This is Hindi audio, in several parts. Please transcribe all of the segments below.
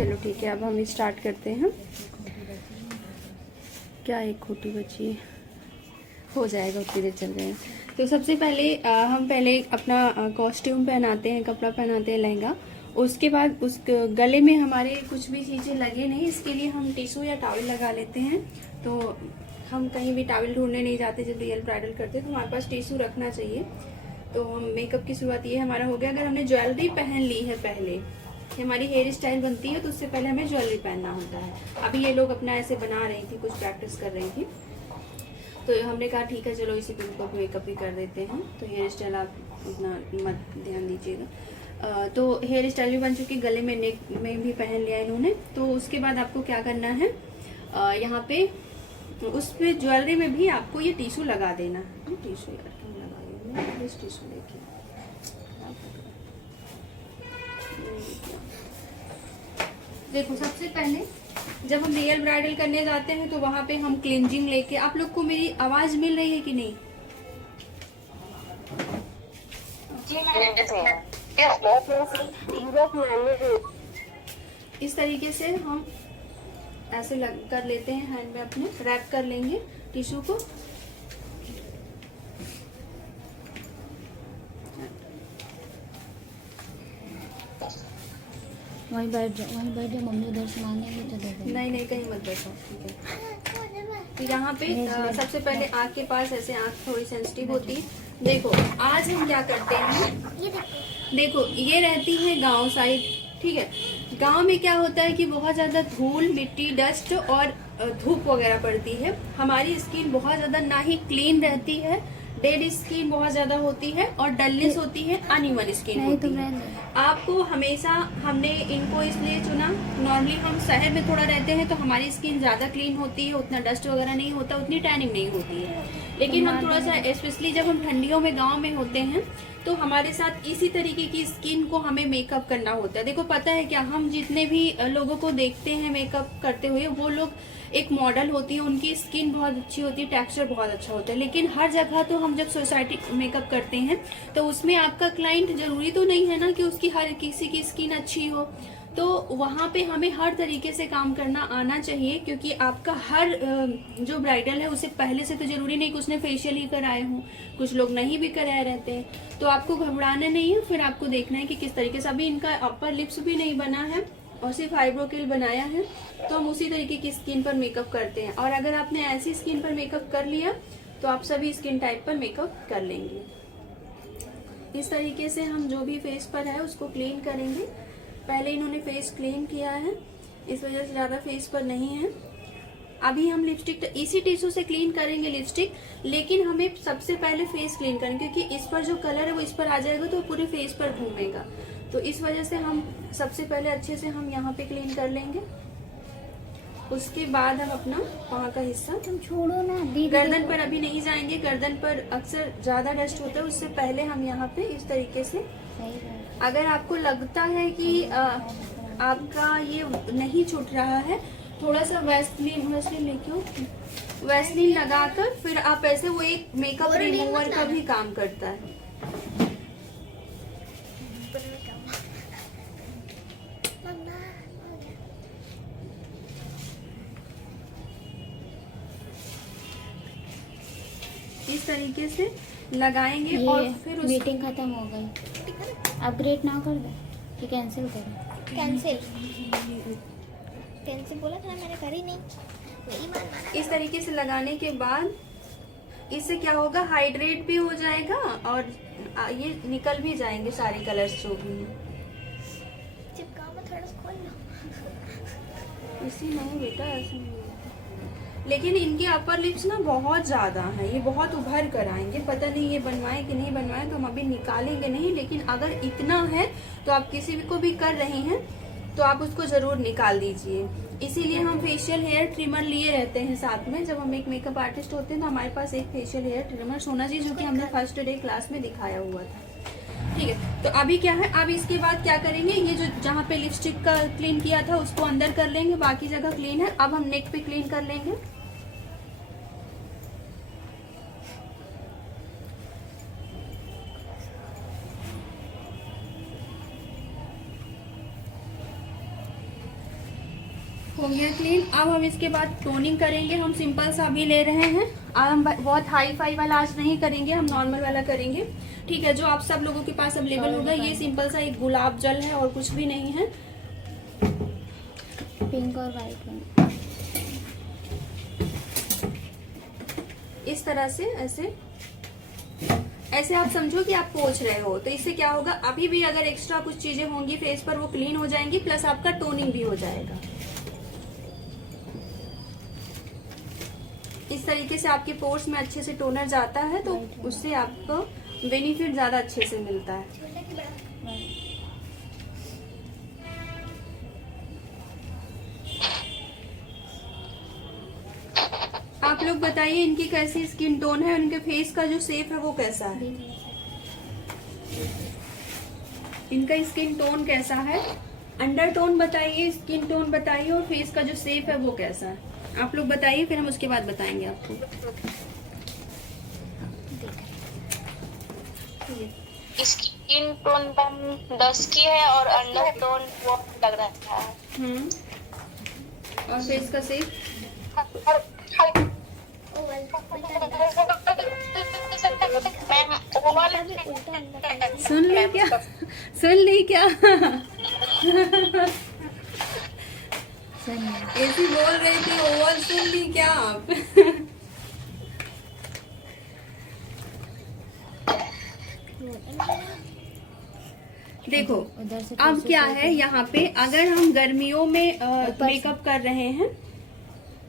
चलो ठीक है, अब हम स्टार्ट करते हैं। क्या एक खोटी बची है, हो जाएगा, उतनी देर चल रहे हैं। तो सबसे पहले हम पहले अपना कॉस्ट्यूम पहनाते हैं, कपड़ा पहनाते हैं, लहंगा। उसके बाद उस गले में हमारे कुछ भी चीज़ें लगे नहीं, इसके लिए हम टिश्यू या टॉवल लगा लेते हैं। तो हम कहीं भी टॉवल ढूंढने नहीं जाते जब रियल ब्राइडल करते हैं, तो हमारे पास टिश्यू रखना चाहिए। तो मेकअप की शुरुआत ये हमारा हो गया। अगर हमने ज्वेलरी पहन ली है, पहले हमारी हेयर स्टाइल बनती है, तो उससे पहले हमें ज्वेलरी पहनना होता है। अभी ये लोग अपना ऐसे बना रही थी, कुछ प्रैक्टिस कर रही थी, तो हमने कहा ठीक है चलो इसी पे उनको मेकअप भी कर देते हैं। तो हेयर स्टाइल आप उतना मत ध्यान दीजिएगा। तो हेयर स्टाइल भी बन चुकी, गले में, नेक में भी पहन लिया इन्होंने। तो उसके बाद आपको क्या करना है, यहाँ पे उस पे ज्वेलरी में भी आपको ये टिश्यू लगा देना है। टिश्यू यार क्यों लगा देना, इस टिश्यू लेके देखो। सबसे पहले जब हम रियल ब्राइडल करने जाते हैं तो वहां पे हम क्लींजिंग लेके, आप लोग को मेरी आवाज मिल रही है कि नहीं? इस तरीके से हम ऐसे कर लेते हैं, हैंड में अपने रैप कर लेंगे टिश्यू को। वहीं बैठ जाओ मम्मी उधर से मांगेंगे तो दे देंगे। नहीं कहीं मत बैठो, ठीक है। तो यहाँ पे सबसे पहले आँख के पास, ऐसे आँख थोड़ी सेंसिटिव होती है। देखो आज हम क्या करते हैं, देखो ये रहती है गांव साइड, ठीक है। गांव में क्या होता है कि बहुत ज्यादा धूल, मिट्टी, डस्ट और धूप वगैरह पड़ती है। हमारी स्किन बहुत ज्यादा ना ही क्लीन रहती है, डेड स्किन बहुत ज्यादा होती है, और डलनेस होती है, अनइवन स्किन होती है। आपको हमेशा, हमने इनको इसलिए चुना, नॉर्मली हम शहर में थोड़ा रहते हैं तो हमारी स्किन ज्यादा क्लीन होती है, उतना डस्ट वगैरह नहीं होता, उतनी टैनिंग नहीं होती है। लेकिन हम थोड़ा सा, स्पेशली जब हम ठंडियों में गाँव में होते हैं, तो हमारे साथ इसी तरीके की स्किन को हमें मेकअप करना होता है। देखो पता है क्या, हम जितने भी लोगों को देखते हैं मेकअप करते हुए, वो लोग एक मॉडल होती है, उनकी स्किन बहुत अच्छी होती है, टेक्सचर बहुत अच्छा होता है। लेकिन हर जगह तो हम जब सोसाइटी मेकअप करते हैं तो उसमें आपका क्लाइंट जरूरी तो नहीं है ना कि उसकी हर किसी की स्किन अच्छी हो। तो वहाँ पे हमें हर तरीके से काम करना आना चाहिए, क्योंकि आपका हर जो ब्राइडल है उसे पहले से तो जरूरी नहीं कि उसने फेशियल ही कराए हों, कुछ लोग नहीं भी कराए रहते हैं। तो आपको घबराना नहीं है, फिर आपको देखना है कि किस तरीके से। अभी इनका अपर लिप्स भी नहीं बना है और सिर्फ आईब्रो किल बनाया है, तो हम उसी तरीके की स्किन पर मेकअप करते हैं। और अगर आपने ऐसी स्किन पर मेकअप कर लिया तो आप सभी स्किन टाइप पर मेकअप कर लेंगे। इस तरीके से हम जो भी फेस पर है उसको क्लीन करेंगे। पहले इन्होंने फेस क्लीन किया है, इस वजह से ज्यादा फेस पर नहीं है। अभी हम लिपस्टिक इसी टिश्यू से क्लीन करेंगे लिपस्टिक, लेकिन हमें सबसे पहले फेस क्लीन करेंगे, क्योंकि इस पर जो कलर है वो इस पर आ जाएगा तो पूरे फेस पर घूमेगा। तो इस वजह से हम सबसे पहले अच्छे से हम यहाँ पे क्लीन कर लेंगे। उसके बाद हम अपना वहाँ का हिस्सा, तुम छोड़ो ना दीदी, गर्दन पर अभी नहीं जाएंगे, गर्दन पर अक्सर ज्यादा डस्ट होता है। उससे पहले हम यहाँ पे इस तरीके से, अगर आपको लगता है कि आपका ये नहीं छूट रहा है, थोड़ा सा वैसलीन लेके, वैसलीन लगाकर फिर आप ऐसे, वो एक मेकअप रिमूवर का भी काम करता है। इस तरीके से लगाएंगे और फिर मीटिंग खत्म हो गई, अपग्रेड ना कर दो कि कैंसिल करो। कैंसिल बोला था मैंने, करी नहीं। इस तरीके से लगाने के बाद इससे क्या होगा, हाइड्रेट भी हो जाएगा और ये निकल भी जाएंगे सारे कलर्स जो भी हैं। चिपका मत, थोड़ा सा खोल लो। इसी नहीं बेटा, ऐसे नहीं होता। लेकिन इनके अपर लिप्स ना बहुत ज्यादा है, ये बहुत उभर कर आएंगे। पता नहीं ये बनवाएं कि नहीं बनवाएं, तो हम अभी निकालेंगे नहीं। लेकिन अगर इतना है तो आप किसी भी को भी कर रहे हैं तो आप उसको जरूर निकाल दीजिए। इसीलिए हम फेशियल हेयर ट्रिमर लिए रहते हैं साथ में। जब हम एक मेकअप आर्टिस्ट होते हैं तो हमारे पास एक फेशियल हेयर ट्रिमर होना चाहिए, जो कि हमने फर्स्ट डे क्लास में दिखाया हुआ था। ठीक है, तो अभी क्या है, अब इसके बाद क्या करेंगे, ये जो जहाँ पे लिपस्टिक का क्लीन किया था उसको अंदर कर लेंगे, बाकी जगह क्लीन है। अब हम नेक पे क्लीन कर लेंगे। हो गया क्लीन। अब हम इसके बाद टोनिंग करेंगे। हम सिंपल सा भी ले रहे हैं। अब हम बहुत हाई फाई वाला आज नहीं करेंगे, हम नॉर्मल वाला करेंगे। ठीक है, जो आप सब लोगों के पास अवेलेबल होगा। ये सिंपल सा एक गुलाब जल है और कुछ भी नहीं है। पिंक और वाइट में इस तरह से ऐसे ऐसे आप समझो कि आप पोंछ रहे हो। तो इससे क्या होगा, अभी भी अगर एक्स्ट्रा कुछ चीजें होंगी फेस पर वो क्लीन हो जाएंगी, प्लस आपका टोनिंग भी हो जाएगा। इस तरीके से आपके पोर्स में अच्छे से टोनर जाता है, तो उससे आपको बेनिफिट ज्यादा अच्छे से मिलता है। आप लोग बताइए इनकी कैसी स्किन टोन है, उनके फेस का जो शेप है वो कैसा है, इनका स्किन टोन कैसा है। अंडर टोन बताइए, स्किन टोन बताइए, और फेस का जो शेप है वो कैसा है। आप लोग बताइए, फिर हम उसके बाद बताएंगे आपको। स्किन टोन 10 की है और अंडर टोन वो लग रहा है। और फेस का शेप सुन ली क्या, सुन ली क्या? ऐसी बोल रही थी, ओवल सुन ली क्या आप? देखो अब क्या है यहाँ पे, अगर हम गर्मियों में मेकअप कर रहे हैं,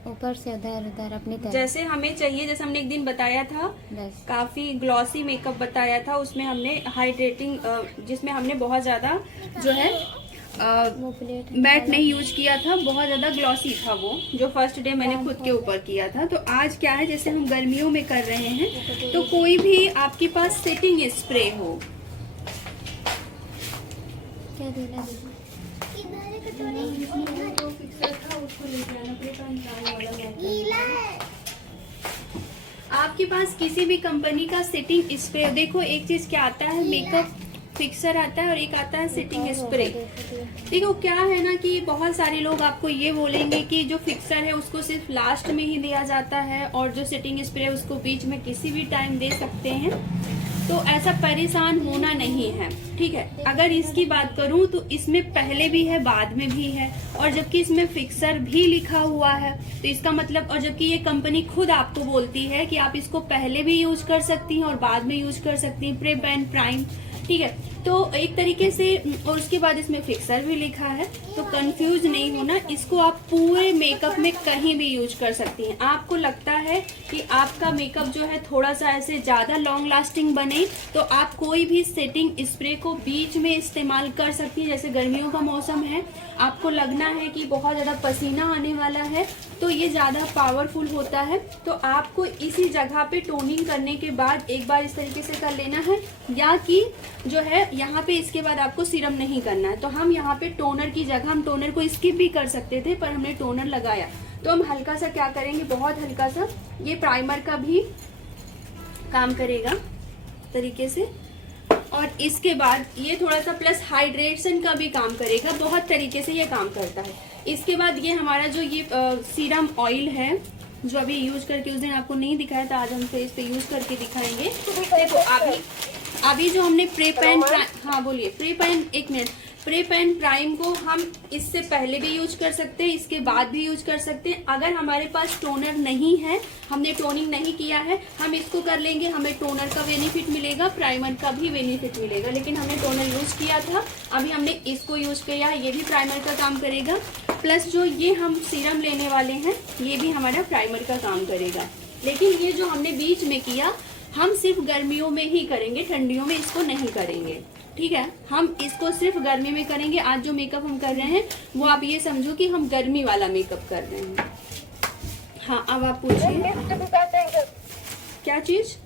ऊपर से उधर उधर अपनी तरफ, जैसे हमें चाहिए, जैसे हमने एक दिन बताया था, बस काफी ग्लॉसी मेकअप बताया था, उसमें हमने हाइड्रेटिंग, जिसमें हमने बहुत ज्यादा जो है वो प्लेट मैट नहीं यूज किया था, बहुत ज्यादा ग्लॉसी था वो, जो फर्स्ट डे मैंने खुद के ऊपर किया था। तो आज क्या है, जैसे हम गर्मियों में कर रहे हैं, तो कोई भी आपके पास सेटिंग स्प्रे हो, क्या देना गीला है। आपके पास किसी भी कंपनी का सेटिंग स्प्रे, देखो एक चीज क्या आता है, मेकअप फिक्सर आता है और एक आता है सेटिंग स्प्रे। देखो क्या है ना कि बहुत सारे लोग आपको ये बोलेंगे कि जो फिक्सर है उसको सिर्फ लास्ट में ही दिया जाता है, और जो सेटिंग स्प्रे है उसको बीच में किसी भी टाइम दे सकते हैं। तो ऐसा परेशान होना नहीं है, ठीक है। अगर इसकी बात करूं तो इसमें पहले भी है, बाद में भी है, और जबकि इसमें फिक्सर भी लिखा हुआ है, तो इसका मतलब, और जबकि ये कंपनी खुद आपको बोलती है कि आप इसको पहले भी यूज कर सकती हैं और बाद में यूज कर सकती हैं, प्रेप एंड प्राइम, ठीक है। तो एक तरीके से, और उसके बाद इसमें फिक्सर भी लिखा है, तो कंफ्यूज नहीं होना। इसको आप पूरे मेकअप में कहीं भी यूज कर सकती हैं। आपको लगता है कि आपका मेकअप जो है थोड़ा सा ऐसे ज्यादा लॉन्ग लास्टिंग बने, तो आप कोई भी सेटिंग स्प्रे को बीच में इस्तेमाल कर सकती हैं। जैसे गर्मियों का मौसम है, आपको लगना है कि बहुत ज्यादा पसीना आने वाला है, तो ये ज्यादा पावरफुल होता है, तो आपको इसी जगह पे टोनिंग करने के बाद एक बार इस तरीके से कर लेना है, या कि जो है यहाँ पे इसके बाद आपको सीरम नहीं करना है। तो हम यहाँ पे टोनर की जगह, हम टोनर को स्किप भी कर सकते थे, पर हमने टोनर लगाया, तो हम हल्का सा क्या करेंगे, बहुत हल्का सा, ये प्राइमर का भी काम करेगा तरीके से, और इसके बाद ये थोड़ा सा प्लस हाइड्रेशन का भी काम करेगा, बहुत तरीके से ये काम करता है। इसके बाद ये हमारा जो ये सीरम ऑयल है, जो अभी यूज करके उस दिन आपको नहीं दिखाया था, आज हम फेस पे यूज करके दिखाएंगे। देखो अभी जो हमने प्रेप एंड, हाँ बोलिए, प्रेप एंड, एक मिनट, प्रेप एंड प्राइम को हम इससे पहले भी यूज कर सकते हैं, इसके बाद भी यूज कर सकते हैं। अगर हमारे पास टोनर नहीं है, हमने टोनिंग नहीं किया है, हम इसको कर लेंगे, हमें टोनर का बेनिफिट मिलेगा, प्राइमर का भी बेनिफिट मिलेगा। लेकिन हमने टोनर यूज किया था, अभी हमने इसको यूज किया है, ये भी प्राइमर का काम करेगा, प्लस जो ये हम सीरम लेने वाले हैं, ये भी हमारा प्राइमर का काम करेगा। लेकिन ये जो हमने बीच में किया, हम सिर्फ गर्मियों में ही करेंगे, ठंडियों में इसको नहीं करेंगे, ठीक है। हम इसको सिर्फ गर्मी में करेंगे। आज जो मेकअप हम कर रहे हैं वो आप ये समझो कि हम गर्मी वाला मेकअप कर रहे हैं। हाँ, अब आप पूछिए क्या चीज।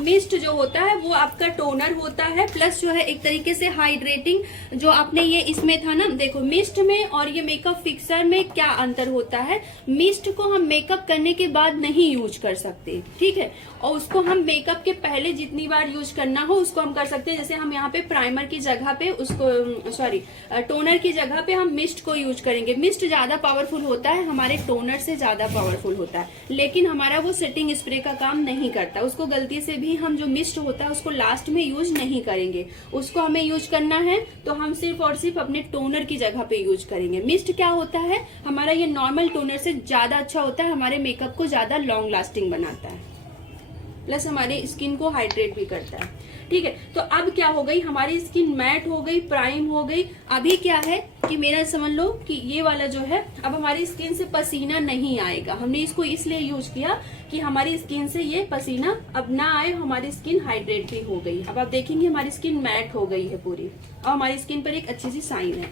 मिस्ट जो होता है वो आपका टोनर होता है, प्लस जो है एक तरीके से हाइड्रेटिंग। जो आपने ये इसमें था ना, देखो मिस्ट में और ये मेकअप फिक्सर में क्या अंतर होता है। मिस्ट को हम मेकअप करने के बाद नहीं यूज कर सकते, ठीक है, और उसको हम मेकअप के पहले जितनी बार यूज करना हो उसको हम कर सकते हैं। जैसे हम यहाँ पे प्राइमर की जगह पे उसको टोनर की जगह पे हम मिस्ट को यूज करेंगे। मिस्ट ज्यादा पावरफुल होता है, हमारे टोनर से ज्यादा पावरफुल होता है, लेकिन हमारा वो सेटिंग स्प्रे का काम नहीं करता। उसको गलती से भी हम जो मिस्ट होता है उसको लास्ट में यूज नहीं करेंगे। उसको हमें यूज करना है तो हम सिर्फ और सिर्फ अपने टोनर की जगह पे यूज करेंगे। मिस्ट क्या होता है, हमारा ये नॉर्मल टोनर से ज्यादा अच्छा होता है, हमारे मेकअप को ज्यादा लॉन्ग लास्टिंग बनाता है, प्लस हमारी स्किन को हाइड्रेट भी करता है, ठीक है। तो अब क्या हो गई, हमारी स्किन मैट हो गई, प्राइम हो गई। अभी क्या है कि मेरा समझ लो कि ये वाला जो है, अब हमारी स्किन से पसीना नहीं आएगा। हमने इसको इसलिए यूज किया कि हमारी स्किन से ये पसीना अब ना आए, हमारी स्किन हाइड्रेट भी हो गई। अब आप देखेंगे हमारी स्किन मैट हो गई है पूरी, और हमारी स्किन पर एक अच्छी सी साइन है।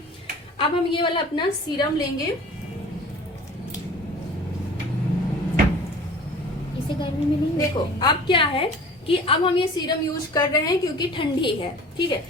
अब हम ये वाला अपना सीरम लेंगे। इसे गर्मी में नहीं देखो अब क्या है कि अब हम ये सीरम यूज कर रहे हैं क्योंकि ठंडी है, ठीक है।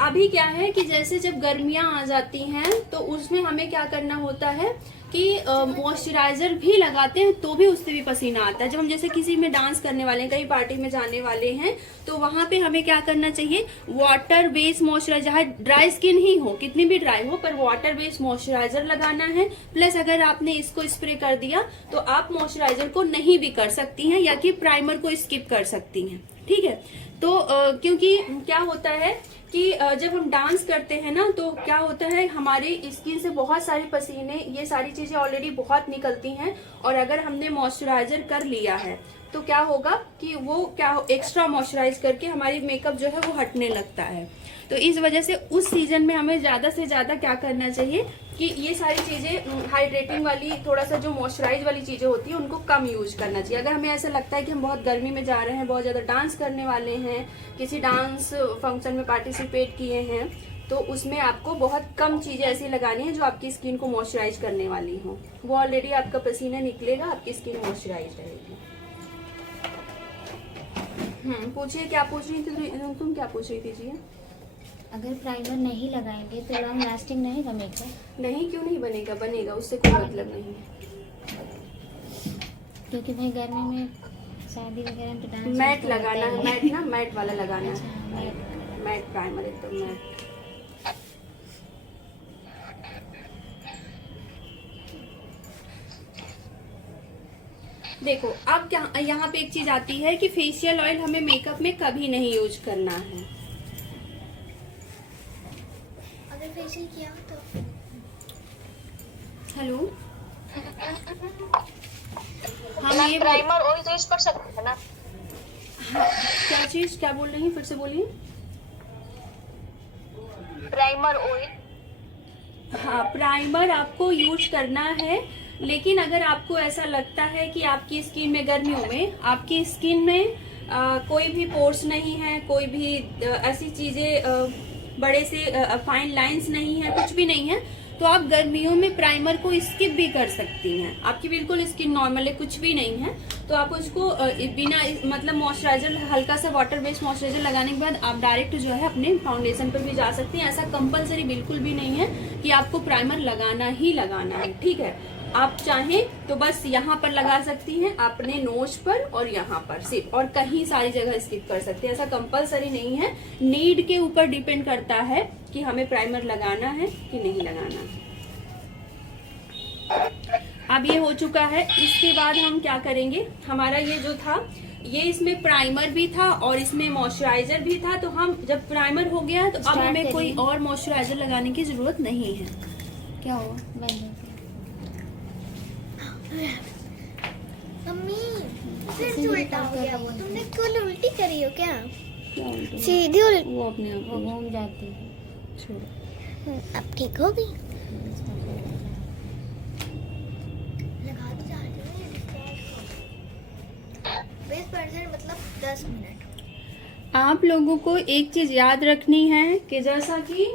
अभी क्या है कि जैसे जब गर्मियां आ जाती हैं तो उसमें हमें क्या करना होता है कि मॉइस्चराइजर भी लगाते हैं तो भी उससे भी पसीना आता है। जब हम जैसे किसी में डांस करने वाले हैं, कहीं पार्टी में जाने वाले हैं, तो वहां पे हमें क्या करना चाहिए, वाटर बेस्ड मॉइस्चराइजर, चाहे ड्राई स्किन ही हो, कितनी भी ड्राई हो, पर वाटर बेस्ड मॉइस्चराइजर लगाना है। प्लस अगर आपने इसको स्प्रे कर दिया तो आप मॉइस्चराइजर को नहीं भी कर सकती हैं, या कि प्राइमर को स्किप कर सकती हैं, ठीक है। तो क्योंकि क्या होता है कि जब हम डांस करते हैं ना तो क्या होता है, हमारी स्किन से बहुत सारे पसीने, ये सारी चीजें ऑलरेडी बहुत निकलती हैं, और अगर हमने मॉइस्चराइजर कर लिया है तो क्या होगा कि वो क्या एक्स्ट्रा मॉइस्चराइज करके हमारी मेकअप जो है वो हटने लगता है। तो इस वजह से उस सीजन में हमें ज्यादा से ज्यादा क्या करना चाहिए कि ये सारी चीजें हाइड्रेटिंग वाली, थोड़ा सा जो मॉइस्चराइज वाली चीजें होती है उनको कम यूज करना चाहिए। अगर हमें ऐसा लगता है कि हम बहुत गर्मी में जा रहे हैं, बहुत ज्यादा डांस करने वाले हैं, किसी डांस फंक्शन में पार्टिसिपेट किए हैं, तो उसमें आपको बहुत कम चीजें ऐसी लगानी है जो आपकी स्किन को मॉइस्चराइज करने वाली हो। वो ऑलरेडी आपका पसीना निकलेगा, आपकी स्किन मॉइस्चराइज रहेगी। पूछिए क्या पूछ रही थी तुम क्या पूछ रही थी जी? अगर प्राइमर नहीं लगाएंगे तो लॉन्ग लास्टिंग नहीं का मेकअप? नहीं, क्यों नहीं बनेगा, बनेगा, उससे कोई मतलब नहीं है। क्योंकि भाई गर्मी में शादी वगैरह में तो डांस मैट लगाना है, मैट ना, मैट वाला लगाना है, अच्छा, मैट प्राइमर एकदम मैट। देखो अब क्या, यहाँ पे एक चीज आती है कि फेशियल ऑयल हमें मेकअप में कभी नहीं यूज करना है। अगर फेशियल किया तो हेलो, हम मैं ये प्राइमर ऑयल तो यूज कर सकते हैं ना? क्या चीज, क्या बोल रही हैं, फिर से बोलिए। प्राइमर ऑयल, हाँ प्राइमर आपको यूज करना है, लेकिन अगर आपको ऐसा लगता है कि आपकी स्किन में गर्मियों में आपकी स्किन में कोई भी पोर्स नहीं है, कोई भी ऐसी चीजें बड़े से फाइन लाइंस नहीं है, कुछ भी नहीं है, तो आप गर्मियों में प्राइमर को स्किप भी कर सकती हैं। आपकी बिल्कुल स्किन नॉर्मल है, कुछ भी नहीं है, तो आप उसको बिना मतलब मॉइस्चराइजर, हल्का सा वाटर बेस्ड मॉइस्चराइजर लगाने के बाद आप डायरेक्ट जो है अपने फाउंडेशन पर भी जा सकती हैं। ऐसा कंपलसरी बिल्कुल भी नहीं है कि आपको प्राइमर लगाना ही लगाना है, ठीक है। आप चाहें तो बस यहाँ पर लगा सकती हैं, अपने नोज पर और यहाँ पर सिर्फ, और कहीं सारी जगह स्किप कर सकते हैं। ऐसा कंपलसरी नहीं है, नीड के ऊपर डिपेंड करता है कि हमें प्राइमर लगाना है कि नहीं लगाना है। अब ये हो चुका है, इसके बाद हम क्या करेंगे, हमारा ये जो था, ये इसमें प्राइमर भी था और इसमें मॉइस्चराइजर भी था, तो हम जब प्राइमर हो गया है तो अब हमें कोई और मॉइस्चराइजर लगाने की जरूरत नहीं है। क्या हुआ? मम्मी फिर से उल्टा हो गया वो, तुमने कल उल्टी करी हो क्या? क्या उल्टा? सीधी उल्टी। वो अपने आप वो घूम जाती है। छोड़ो। अब ठीक हो गई? लगा तो जा रही हूँ 20% मतलब 10 मिनट। आप लोगों को एक चीज याद रखनी है कि जैसा कि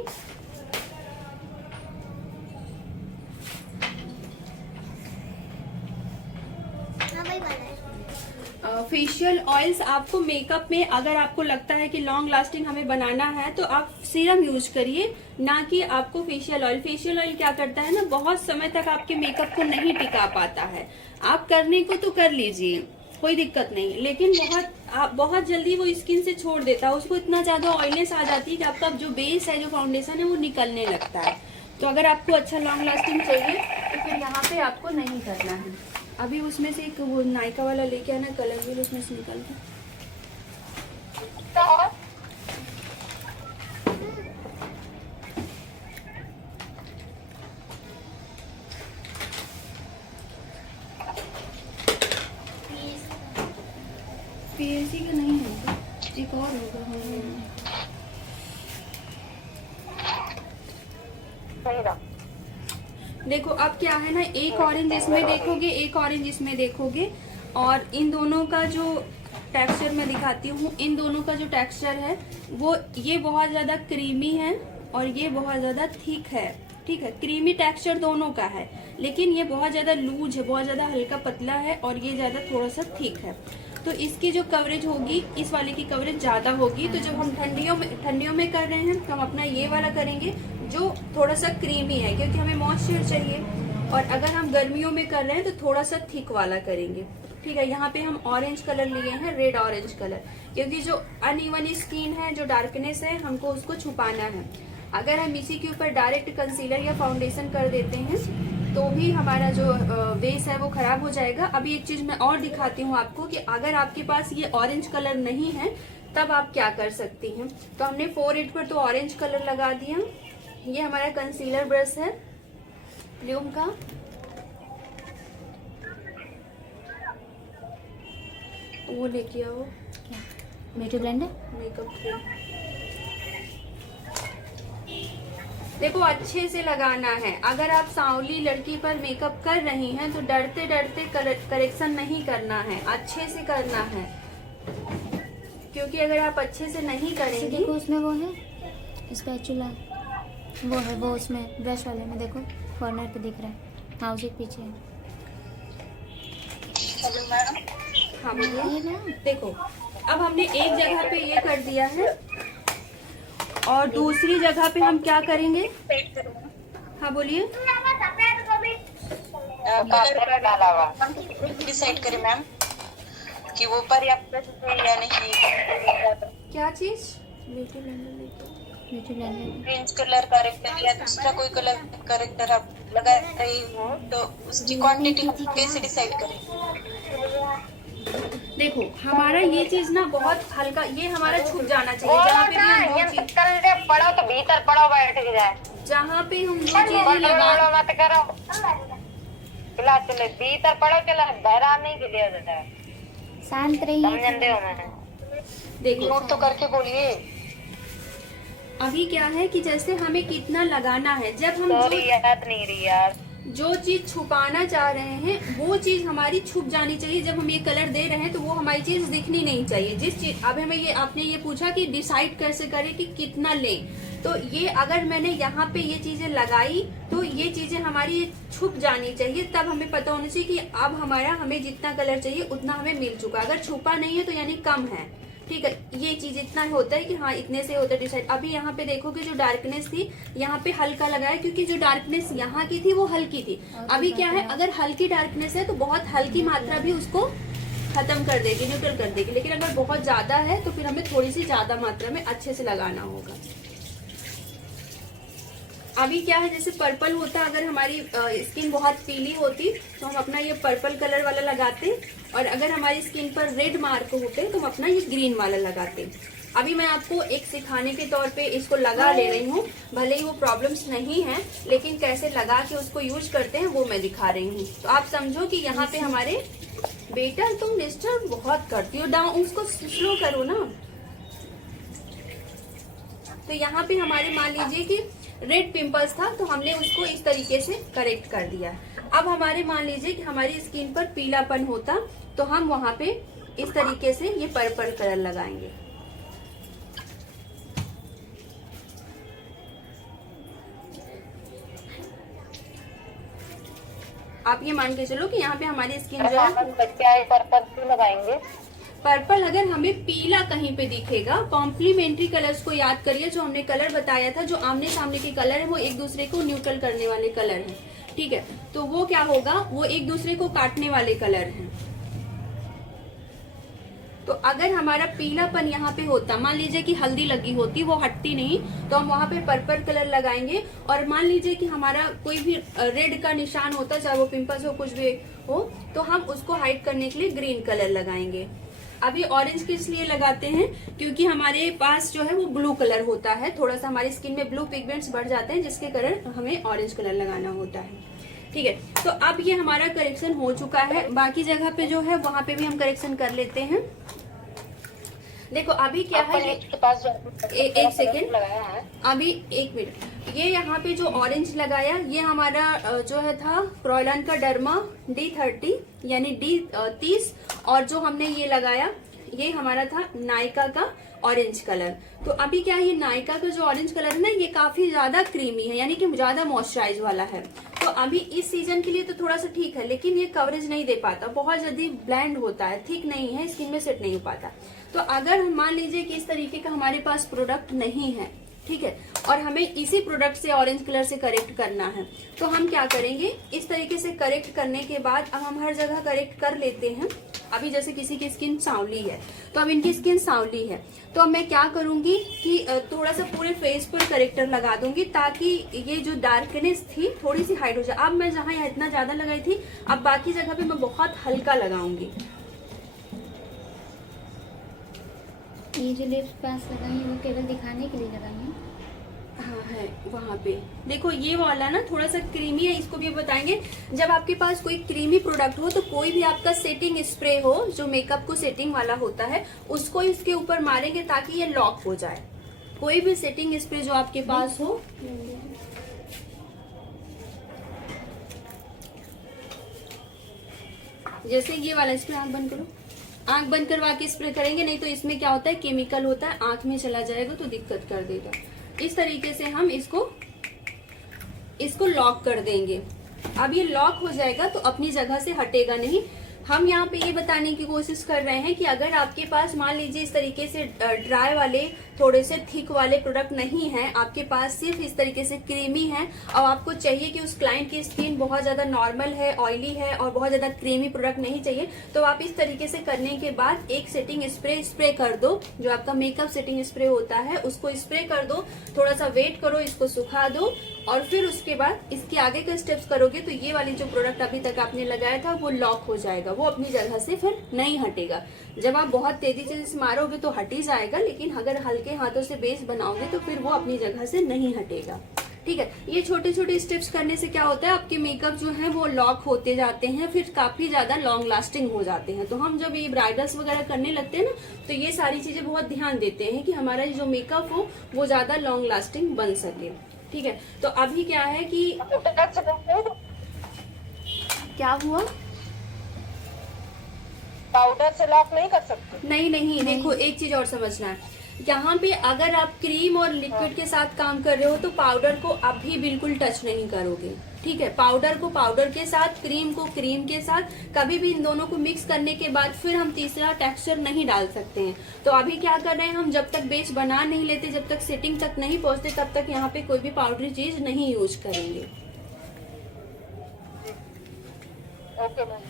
फेशियल ऑयल्स आपको मेकअप में अगर आपको लगता है कि लॉन्ग लास्टिंग हमें बनाना है तो आप सीरम यूज करिए, ना कि आपको फेशियल ऑयल। फेशियल ऑयल क्या करता है ना, बहुत समय तक आपके मेकअप को नहीं टिका पाता है। आप करने को तो कर लीजिए, कोई दिक्कत नहीं, लेकिन बहुत जल्दी वो स्किन से छोड़ देता है, उसको इतना ज्यादा ऑयलनेस आ जाती है कि आपका जो बेस है, जो फाउंडेशन है, वो निकलने लगता है। तो अगर आपको अच्छा लॉन्ग लास्टिंग चाहिए तो फिर यहाँ पे आपको नहीं करना है। अभी उसमें से एक वो नायका वाला लेके आना, कलर भी उसमें से निकल के। पीएससी का नहीं है, एक और होगा। देखो अब क्या है ना, एक ऑरेंज इसमें देखोगे, एक ऑरेंज इसमें देखोगे, और इन दोनों का जो टेक्सचर मैं दिखाती हूँ, इन दोनों का जो टेक्सचर है वो ये बहुत ज्यादा क्रीमी है और ये बहुत ज्यादा थिक है। ठीक है, क्रीमी टेक्सचर दोनों का है, लेकिन ये बहुत ज्यादा लूज है, बहुत ज्यादा हल्का पतला है, और ये ज्यादा थोड़ा सा थिक है। तो इसकी जो कवरेज होगी, इस वाले की कवरेज ज्यादा होगी। तो जब हम ठंडियों में कर रहे हैं तो हम अपना ये वाला करेंगे जो थोड़ा सा क्रीमी है, क्योंकि हमें मॉइस्चर चाहिए। और अगर हम गर्मियों में कर रहे हैं तो थोड़ा सा थिक वाला करेंगे। ठीक है, यहाँ पे हम ऑरेंज कलर लिए हैं, रेड ऑरेंज कलर, क्योंकि जो अनइवन स्किन है, जो डार्कनेस है, हमको उसको छुपाना है। अगर हम इसी के ऊपर डायरेक्ट कंसीलर या फाउंडेशन कर देते हैं तो भी हमारा जो बेस है वो खराब हो जाएगा। अभी एक चीज मैं और दिखाती हूँ आपको कि अगर आपके पास ये ऑरेंज कलर नहीं है तब आप क्या कर सकती हैं। तो हमने 4-8 पर तो ऑरेंज कलर लगा दिया। ये हमारा कंसीलर ब्रश है ल्यूम का, वो लेके आओ, ब्यूटी ब्लेंडर मेकअप क्रीम। देखो अच्छे से लगाना है। अगर आप सांवली लड़की पर मेकअप कर रही हैं तो डरते डरते करेक्शन नहीं करना है, अच्छे से करना है, क्योंकि अगर आप अच्छे से नहीं करेंगे। देखो उसमें वो है स्पैचुला, वो है, वो उसमें ब्रश वाले में देखो कॉर्नर पे दिख रहा है। हाँ उसी के पीछे है। Hello madam. हाँ बोलिए। ये ना देखो अब हमने एक जगह पे ये कर दिया है और दूसरी जगह पे हम क्या करेंगे। हाँ बोलिए। डिसाइड करें मैम कि वो पर्याप्त है या नहीं। क्या चीज? ब्यूटी ब्लेंडर लेके। Beauty blender orange colour corrector या दूसरा कोई कलर करेक्टर आप लगा रही हो तो उसकी क्वांटिटी कैसे डिसाइड करें। देखो हमारा ये चीज ना बहुत हल्का, ये हमारा छूट जाना चाहिए। जहाँ पे भी हम दो चीज पढ़ो तो भीतर पढ़ो, बैठ के जाए। जहाँ पे हम दो चीजें लगा, मत करो, चला चले भीतर पढ़ो, चला बहरा नहीं के लिए जाता है। शांत रहिए। समझन दे मैं देखो नोट तो करके बोलिए। अभी क्या है कि जैसे हमें कितना लगाना है, जब हम सॉरी याद नहीं रही यार। जो चीज छुपाना चाह रहे हैं वो चीज हमारी छुप जानी चाहिए। जब हम ये कलर दे रहे हैं तो वो हमारी चीज दिखनी नहीं चाहिए। जिस चीज अब हमें ये आपने ये पूछा कि डिसाइड कैसे करें कि कितना लें, तो ये अगर मैंने यहाँ पे ये चीजें लगाई तो ये चीजें हमारी छुप जानी चाहिए। तब हमें पता होना चाहिए कि अब हमें जितना कलर चाहिए उतना हमें मिल चुका। अगर छुपा नहीं है तो यानी कम है। ठीक है, ये चीज इतना होता है कि हाँ इतने से होता है डिसाइड। अभी यहाँ पे देखोगे जो डार्कनेस थी यहाँ पे हल्का लगाया, क्योंकि जो डार्कनेस यहाँ की थी वो हल्की थी। अभी क्या है, अगर हल्की डार्कनेस है तो बहुत हल्की मात्रा भी उसको खत्म कर देगी, न्यूट्रल कर देगी। लेकिन अगर बहुत ज्यादा है तो फिर हमें थोड़ी सी ज्यादा मात्रा में अच्छे से लगाना होगा। अभी क्या है, जैसे पर्पल होता, अगर हमारी स्किन बहुत पीली होती तो हम अपना ये पर्पल कलर वाला लगाते, और अगर हमारी स्किन पर रेड मार्क होते तो हम अपना ये ग्रीन वाला लगाते। अभी मैं आपको एक सिखाने के तौर पे इसको लगा ले रही हूँ, भले ही वो प्रॉब्लम्स नहीं है, लेकिन कैसे लगा के उसको यूज करते हैं वो मैं दिखा रही हूँ। तो आप समझो कि यहाँ पे हमारे बेटा तुम डिस्टर्ब बहुत करती हो, डाउन उसको स्लो करो ना। तो यहाँ पे हमारे मान लीजिए कि रेड पिंपल्स था तो हमने उसको इस तरीके से करेक्ट कर दिया। अब हमारे मान लीजिए कि हमारी स्किन पर पीलापन होता तो हम वहां पे इस तरीके से ये पर्पल कलर लगाएंगे। आप ये मान के चलो कि यहाँ पे हमारी स्किन जो है क्या है, पर्पल क्यों लगाएंगे? पर्पल अगर हमें पीला कहीं पे दिखेगा, कॉम्प्लीमेंट्री कलर्स को याद करिए जो हमने कलर बताया था, जो आमने सामने के कलर है वो एक दूसरे को न्यूट्रल करने वाले कलर हैं, ठीक है। तो वो क्या होगा, वो एक दूसरे को काटने वाले कलर हैं। तो अगर हमारा पीलापन यहाँ पे होता, मान लीजिए कि हल्दी लगी होती, वो हटती नहीं, तो हम वहां पे पर्पल कलर लगाएंगे। और मान लीजिए कि हमारा कोई भी रेड का निशान होता, चाहे वो पिंपल्स हो कुछ भी हो, तो हम उसको हाइड करने के लिए ग्रीन कलर लगाएंगे। अभी ऑरेंज किस लिए लगाते हैं, क्योंकि हमारे पास जो है वो ब्लू कलर होता है, थोड़ा सा हमारी स्किन में ब्लू पिगमेंट्स बढ़ जाते हैं, जिसके कारण हमें ऑरेंज कलर लगाना होता है, ठीक है। तो अब ये हमारा करेक्शन हो चुका है। बाकी जगह पे जो है वहां पे भी हम करेक्शन कर लेते हैं। देखो अभी क्या है, के पास जो एक सेकेंड, लगाया है, अभी एक मिनट, ये यहाँ पे जो ऑरेंज लगाया, ये हमारा जो है था क्रॉयलन का डर्मा D30 यानी D30, और जो हमने ये लगाया ये हमारा था नायका का ऑरेंज कलर। तो अभी क्या है, ये नायका का जो ऑरेंज कलर है ना, ये काफी ज्यादा क्रीमी है, यानी कि ज्यादा मॉइस्चराइज वाला है। तो अभी इस सीजन के लिए तो थोड़ा सा ठीक है, लेकिन ये कवरेज नहीं दे पाता, बहुत जल्दी ब्लेंड होता है, ठीक नहीं है, स्किन में सेट नहीं हो पाता। तो अगर हम मान लीजिए कि इस तरीके का हमारे पास प्रोडक्ट नहीं है, ठीक है, और हमें इसी प्रोडक्ट से ऑरेंज कलर से करेक्ट करना है, तो हम क्या करेंगे, इस तरीके से करेक्ट करने के बाद अब हम हर जगह करेक्ट कर लेते हैं। अभी जैसे किसी की स्किन सांवली है, तो अब इनकी स्किन सांवली है, तो अब मैं क्या करूंगी कि थोड़ा सा पूरे फेस पर करेक्टर लगा दूंगी, ताकि ये जो डार्कनेस थी थोड़ी सी हाइड हो जाए। अब मैं जहाँ इतना ज्यादा लगाई थी, अब बाकी जगह पे मैं बहुत हल्का लगाऊंगी। ये जो लिप्स पास लगाई है वो केवल दिखाने के लिए लगाई है। हाँ है वहाँ पे, देखो ये वाला ना थोड़ा सा क्रीमी है, इसको भी बताएंगे। जब आपके पास कोई क्रीमी प्रोडक्ट हो, तो कोई भी आपका सेटिंग स्प्रे हो जो मेकअप को सेटिंग वाला होता है, उसको इसके ऊपर मारेंगे ताकि ये लॉक हो जाए। कोई भी सेटिंग स्प्रे जो आपके पास हो, जैसे ये वाला स्प्रे, आंख बंद करो, आंख बंद करवा के स्प्रे करेंगे, नहीं तो इसमें क्या होता है, केमिकल होता है, आंख में चला जाएगा तो दिक्कत कर देगा। इस तरीके से हम इसको लॉक कर देंगे। अब ये लॉक हो जाएगा तो अपनी जगह से हटेगा नहीं। हम यहाँ पे ये बताने की कोशिश कर रहे हैं कि अगर आपके पास मान लीजिए इस तरीके से ड्राई वाले, थोड़े से थिक वाले प्रोडक्ट नहीं है, आपके पास सिर्फ इस तरीके से क्रीमी है, और आपको चाहिए कि उस क्लाइंट की स्किन बहुत ज्यादा नॉर्मल है, ऑयली है, और बहुत ज्यादा क्रीमी प्रोडक्ट नहीं चाहिए, तो आप इस तरीके से करने के बाद एक सेटिंग स्प्रे कर दो, जो आपका मेकअप सेटिंग स्प्रे होता है उसको स्प्रे कर दो, थोड़ा सा वेट करो, इसको सुखा दो, और फिर उसके बाद इसके आगे के स्टेप्स करोगे तो ये वाली जो प्रोडक्ट अभी तक आपने लगाया था वो लॉक हो जाएगा, वो अपनी जगह से फिर नहीं हटेगा। जब आप बहुत तेजी से मारोगे तो हट ही जाएगा, लेकिन अगर हल्के हाथों से बेस बनाओगे तो फिर वो अपनी जगह से नहीं हटेगा, ठीक है। ये छोटे छोटे स्टेप्स करने से क्या होता है, आपके मेकअप जो है वो लॉक होते जाते हैं, फिर काफी ज्यादा लॉन्ग लास्टिंग हो जाते हैं। तो हम जब ये ब्राइडल्स वगैरह करने लगते हैं ना, तो ये सारी चीजें बहुत ध्यान देते हैं कि हमारा जो मेकअप हो वो ज्यादा लॉन्ग लास्टिंग बन सके, ठीक है। तो अभी क्या है कि क्या हुआ, पाउडर से लॉक नहीं कर सकते? नहीं, देखो एक चीज और समझना है, यहाँ पे अगर आप क्रीम और लिक्विड के साथ काम कर रहे हो तो पाउडर को अभी बिल्कुल टच नहीं करोगे, ठीक है। पाउडर को पाउडर के साथ, क्रीम को क्रीम के साथ, कभी भी इन दोनों को मिक्स करने के बाद फिर हम तीसरा टेक्सचर नहीं डाल सकते हैं। तो अभी क्या कर रहे हैं हम, जब तक बेस बना नहीं लेते, जब तक सेटिंग तक नहीं पहुंचते, तब तक यहाँ पे कोई भी पाउडरी चीज नहीं यूज करेंगे। Okay ma'am.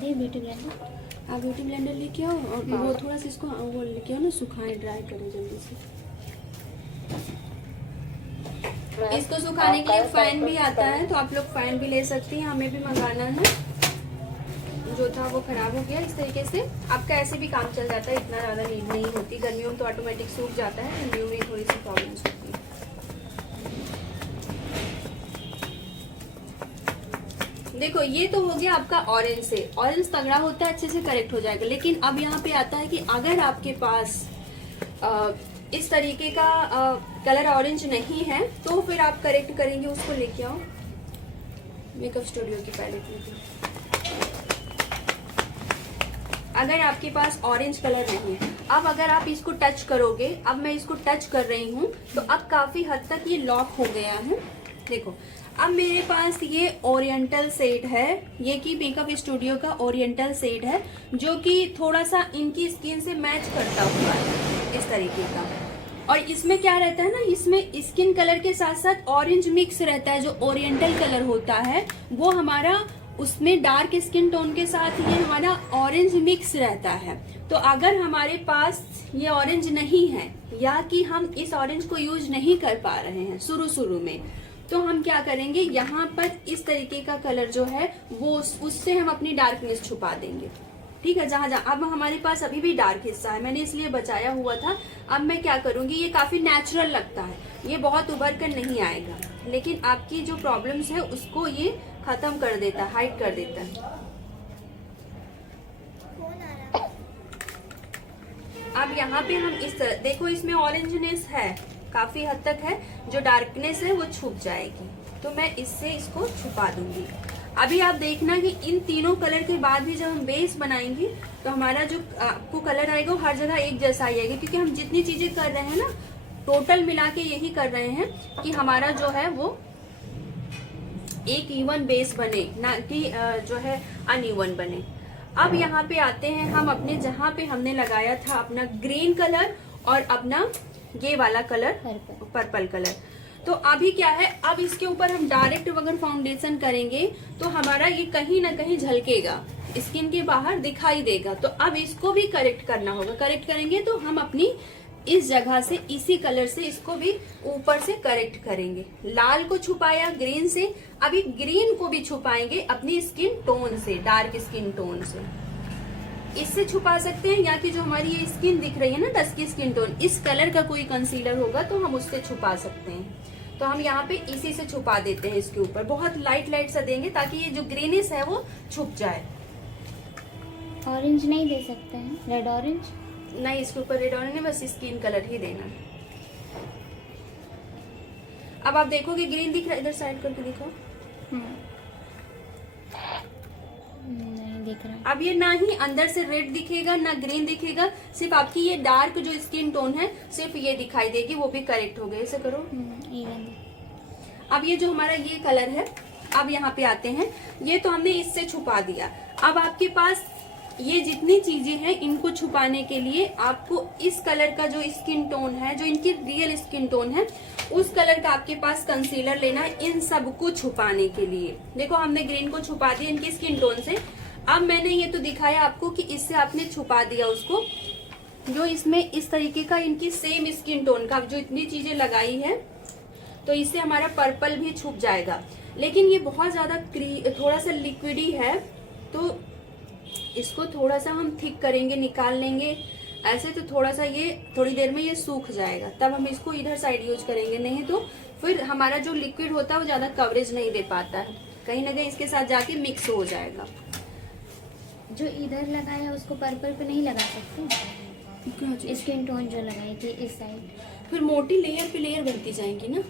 The beauty blender, आप ब्यूटी ब्लेंडर लेके आओ, और वो थोड़ा सा इसको वो लेके आओ ना, सुखाए, ड्राई करें जल्दी से। इसको सुखाने के लिए फैन भी आता है, तो आप लोग फैन भी ले सकती हैं, हमें भी मंगाना है। जो था वो खराब हो गया। इस तरीके से आपका ऐसे भी काम चल जाता है, इतना ज्यादा नीड नहीं होती। गर्मियों में तो ऑटोमेटिक सूख जाता है, ठंडियों में थोड़ी सी प्रॉब्लम्स होती है। देखो ये तो हो गया आपका ऑरेंज से, ऑरेंज तगड़ा होता है, अच्छे से करेक्ट हो जाएगा। लेकिन अब यहाँ पे आता है कि अगर आपके पास इस तरीके का कलर ऑरेंज नहीं है, तो फिर आप करेक्ट करेंगे। उसको लेके आओ मेकअप स्टूडियो की पैलेट में। अगर आपके पास ऑरेंज कलर नहीं है, अब अगर आप इसको टच करोगे, अब मैं इसको टच कर रही हूँ, तो अब काफी हद तक ये लॉक हो गया है, देखो अब मेरे पास ये ओरिएंटल सेट है, ये कि मेकअप स्टूडियो का ओरिएंटल सेट है, जो कि थोड़ा सा इनकी स्किन से मैच करता हुआ है इस तरीके का। और इसमें क्या रहता है ना, इसमें स्किन कलर के साथ साथ ऑरेंज मिक्स रहता है। जो ओरिएंटल कलर होता है वो हमारा उसमें डार्क स्किन टोन के साथ ये हमारा ऑरेंज मिक्स रहता है। तो अगर हमारे पास ये ऑरेंज नहीं है या कि हम इस ऑरेंज को यूज नहीं कर पा रहे हैं शुरू में, तो हम क्या करेंगे, यहाँ पर इस तरीके का कलर जो है वो उससे हम अपनी डार्कनेस छुपा देंगे। ठीक है, जहाँ अब हमारे पास अभी भी डार्क हिस्सा है, मैंने इसलिए बचाया हुआ था। अब मैं क्या करूंगी, ये काफी नेचुरल लगता है, ये बहुत उभर कर नहीं आएगा, लेकिन आपकी जो प्रॉब्लम्स है उसको ये खत्म कर देता है, हाइड कर देता है। अब यहाँ पे हम इस तरह देखो, इसमें ऑरेंजनेस है काफी हद तक है, जो डार्कनेस है वो छुप जाएगी। तो मैं इससे इसको छुपा दूंगी। अभी आप देखना कि इन तीनों कलर के बाद भी जब हम बेस बनाएंगे तो हमारा जो आपको कलर आएगा वो हर जगह एक जैसा ही आएगा, क्योंकि हम जितनी चीजें कर रहे हैं ना, टोटल मिला के यही कर रहे हैं कि हमारा जो है वो एक इवन बेस बने, ना कि जो है अनइवन बने। अब यहाँ पे आते हैं हम अपने, जहाँ पे हमने लगाया था अपना ग्रीन कलर और अपना ये वाला कलर पर्पल कलर। तो अभी क्या है, अब इसके ऊपर हम डायरेक्ट अगर फाउंडेशन करेंगे तो हमारा ये कहीं ना कहीं झलकेगा, स्किन के बाहर दिखाई देगा। तो अब इसको भी करेक्ट करना होगा। करेक्ट करेंगे तो हम अपनी इस जगह से इसी कलर से इसको भी ऊपर से करेक्ट करेंगे। लाल को छुपाया ग्रीन से, अभी ग्रीन को भी छुपाएंगे अपनी स्किन टोन से, डार्क स्किन टोन से। इससे छुपा सकते हैं, या कि जो हमारी ये स्किन दिख रही है ना, डस्की स्किन टोन, इस कलर का कोई कंसीलर होगा तो हम उससे छुपा सकते हैं। तो हम यहाँ पे इसी से छुपा देते हैं, इसके ऊपर बहुत लाइट लाइट सा देंगे ताकि ये जो ग्रीनिश है वो छुप जाए। ऑरेंज नहीं दे सकते हैं, रेड ऑरेंज नहीं, इसके ऊपर रेड ऑरेंज नहीं, बस स्किन कलर ही देना है। अब आप देखोगे ग्रीन दिख रहा है, इधर साइड करके दिखो। नहीं दिख रहा है। अब ये ना ही अंदर से रेड दिखेगा ना ग्रीन दिखेगा, सिर्फ आपकी ये डार्क जो स्किन टोन है सिर्फ ये दिखाई देगी, वो भी करेक्ट हो गया। ऐसे करो। अब ये जो हमारा ये कलर है, अब यहाँ पे आते हैं, ये तो हमने इससे छुपा दिया। अब आपके पास ये जितनी चीजें हैं, इनको छुपाने के लिए आपको इस कलर का जो स्किन टोन है, जो इनकी रियल स्किन टोन है, उस कलर का आपके पास कंसीलर लेना है इन सब को छुपाने के लिए। देखो हमने ग्रीन को छुपा दिया इनकी स्किन टोन से। अब मैंने ये तो दिखाया आपको कि इससे आपने छुपा दिया उसको, जो इसमें इस तरीके का इनकी सेम स्किन टोन का जो इतनी चीजें लगाई है, तो इससे हमारा पर्पल भी छुप जाएगा। लेकिन ये बहुत ज्यादा थोड़ा सा लिक्विडी है, तो इसको थोड़ा सा हम थिक करेंगे, निकाल लेंगे ऐसे, तो थोड़ा सा ये थोड़ी देर में ये सूख जाएगा, तब हम इसको इधर साइड यूज करेंगे। नहीं तो फिर हमारा जो लिक्विड होता है वो ज्यादा कवरेज नहीं दे पाता है, कहीं ना कहीं इसके साथ जाके मिक्स हो जाएगा। जो इधर लगाया उसको पर्पल पे नहीं लगा सकते, स्किन टोन जो लगाई थी इस साइड, फिर मोटी लेयर पे लेयर बनती जाएंगी ना।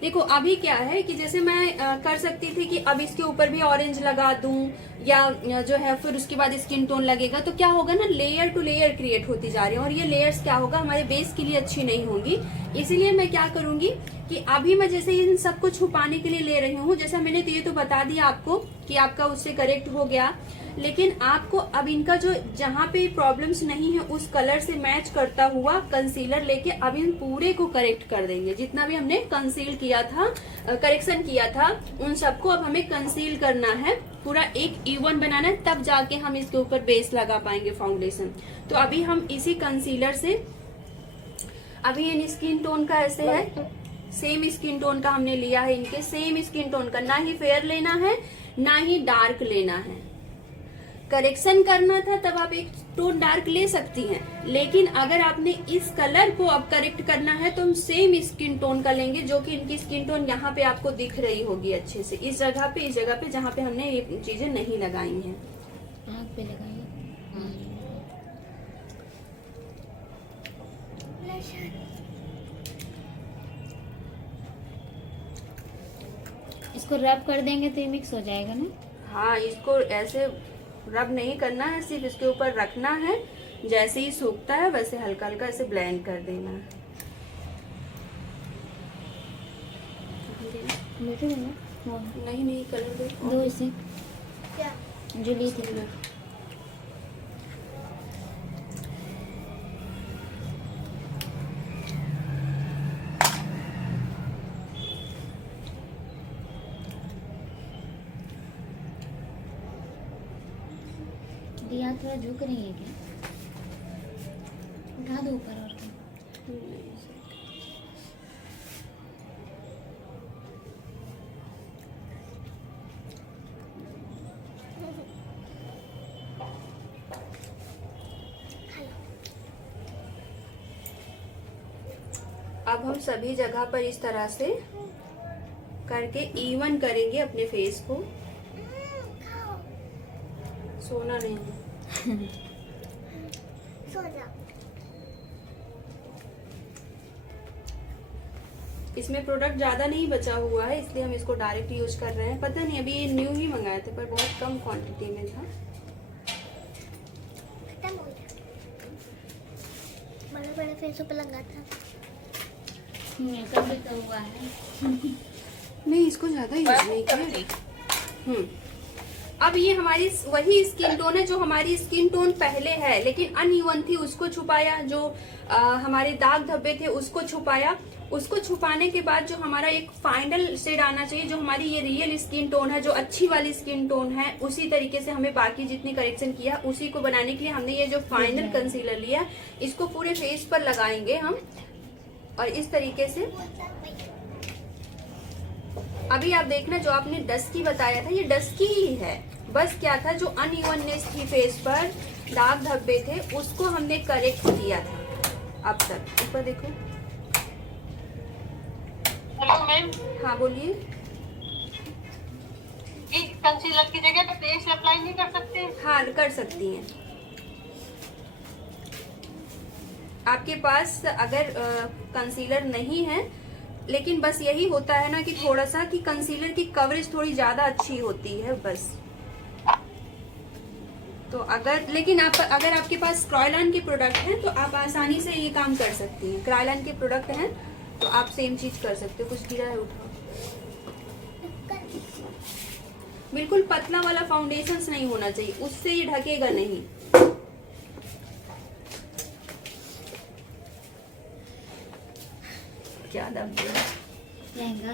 देखो अभी क्या है कि जैसे मैं कर सकती थी कि अब इसके ऊपर भी ऑरेंज लगा दूं, या जो है फिर उसके बाद स्किन टोन लगेगा, तो क्या होगा ना, लेयर टू लेयर क्रिएट होती जा रही है, और ये लेयर्स क्या होगा, हमारे बेस के लिए अच्छी नहीं होंगी। इसीलिए मैं क्या करूंगी कि अभी मैं जैसे इन सबको छुपाने के लिए ले रही हूँ, जैसा मैंने तो ये तो बता दिया आपको कि आपका उससे करेक्ट हो गया, लेकिन आपको अब इनका जो जहाँ पे प्रॉब्लम्स नहीं है उस कलर से मैच करता हुआ कंसीलर लेके अब इन पूरे को करेक्ट कर देंगे। जितना भी हमने कंसील किया था, करेक्शन किया था, उन सबको अब हमें कंसील करना है, पूरा एक इवन बनाना है, तब जाके हम इसके ऊपर बेस लगा पाएंगे फाउंडेशन। तो अभी हम इसी कंसीलर से, अभी इन स्किन टोन का ऐसे है, सेम स्किन टोन का हमने लिया है, इनके सेम स्किन टोन का, ना ही फेयर लेना है ना ही डार्क लेना है। करेक्शन करना था तब आप एक टोन डार्क ले सकती हैं, लेकिन अगर आपने इस कलर को अब करेक्ट करना है तो हम सेम स्किन टोन का लेंगे, जो कि इनकी स्किन टोन यहाँ पे आपको दिख रही होगी अच्छे से, इस जगह पे जहाँ पे हमने ये चीजें नहीं लगाई हैं। आँख पे लगाइए। इसको रब कर देंगे तो ये मिक्स हो जाएगा ना। हाँ, इसको ऐसे रब नहीं करना है, सिर्फ इसके ऊपर रखना है, जैसे ही सूखता है वैसे हल्का हल्का ऐसे ब्लेंड कर देना है। बेटे देना वो नहीं नहीं, कलर दो। दो इसे क्या जो ली थी। दिया थोड़ा झुक रही है क्या? उठा दो ऊपर और क्या? अब हम सभी जगह पर इस तरह से करके इवन करेंगे अपने फेस को। खाओ सोना नहीं है। सो जाओ। इसमें प्रोडक्ट ज्यादा नहीं बचा हुआ है, इसलिए हम इसको डायरेक्ट यूज कर रहे हैं। पता नहीं, अभी ये न्यू ही मंगाए थे पर बहुत कम क्वांटिटी में था। खत्म हो गया। बड़े बड़े फेसों पे लगा था। मेकअप भी तो हुआ है। नहीं, इसको ज्यादा यूज नहीं किया। अब ये हमारी वही स्किन टोन है जो हमारी स्किन टोन पहले है, लेकिन अनइवन थी, उसको छुपाया। जो हमारे दाग धब्बे थे उसको छुपाया। उसको छुपाने के बाद जो हमारा एक फाइनल शेड आना चाहिए, जो हमारी ये रियल स्किन टोन है, जो अच्छी वाली स्किन टोन है, उसी तरीके से हमें बाकी जितनी करेक्शन किया उसी को बनाने के लिए हमने ये जो फाइनल कंसीलर लिया, इसको पूरे फेस पर लगाएंगे हम। और इस तरीके से अभी आप देखना, जो आपने डस्की बताया था, ये डस्की ही है। बस क्या था, जो अनइवननेस थी फेस पर, दाग धब्बे थे, उसको हमने करेक्ट किया था। अब तक ऊपर देखो। हेलो मैम, हाँ बोलिए। ये कंसीलर की जगह पे फेस अप्लाई नहीं कर सकते? हाँ कर सकती हैं। आपके पास अगर कंसीलर नहीं है, लेकिन बस यही होता है ना कि थोड़ा सा कि कंसीलर की कवरेज थोड़ी ज्यादा अच्छी होती है बस। तो लेकिन अगर आपके पास क्रायोलान के प्रोडक्ट हैं तो आप आसानी से ये काम कर सकती हैं। क्रायोलान के प्रोडक्ट हैं तो आप सेम चीज कर सकते हो। कुछ गिरा है, उठाओ। बिल्कुल पतला वाला फाउंडेशन नहीं होना चाहिए, उससे ये ढकेगा नहीं। क्या दब गया लहंगा।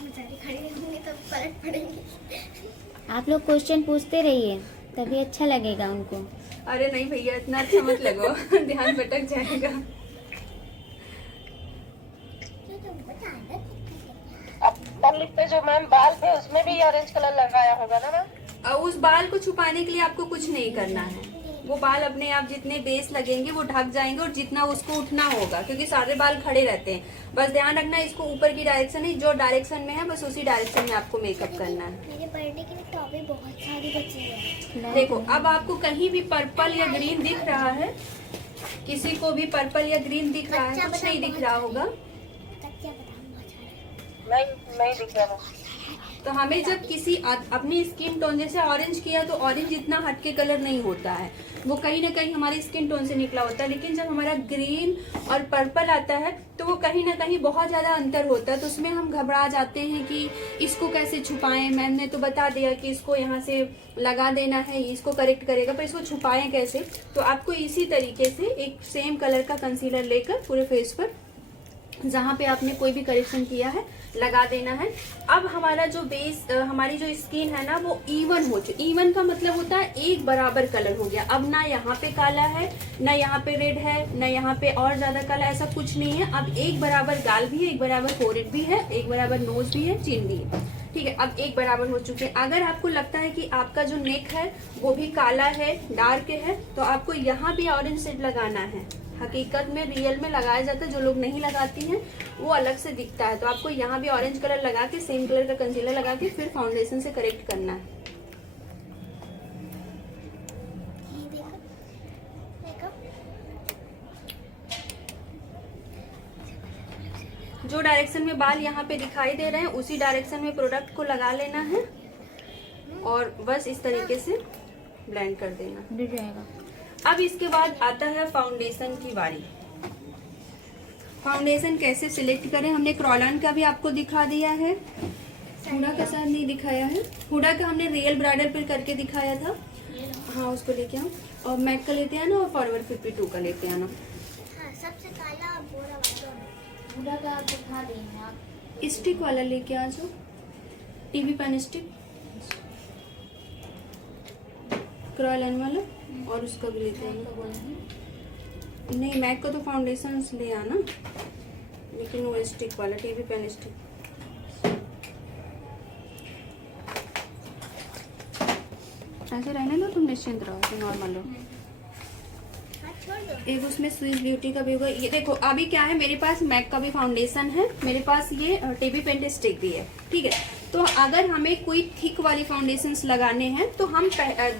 बेचारी खड़ी रहेंगी तो पलट पड़ेंगी। आप लोग क्वेश्चन पूछते रहिए, तभी अच्छा लगेगा उनको। अरे नहीं भैया, इतना अच्छा मत लगो। ध्यान भटक जाएगा। अपर लिप पे जो मैम बाल थे उसमें भी ऑरेंज कलर लगाया होगा ना मैम? और उस बाल को छुपाने के लिए आपको कुछ नहीं करना है। वो बाल अपने आप जितने बेस लगेंगे वो ढक जाएंगे, और जितना उसको उठना होगा, क्योंकि सारे बाल खड़े रहते हैं। बस ध्यान रखना, इसको ऊपर की डायरेक्शन है, जो डायरेक्शन में है बस उसी डायरेक्शन में आपको मेकअप करना है। मेरे बर्थडे के लिए टॉपी बहुत सारी बची है। देखो, अब आपको कहीं भी पर्पल या ग्रीन दिख रहा है? किसी को भी पर्पल या ग्रीन दिख रहा है? कुछ नहीं दिख रहा होगा। कच्चा बादाम बहुत सारे। नहीं दिख रहा। तो हमें जब किसी अपनी स्किन टोन, जैसे ऑरेंज किया तो ऑरेंज इतना हटके कलर नहीं होता है, वो कहीं ना कहीं हमारी स्किन टोन से निकला होता है। लेकिन जब हमारा ग्रीन और पर्पल आता है तो वो कहीं ना कहीं बहुत ज्यादा अंतर होता है। तो उसमें हम घबरा जाते हैं कि इसको कैसे छुपाएं। मैम ने तो बता दिया कि इसको यहाँ से लगा देना है, इसको करेक्ट करेगा, पर इसको छुपाएं कैसे? तो आपको इसी तरीके से एक सेम कलर का कंसीलर लेकर पूरे फेस पर, जहाँ पे आपने कोई भी करेक्शन किया है, लगा देना है। अब हमारा जो बेस, हमारी जो स्किन है ना, वो इवन हो चुकी। इवन का मतलब होता है एक बराबर कलर हो गया। अब ना यहाँ पे काला है, ना यहाँ पे रेड है, ना यहाँ पे और ज्यादा काला, ऐसा कुछ नहीं है। अब एक बराबर गाल भी है, एक बराबर फोrehead भी है, एक बराबर नोज भी है, चिन भी है। ठीक है, अब एक बराबर हो चुके हैं। अगर आपको लगता है कि आपका जो नेक है वो भी काला है, डार्क है, तो आपको यहाँ भी ऑरेंज शेड लगाना है। हकीकत में रियल में लगाया जाता है, जो लोग नहीं लगाती हैं वो अलग से दिखता है। तो आपको यहाँ भी ऑरेंज कलर लगा के, सेम कलर का कंसीलर लगा के फिर फाउंडेशन से करेक्ट करना है। ये देखो, देखो। जो डायरेक्शन में बाल यहाँ पे दिखाई दे रहे हैं उसी डायरेक्शन में प्रोडक्ट को लगा लेना है, और बस इस तरीके से ब्लेंड कर देना। डूब जाएगा। अब इसके बाद आता है फाउंडेशन की बारी। फाउंडेशन कैसे सिलेक्ट करें, हमने क्रॉलन का भी आपको दिखा दिया है, हुडा का साथ नहीं दिखाया है। हुडा का हमने रियल ब्राइडल पे करके दिखाया था। हाँ उसको लेके आओ, और मैक का लेते आना और फॉरवर्ड 52 का लेते आना। हाँ, सबसे काला बोरा वाला पूरा का आप दिखा देंगे आप। स्टिक वाला लेके आ जाओ, टीवी पेन स्टिक, क्रॉलन वाला, और उसका भी लेते आना। नहीं मैक का तो फाउंडेशन ले आना, लेकिन वो स्टिक वाला टीवी पेन स्टिक। ऐसे रहने दो, तुम निश्चिंत रहो, ऐसे नॉर्मल रहो। हाँ, छोड़ दो। एक उसमें स्विस ब्यूटी का भी होगा। ये देखो अभी क्या है, मेरे पास मैक का भी फाउंडेशन है, मेरे पास ये टीवी पेंट स्टिक भी है, ठीक है। तो अगर हमें कोई थिक वाली फाउंडेशंस लगाने हैं तो हम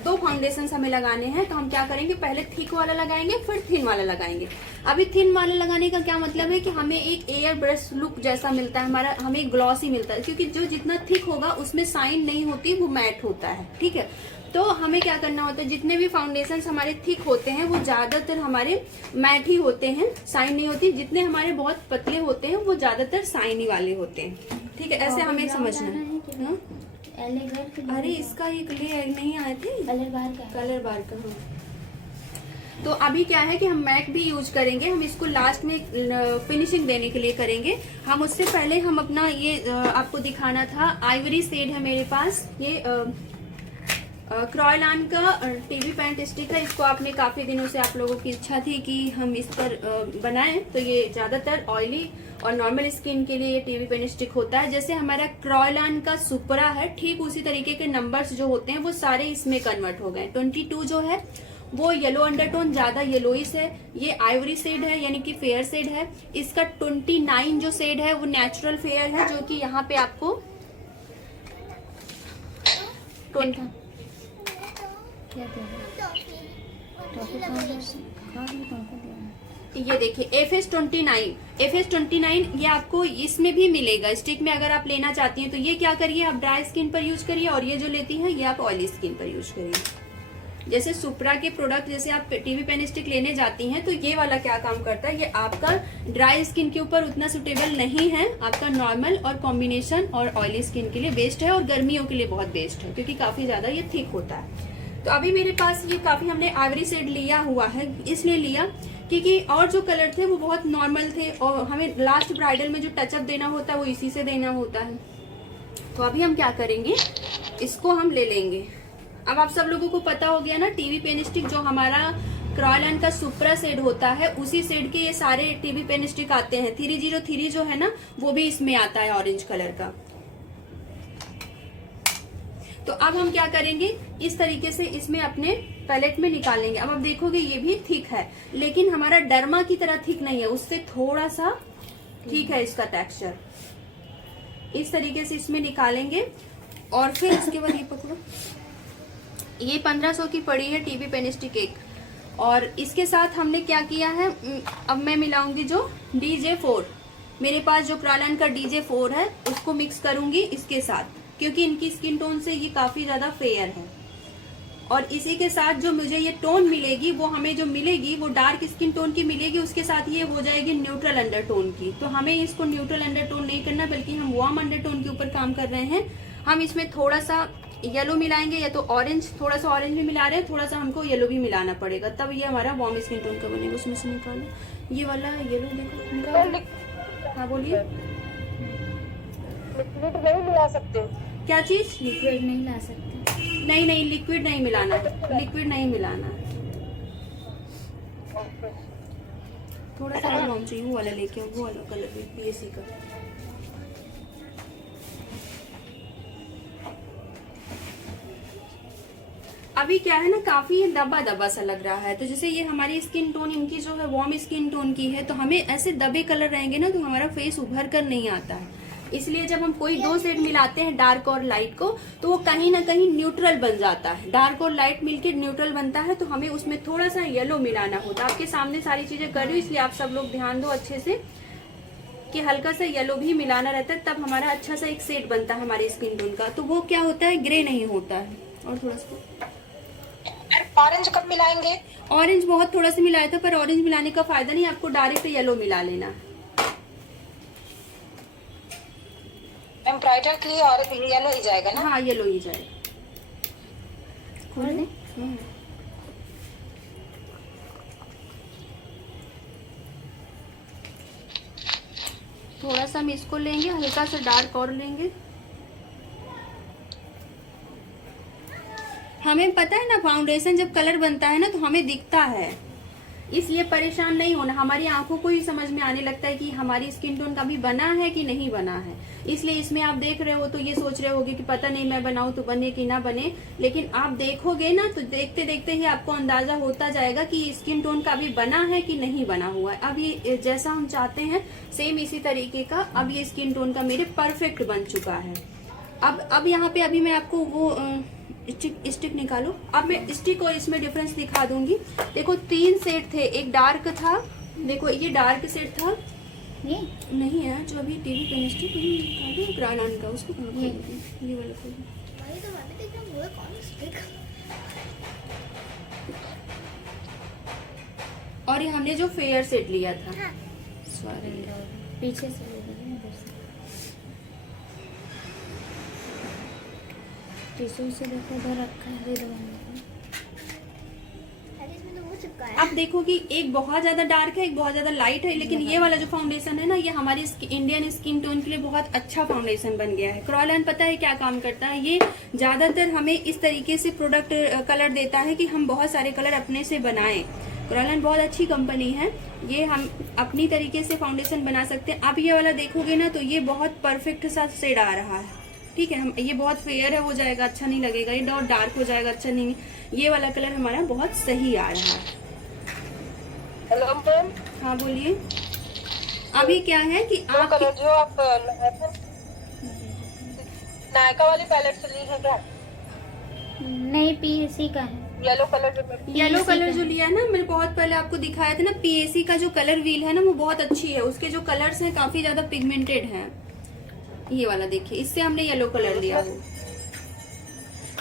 दो फाउंडेशंस हमें लगाने हैं, तो हम क्या करेंगे, पहले थिक वाला लगाएंगे फिर थिन वाला लगाएंगे। अभी थिन वाला लगाने का क्या मतलब है कि हमें एक एयर ब्रश लुक जैसा मिलता है, हमारा हमें ग्लॉसी मिलता है, क्योंकि जो जितना थिक होगा उसमें शाइन नहीं होती, वो मैट होता है, ठीक है। तो हमें क्या करना होता है, जितने भी फाउंडेशंस हमारे थिक होते हैं वो ज्यादातर हमारे मैट ही होते हैं, शाइन नहीं होती। जितने हमारे बहुत पतले होते हैं वो ज्यादातर शाइनी वाले होते हैं, ठीक है। ऐसे हमें समझना है। हाँ? अरे इसका एक ले नहीं आए थे, कलर बार का कलर बार का। हाँ तो अभी क्या है कि हम मैक भी यूज करेंगे, हम इसको लास्ट में फिनिशिंग देने के लिए करेंगे। हम उससे पहले हम अपना ये आपको दिखाना था, आइवरी शेड है मेरे पास, ये क्रॉयलान का टीवी पेंट स्टिक है। इसको आपने काफी दिनों से आप लोगों की इच्छा थी कि हम इस पर बनाएं, तो ये ज्यादातर ऑयली और नॉर्मल स्किन के लिए ये टीवी पेंट स्टिक होता है। जैसे हमारा क्रॉयलान का सुपरा है, ठीक उसी तरीके के नंबर्स जो होते हैं वो सारे इसमें कन्वर्ट हो गए। 22 जो है वो येलो अंडरटोन, ज्यादा येलोइस है। ये आइवरी शेड है यानी कि फेयर शेड है। इसका 29 जो शेड है वो नेचुरल फेयर है, जो कि यहाँ पे आपको क्या ये देखिए FS29 ये आपको इसमें भी मिलेगा स्टिक में। अगर आप लेना चाहती हैं तो ये क्या करिए, आप ड्राई स्किन पर यूज करिए, और ये जो लेती हैं ये आप ऑयली स्किन पर यूज करिए। जैसे सुप्रा के प्रोडक्ट जैसे आप टीवी पेन स्टिक लेने जाती हैं तो ये वाला क्या काम करता है, ये आपका ड्राई स्किन के ऊपर उतना सुटेबल नहीं है, आपका नॉर्मल और कॉम्बिनेशन और ऑयली स्किन के लिए बेस्ट है, और गर्मियों के लिए बहुत बेस्ट है, क्योंकि काफी ज्यादा ये थिक होता है। तो अभी मेरे पास ये काफी हमने आइवरी शेड लिया हुआ है, इसलिए लिया क्योंकि और जो कलर थे वो बहुत नॉर्मल थे, और हमें लास्ट ब्राइडल में जो टचअप देना होता है वो इसी से देना होता है। तो अभी हम क्या करेंगे, इसको हम ले लेंगे। अब आप सब लोगों को पता हो गया ना, टीवी पेन स्टिक जो हमारा क्रॉयलान का सुप्रा शेड होता है उसी शेड के ये सारे टीवी पेन स्टिक आते हैं। 303 जो है ना वो भी इसमें आता है ऑरेंज कलर का। तो अब हम क्या करेंगे, इस तरीके से इसमें अपने पैलेट में निकालेंगे। अब आप देखोगे ये भी थिक है, लेकिन हमारा डर्मा की तरह थिक नहीं है, उससे थोड़ा सा ठीक है इसका टेक्सचर। इस तरीके से इसमें निकालेंगे, और फिर इसके बाद ये पकड़ो, ये 1500 की पड़ी है टीवी पेन स्टिक एक। और इसके साथ हमने क्या किया है, अब मैं मिलाऊंगी जो DJ4, मेरे पास जो क्रॉयलान का DJ4 है उसको मिक्स करूंगी इसके साथ, क्योंकि इनकी स्किन टोन से ये काफी ज्यादा फेयर है। और इसी के साथ जो मुझे ये टोन मिलेगी वो हमें जो मिलेगी वो डार्क स्किन टोन की मिलेगी, उसके साथ ये हो जाएगी न्यूट्रल अंडरटोन की। तो हमें इसको न्यूट्रल अंडरटोन नहीं करना, बल्कि हम वार्म अंडरटोन के ऊपर काम कर रहे हैं। हम इसमें थोड़ा सा येलो मिलाएंगे, या तो ऑरेंज, थोड़ा सा ऑरेंज भी मिला रहे हैं, थोड़ा सा हमको येलो भी मिलाना पड़ेगा, तब ये हमारा वार्म स्किन टोन का बनेगा। उसमें से निकालो ये वाला येलो, देखो निकालो। हाँ बोलिए, लिक्विड नहीं मिला सकते? क्या चीज? लिक्विड नहीं ला सकते। नहीं लिक्विड नहीं मिलाना, लिक्विड नहीं मिलाना। थोड़ा सा और वार्म चाहिए, वो वाला लेके आओ, वो वाला कलर भी PSC का। अभी क्या है ना, काफी दबा दबा सा लग रहा है, तो जैसे ये हमारी स्किन टोन इनकी जो है वार्म स्किन टोन की है, तो हमें ऐसे दबे कलर रहेंगे ना तो हमारा फेस उभर कर नहीं आता है। इसलिए जब हम कोई दो शेड मिलाते हैं डार्क और लाइट को, तो वो कहीं ना कहीं न्यूट्रल बन जाता है। डार्क और लाइट मिलके न्यूट्रल बनता है, तो हमें उसमें थोड़ा सा येलो मिलाना होता है। आपके सामने सारी चीजें कर रही हूँ, इसलिए आप सब लोग ध्यान दो अच्छे से कि हल्का सा येलो भी मिलाना रहता है, तब हमारा अच्छा सा एक शेड बनता है हमारे स्किन टोन का। तो वो क्या होता है, ग्रे नहीं होता है। और थोड़ा सा ऑरेंज कब मिलाएंगे? ऑरेंज बहुत थोड़ा सा मिलाया था, पर ऑरेंज मिलाने का फायदा नहीं, आपको डायरेक्ट येलो मिला लेना। ब्राइडल के लिए और येलो ही जाएगा ना? हाँ येलो ही जाएगा। खोल दे। थोड़ा सा हम इसको लेंगे, हल्का सा डार्क और लेंगे। हमें पता है ना फाउंडेशन जब कलर बनता है ना तो हमें दिखता है, इसलिए परेशान नहीं होना। हमारी आंखों को ही समझ में आने लगता है कि हमारी स्किन टोन कभी बना है कि नहीं बना है। इसलिए इसमें आप देख रहे हो तो ये सोच रहे होगे कि पता नहीं मैं बनाऊं तो बने कि ना बने, लेकिन आप देखोगे ना तो देखते देखते ही आपको अंदाजा होता जाएगा कि स्किन टोन का अभी बना है कि नहीं बना हुआ है। अब ये जैसा हम चाहते हैं सेम इसी तरीके का अब ये स्किन टोन का मेरे परफेक्ट बन चुका है। अब यहाँ पे अभी मैं आपको वो स्टिक निकालो। अब मैं स्टिक और इसमें डिफरेंस दिखा दूंगी। देखो 3 सेट थे, एक डार्क था, देखो ये डार्क सेट था, ये नहीं है जो अभी टीवी पे स्टिक क्रॉयलॉन का, उसको कहाँ खोल दूँ? ये वाला खोल दूँ। भाई तो मैं भी देख रहा हूँ वो कौन स्टिक। और ये हमने जो फेयर सेट लिया था, हाँ सॉरी पीछे से ले लीजिए, इधर से। टिश्यू से देखो उधर रखा है, दे दो हमको। अरे इसमें तो वो चिपका है। अब देखो कि एक बहुत ज्यादा डार्क है, एक बहुत ज्यादा लाइट है, लेकिन ये वाला जो फाउंडेशन है ना ये हमारी इंडियन स्किन टोन के लिए बहुत अच्छा फाउंडेशन बन गया है। क्रॉयलॉन पता है क्या काम करता है, ये ज्यादातर हमें इस तरीके से प्रोडक्ट कलर देता है कि हम बहुत सारे कलर अपने से बनाएं। क्रॉयलॉन बहुत अच्छी कंपनी है, ये हम अपनी तरीके से फाउंडेशन बना सकते हैं। अब ये वाला देखोगे ना तो ये बहुत परफेक्ट सा शेड आ रहा है, ठीक है। हम ये बहुत फेयर है, हो जाएगा अच्छा नहीं लगेगा, ये और डार्क हो जाएगा अच्छा नहीं। ये वाला कलर हमारा बहुत सही आ रहा है। हेलो मैम, हाँ बोलिए। अभी क्या है कि वो आप कलर जो आप नायका वाली पैलेट से ली है क्या? नहीं, पीएससी का है। येलो कलर जो मेरे येलो कलर जो लिया है ना, मैंने बहुत पहले आपको दिखाया था ना, पीएसी का जो कलर व्हील है ना वो बहुत अच्छी है, उसके जो कलर्स हैं काफी ज्यादा पिगमेंटेड हैं। ये वाला देखिए, इससे हमने येलो कलर लिया है।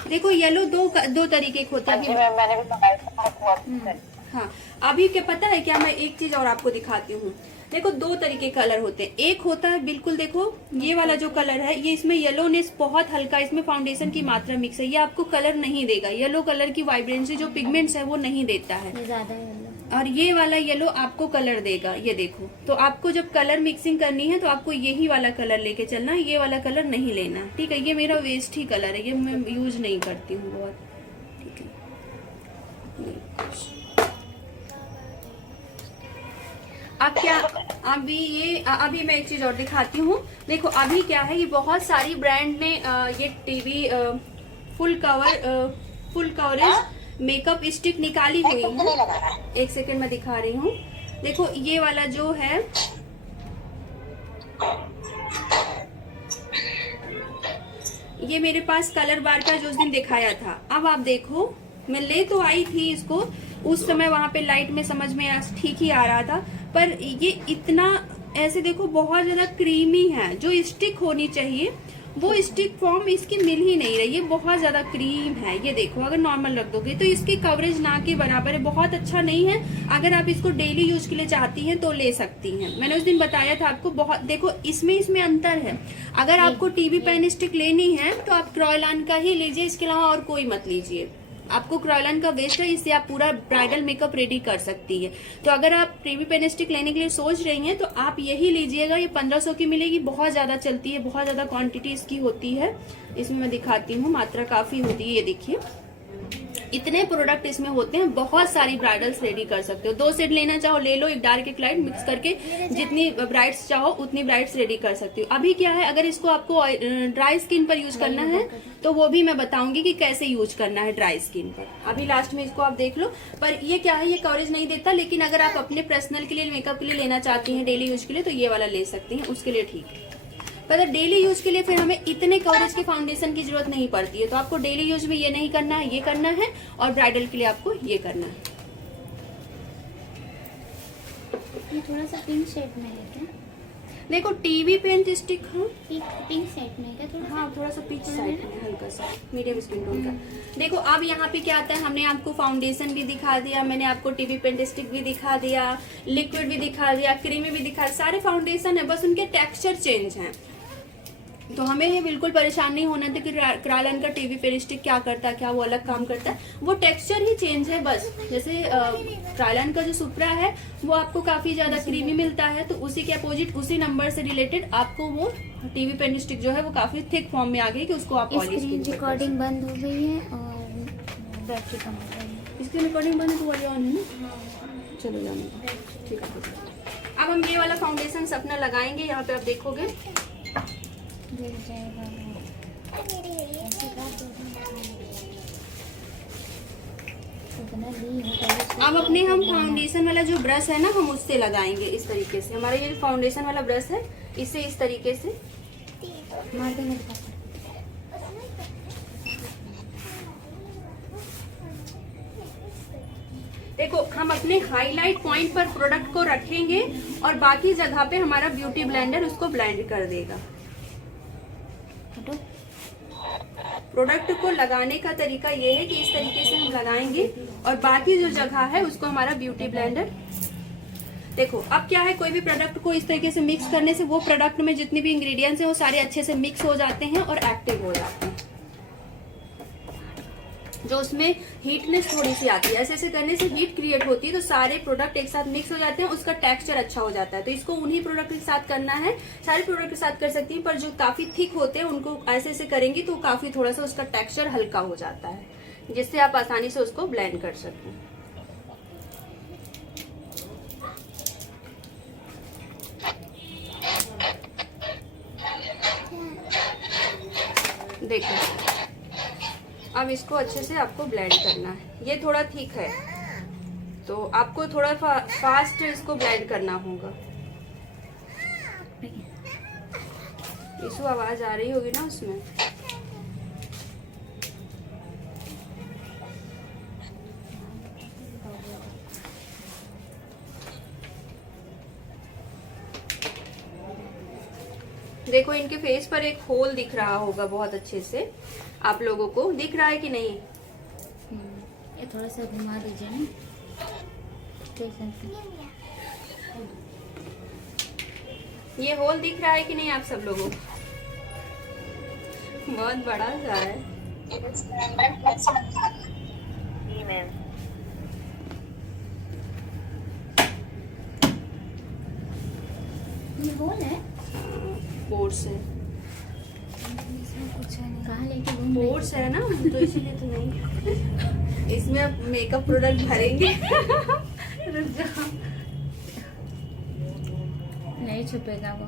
देखो येलो दो तरीके के होता है। मैम मैंने भी मंगाया था, बहुत अच्छा है। हाँ अभी क्या पता है क्या, मैं एक चीज और आपको दिखाती हूँ। देखो 2 तरीके के कलर होते हैं, एक होता है बिल्कुल देखो ये वाला जो कलर है, ये इसमें येलोनेस बहुत हल्का, इसमें फाउंडेशन की मात्रा मिक्स है, ये आपको कलर नहीं देगा। येलो कलर की वाइब्रेंसी जो पिगमेंट्स है वो नहीं देता है, ये ज्यादा येलो। और ये वाला येलो आपको कलर देगा। ये देखो, तो आपको जब कलर मिक्सिंग करनी है तो आपको यही वाला कलर लेके चलना, ये वाला कलर नहीं लेना, ठीक है। ये मेरा वेस्ट ही कलर है, ये मैं यूज नहीं करती हूँ बहुत, ठीक है। अब क्या, अभी मैं एक चीज और दिखाती हूँ। देखो अभी क्या है, ये बहुत सारी ब्रांड ने ये TV full coverage makeup stick निकाली हुई है। एक सेकंड में दिखा रही हूँ। देखो ये वाला जो है, ये मेरे पास कलर बार का जो उस दिन दिखाया था। अब आप देखो, मैं ले तो आई थी इसको, उस समय वहां पे लाइट में समझ में ठीक ही आ रहा था, पर ये इतना ऐसे देखो बहुत ज्यादा क्रीमी है। जो स्टिक होनी चाहिए वो स्टिक फॉर्म इसकी मिल ही नहीं रही है, बहुत ज्यादा क्रीम है। ये देखो, अगर नॉर्मल रख दोगे तो इसकी कवरेज ना के बराबर है, बहुत अच्छा नहीं है। अगर आप इसको डेली यूज के लिए चाहती हैं तो ले सकती हैं। मैंने उस दिन बताया था आपको, बहुत देखो इसमें अंतर है। अगर आपको टीवी पेन स्टिक लेनी है तो आप क्रॉयलॉन का ही लीजिए, इसके अलावा और कोई मत लीजिए। आपको क्रॉयलॉन का वेस्ट है, इससे आप पूरा ब्राइडल मेकअप रेडी कर सकती है। तो अगर आप टीवी पेन स्टिक लेने के लिए सोच रही हैं तो आप यही लीजिएगा। ये 1500 की मिलेगी, बहुत ज्यादा चलती है, बहुत ज्यादा क्वांटिटी इसकी होती है। इसमें मैं दिखाती हूँ, मात्रा काफी होती है। ये देखिए इतने प्रोडक्ट इसमें होते हैं, बहुत सारी ब्राइडल्स रेडी कर सकते हो। 2 सेट लेना चाहो ले लो, एक डार्क एक लाइट मिक्स करके जितनी ब्राइड्स चाहो उतनी ब्राइड्स रेडी कर सकती हो। अभी क्या है, अगर इसको आपको ड्राई स्किन पर यूज करना है तो वो भी मैं बताऊंगी कि कैसे यूज करना है ड्राई स्किन पर। अभी लास्ट में इसको आप देख लो। पर ये क्या है, ये कवरेज नहीं देता, लेकिन अगर आप अपने पर्सनल के लिए मेकअप के लिए लेना चाहती हैं डेली यूज के लिए तो ये वाला ले सकती हैं, उसके लिए ठीक है। पर डेली यूज के लिए फिर हमें इतने कवरेज के फाउंडेशन की जरूरत नहीं पड़ती है, तो आपको डेली यूज में ये नहीं करना है, ये करना है, और ब्राइडल के लिए आपको ये करना है। ये थोड़ा सा पिंक शेड में है क्या? देखो टीवी पेंट स्टिक, हाँ पिंक शेड में है क्या? थोड़ा हाँ थोड़ा सा पीच साइड में हल्का सा मीडियम स्किन टोन का। देखो अब यहाँ पे क्या आता है, हमने आपको फाउंडेशन भी दिखा दिया, मैंने आपको टीवी पेंट स्टिक भी दिखा दिया, लिक्विड भी दिखा दिया, क्रीमी भी दिखा, सारे फाउंडेशन है, बस उनके टेक्सचर चेंज हैं। तो हमें ये बिल्कुल परेशान नहीं होना था कि क्रायलन का टीवी पेरिस्टिक क्या करता है, क्या वो अलग काम करता है। वो टेक्सचर ही चेंज है बस। जैसे क्रायलन का जो सुप्रा है वो आपको काफी ज्यादा क्रीमी मिलता है, तो उसी के अपोजिट, उसी नंबर से रिलेटेड आपको वो टीवी पेरिस्टिक जो है वो काफी थिक फॉर्म में आ गई कि उसको आप स्क्रीन रिकॉर्डिंग बंद हो गई है और बैटरी कम हो गई है। इसकी रिकॉर्डिंग बंद तो वाली ऑन है ना। चलो जाने दो। ठीक है। अब हम ये वाला फाउंडेशन अपना लगाएंगे। यहाँ पे आप देखोगे गिर जाएगा वो। इतना ली है पहले। अब अपने हम फाउंडेशन वाला जो ब्रश है ना, हम उससे लगाएंगे इस तरीके से। हमारा ये फाउंडेशन वाला ब्रश है, इससे इस तरीके से मार दे मेरे पास। देखो, हम अपने हाईलाइट पॉइंट पर प्रोडक्ट को रखेंगे और बाकी जगह पे हमारा ब्यूटी ब्लेंडर उसको ब्लेंड कर देगा। हटो। प्रोडक्ट को लगाने का तरीका ये है कि इस तरीके से हम लगाएंगे और बाकी जो जगह है उसको हमारा ब्यूटी ब्लेंडर। देखो, अब क्या है, कोई भी प्रोडक्ट को इस तरीके से मिक्स करने से वो प्रोडक्ट में जितने भी इंग्रेडिएंट्स हैं वो सारे अच्छे से मिक्स हो जाते हैं और एक्टिव हो जाते हैं। जो उसमें हीटनेस थोड़ी सी आती है, ऐसे ऐसे करने से हीट क्रिएट होती है, तो सारे प्रोडक्ट एक साथ मिक्स हो जाते हैं, उसका टेक्सचर अच्छा हो जाता है। तो इसको उन्हीं प्रोडक्ट के साथ करना है। सारे प्रोडक्ट के साथ कर सकती हैं, पर जो काफी थिक होते हैं उनको ऐसे ऐसे करेंगी तो काफी थोड़ा सा उसका टेक्सचर हल्का हो जाता है, जिससे आप आसानी से उसको ब्लेंड कर सकें। देखो, अब इसको अच्छे से आपको ब्लेंड करना है। ये थोड़ा थिक है तो आपको थोड़ा फास्ट इसको ब्लेंड करना होगा। इसको आवाज आ रही होगी ना उसमें। देखो, इनके फेस पर एक होल दिख रहा होगा बहुत अच्छे से। आप लोगों को दिख रहा है कि नहीं? ये थोड़ा सा घुमा दीजिए ना। ये होल दिख रहा है कि नहीं आप सब लोगों को? बहुत बड़ा सा है। जी मैम। ये होल है, पोर्स है, इसमें कुछ है नहीं। कहाँ लेके घूम रही पोर्स है ना, तो इसीलिए तो नहीं। इसमें आप मेकअप प्रोडक्ट भरेंगे। रुक जाओ। नहीं छुपेगा वो।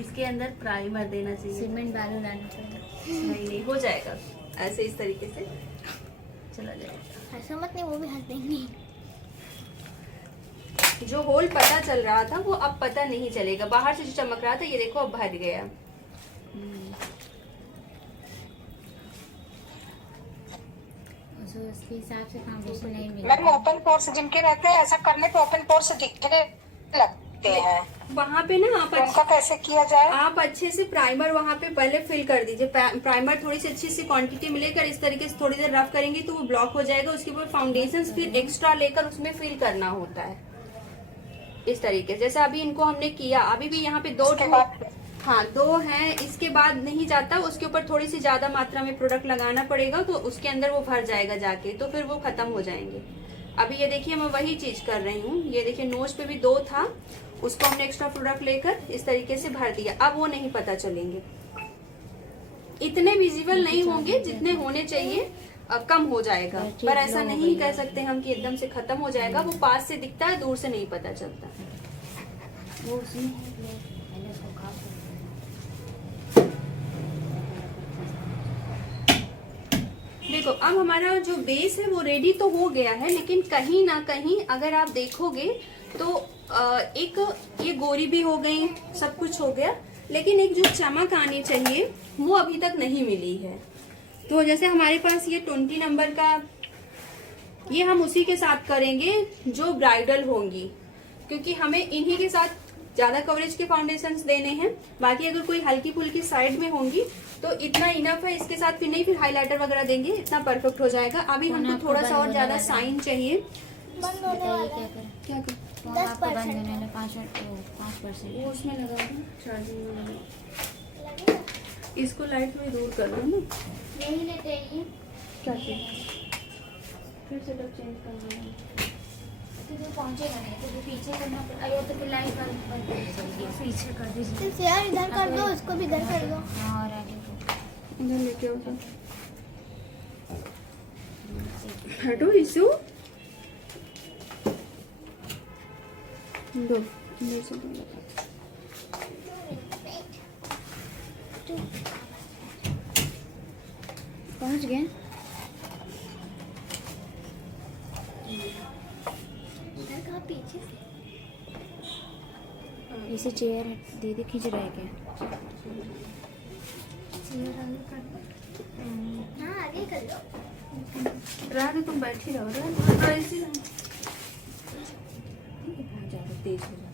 इसके अंदर प्राइमर देना चाहिए। सीमेंट बालू लाना पड़ेगा। नहीं हो जाएगा ऐसे, इस तरीके से चला जाएगा। ऐसा मत नहीं, वो भी हंस देंगे। जो होल पता चल रहा था वो अब पता नहीं चलेगा। बाहर से जो चमक रहा था, ये देखो अब भर गया। उसके हिसाब से फाउंडेशन नहीं मिलेगा। मैम, ओपन पोर्स जिनके रहते हैं, ऐसा करने पे ओपन पोर्स दिखने लगते हैं। वहाँ पे ना आप उनका कैसे किया जाए? आप अच्छे से प्राइमर वहाँ पे पहले फिल कर दीजिए। प्राइमर थोड़ी सी अच्छी सी क्वांटिटी में लेकर इस तरीके से थोड़ी देर रफ करेंगे तो वो ब्लॉक हो जाएगा। उसके बाद फाउंडेशन फिर एक्स्ट्रा लेकर उसमें फिल करना होता है इस तरीके से। जैसे अभी इनको हमने किया, अभी भी यहाँ पे दो हाँ 2 हैं, इसके बाद नहीं जाता। उसके ऊपर थोड़ी सी ज्यादा मात्रा में प्रोडक्ट लगाना पड़ेगा तो उसके अंदर वो भर जाएगा जाके, तो फिर वो खत्म हो जाएंगे। अभी ये देखिए, मैं वही चीज कर रही हूँ। ये देखिए, नोज पे भी 2 था, उसको हमने एक्स्ट्रा प्रोडक्ट लेकर इस तरीके से भर दिया। अब वो नहीं पता चलेंगे, इतने विजिबल नहीं होंगे जितने होने चाहिए। कम हो जाएगा, पर ऐसा नहीं कह सकते हम कि एकदम से खत्म हो जाएगा। वो पास से दिखता है, दूर से नहीं पता चलता। वो उसमें है, पहले उसको खा सकते हैं। देखो, अब हमारा जो बेस है वो रेडी तो हो गया है, लेकिन कहीं ना कहीं अगर आप देखोगे तो एक ये गोरी भी हो गई, सब कुछ हो गया, लेकिन एक जो चमक आनी चाहिए वो अभी तक नहीं मिली है। तो जैसे हमारे पास ये 20 नंबर का, ये हम उसी के साथ करेंगे जो ब्राइडल होंगी, क्योंकि हमें इन्हीं के साथ ज्यादा कवरेज के फाउंडेशंस देने हैं। बाकी अगर कोई हल्की फुल्की साइड में होंगी तो इतना इनफ है। इसके साथ फिर नहीं, फिर हाइलाइटर वगैरह देंगे, इतना परफेक्ट हो जाएगा। अभी हमको थोड़ा सा और ज्यादा साइन चाहिए। बंद होने वाला क्या है। करें? क्या कर? फोन आपको बंद होने वाला 5%। वो उसमें लगा है, चार्जिंग में लगा। लगेगा? इसको लाइट में दूर कर दो ना। यही लेते हैं ये। क्या चीज़? फिर से लोग चेंज करना है। तो जो पहुंचेगा नहीं तो जो पीछे करना पड़ेगा। अरे तो फिर लाइट बंद कर दीजिए, पीछे कर दीजिए। सिर्फ यार इधर कर दो, इसको भी इधर कर दो। हाँ और आगे को। इधर लेके आओ तो। हटो इशू। दो इधर से दो। पहुंच गए। इधर कहाँ पीछे से? इसे चेयर दीदी खींच रहे क्या? हाँ आगे कर लो। रात तुम बैठी रहो। रात ऐसी ज़्यादा तेज हो जाती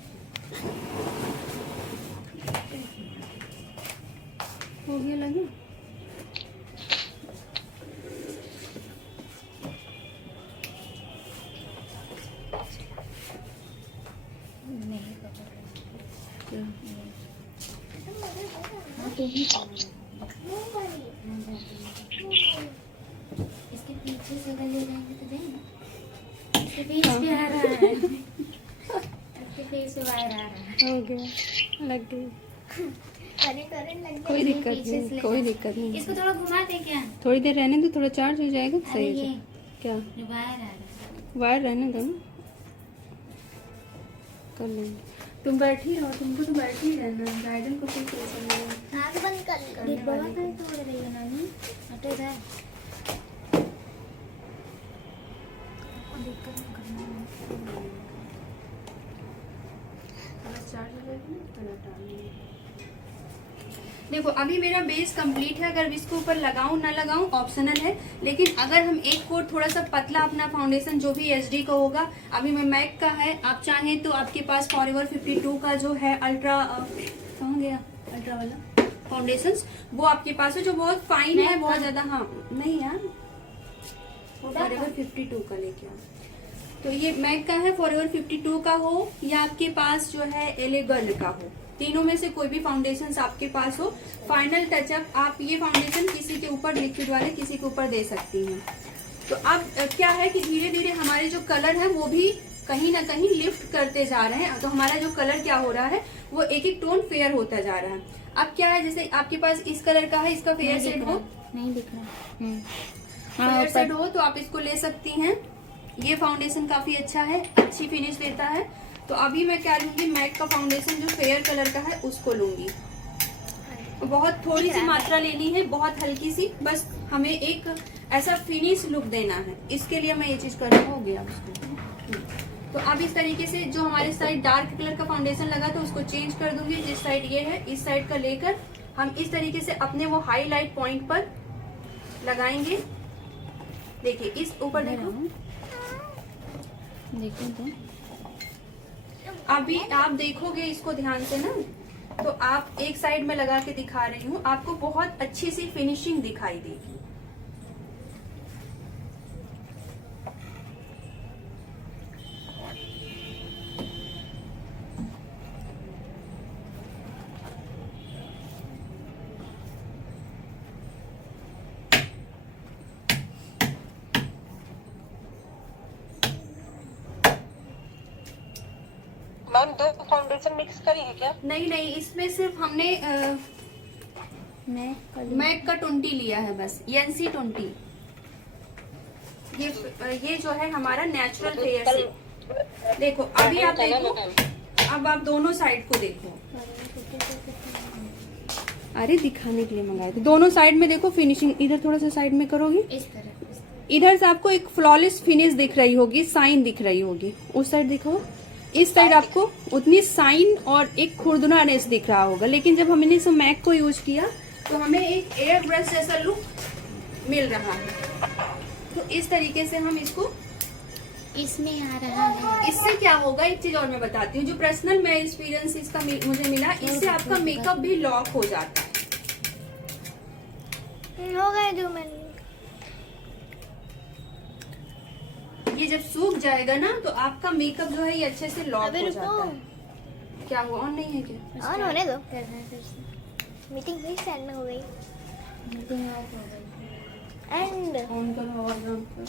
हो गया लगे। नहीं पकड़ रहे। क्या? हाँ तो ही इसके पीछे से अगर ले जाएंगे तो देंगे। इसके पीछे भी आ रहा है। इसके पीछे वायर आ रहा है। हो गया, लग गई। करंट लग कोई गया। दिक्कत पीछे से नहीं, ले कोई जाओ। दिक्कत नहीं। इसको थोड़ा घुमा दे क्या? थोड़ी देर रहने दो, थोड़ा चार्ज हो जाएगा तो अरे सही हो ये जाएगा। क्या? जो वायर आ रहा है। वायर रहने दो ना, कर लेंगे। तुम बैठी रहो, तुमको तो बैठी ही रहना है। गाइडन को कोई टेंशन नहीं है। आँख बंद कर लो। करने डिब्बा वाली कहीं तोड़ रही है नानी। हटो इधर। दिक्कत नहीं करना है। बस चार्ज हो जाएगा ना, तो हटा लेंगे। देखो अभी मेरा बेस कंप्लीट है। अगर इसको ऊपर लगाऊं ना लगाऊं ऑप्शनल है, लेकिन अगर हम एक कोट थोड़ा सा पतला अपना फाउंडेशन जो भी एचडी का होगा, अभी मैं मैक का है, आप चाहें तो आपके पास फॉरएवर 52 का जो है अल्ट्रा कहाँ गया अल्ट्रा वाला फाउंडेशन, वो आपके पास है जो बहुत फाइन है, बहुत ज्यादा। हाँ नहीं यार, फॉरएवर 52 का लेके आओ। तो ये मैक का है, फॉरएवर 52 का हो या आपके पास जो है एले गर्ल का हो, तीनों में से कोई भी फाउंडेशन आपके पास हो, फाइनल टचअप आप ये फाउंडेशन किसी के ऊपर लिक्विड वाले किसी के ऊपर दे सकती हैं। तो अब क्या है कि धीरे धीरे हमारे जो कलर है वो भी कहीं ना कहीं लिफ्ट करते जा रहे हैं। तो हमारा जो कलर क्या हो रहा है वो एक एक टोन फेयर होता जा रहा है। अब क्या है, जैसे आपके पास इस कलर का है, इसका फेयर शेड हो, नहीं दिख रहा। फेयर शेड हो तो आप इसको ले सकती हैं। ये फाउंडेशन काफी अच्छा है, अच्छी फिनिश देता है। तो अभी मैं क्या लूंगी, मैक का फाउंडेशन जो फेयर कलर का है उसको लूंगी। बहुत थोड़ी सी मात्रा लेनी है, बहुत हल्की सी, बस हमें एक ऐसा फिनिश लुक देना है, इसके लिए मैं ये चीज कर रहा हूँ। हो गया उसको। तो अब इस तरीके से जो हमारे साइड डार्क कलर का फाउंडेशन लगा तो उसको चेंज कर दूंगी। जिस साइड ये है इस साइड का लेकर हम इस तरीके से अपने वो हाईलाइट पॉइंट पर लगाएंगे। देखिए इस ऊपर देखो, देखो तो अभी आप देखोगे इसको ध्यान से ना, तो आप एक साइड में लगा के दिखा रही हूँ, आपको बहुत अच्छी सी फिनिशिंग दिखाई देगी। मैम दो फाउंडेशन मिक्स करी है क्या? नहीं नहीं, इसमें सिर्फ हमने मैक का 20 लिया है बस, एनसी 20। ये जो है हमारा नेचुरल फेयर से। देखो अभी आप देखो, अब आप दोनों साइड को देखो। अरे दिखाने के लिए मंगाए थे। दोनों साइड में देखो फिनिशिंग, इधर थोड़ा सा साइड में करोगी, इस तरह इधर से आपको एक फ्लॉलेस फिनिश दिख रही होगी, साइन दिख रही होगी। उस साइड दिखो, इस साइड आपको उतनी साइन और एक खुरदुनानेस दिख रहा होगा। लेकिन जब हमने इस मैक को यूज किया तो हमें एक एयर ब्रश जैसा लुक मिल रहा है। तो इस तरीके से हम इसको, इसमें आ रहा है। इससे क्या होगा, एक चीज और मैं बताती हूँ, जो पर्सनल मैं एक्सपीरियंस इसका मुझे मिला, इससे आपका मेकअप भी लॉक हो जाता है। हो गए 2 मिनट। ये जब सूख जाएगा ना तो आपका मेकअप जो है ये अच्छे से लॉक अभी हो रुको, जाता है। क्या हुआ, ऑन नहीं है क्या? ऑन होने दो। करना है फिर से। मीटिंग हुई स्टैंड में हो गई मीटिंग ऑफ हो गई। एंड ऑन करो आवाज ऑन करो।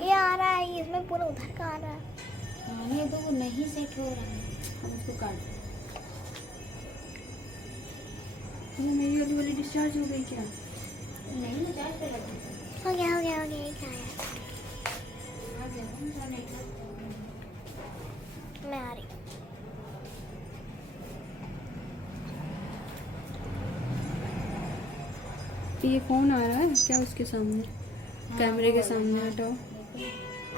ये आ रहा है, इसमें पूरा उधर का आ रहा है। आने दो, वो नहीं सेट हो रहा है। हम उसको काट दें। वो मेरी वाली डिस्चार्ज हो गई क्या? नहीं ना, चार्ज पे लगा। हो गया ये क्या है? आ गया ना, नहीं था। मैं आ रही। ये फोन आ रहा है क्या उसके सामने? कैमरे के सामने हटाओ।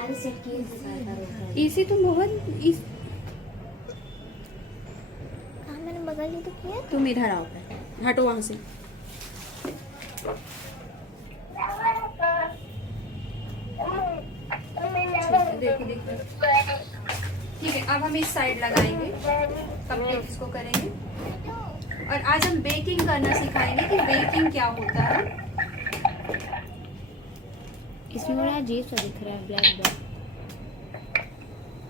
अरे सेट किए दिखाया था। इसी तो बहुत हाँ मैंने बगल ही तो किया। तुम इधर आओ, हटो वहां से। देखिए देखिए, ठीक है। अब हम इस साइड लगाएंगे, कंप्लीट इसको करेंगे। और आज हम बेकिंग करना सिखाएंगे कि बेकिंग क्या होता है। इसमें बड़ा अजीब सा दिख रहा है, ब्लैक ब्लैक।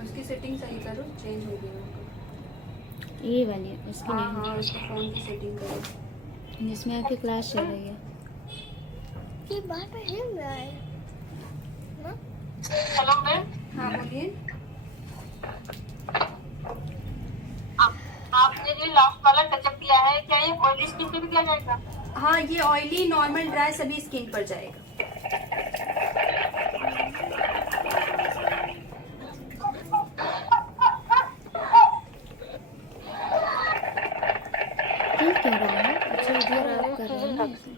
उसकी सेटिंग सही करो, चेंज हो गई। ये वाली उसकी हाँ नहीं हाँ, उसको फोन की सेटिंग करो। है, जिसमें आपकी क्लास चल रही है। ये बार बार हिल रहा है ना? हेलो मैम, हाँ बोलिए। आपने जो लास्ट वाला टचअप किया है, क्या ये ऑयली स्किन पे भी किया जाएगा? हाँ, ये ऑयली, नॉर्मल, ड्राई सभी स्किन पर जाएगा। ठीक कह रहा है। अच्छा इधर आप कर रहे हैं ना ऐसे।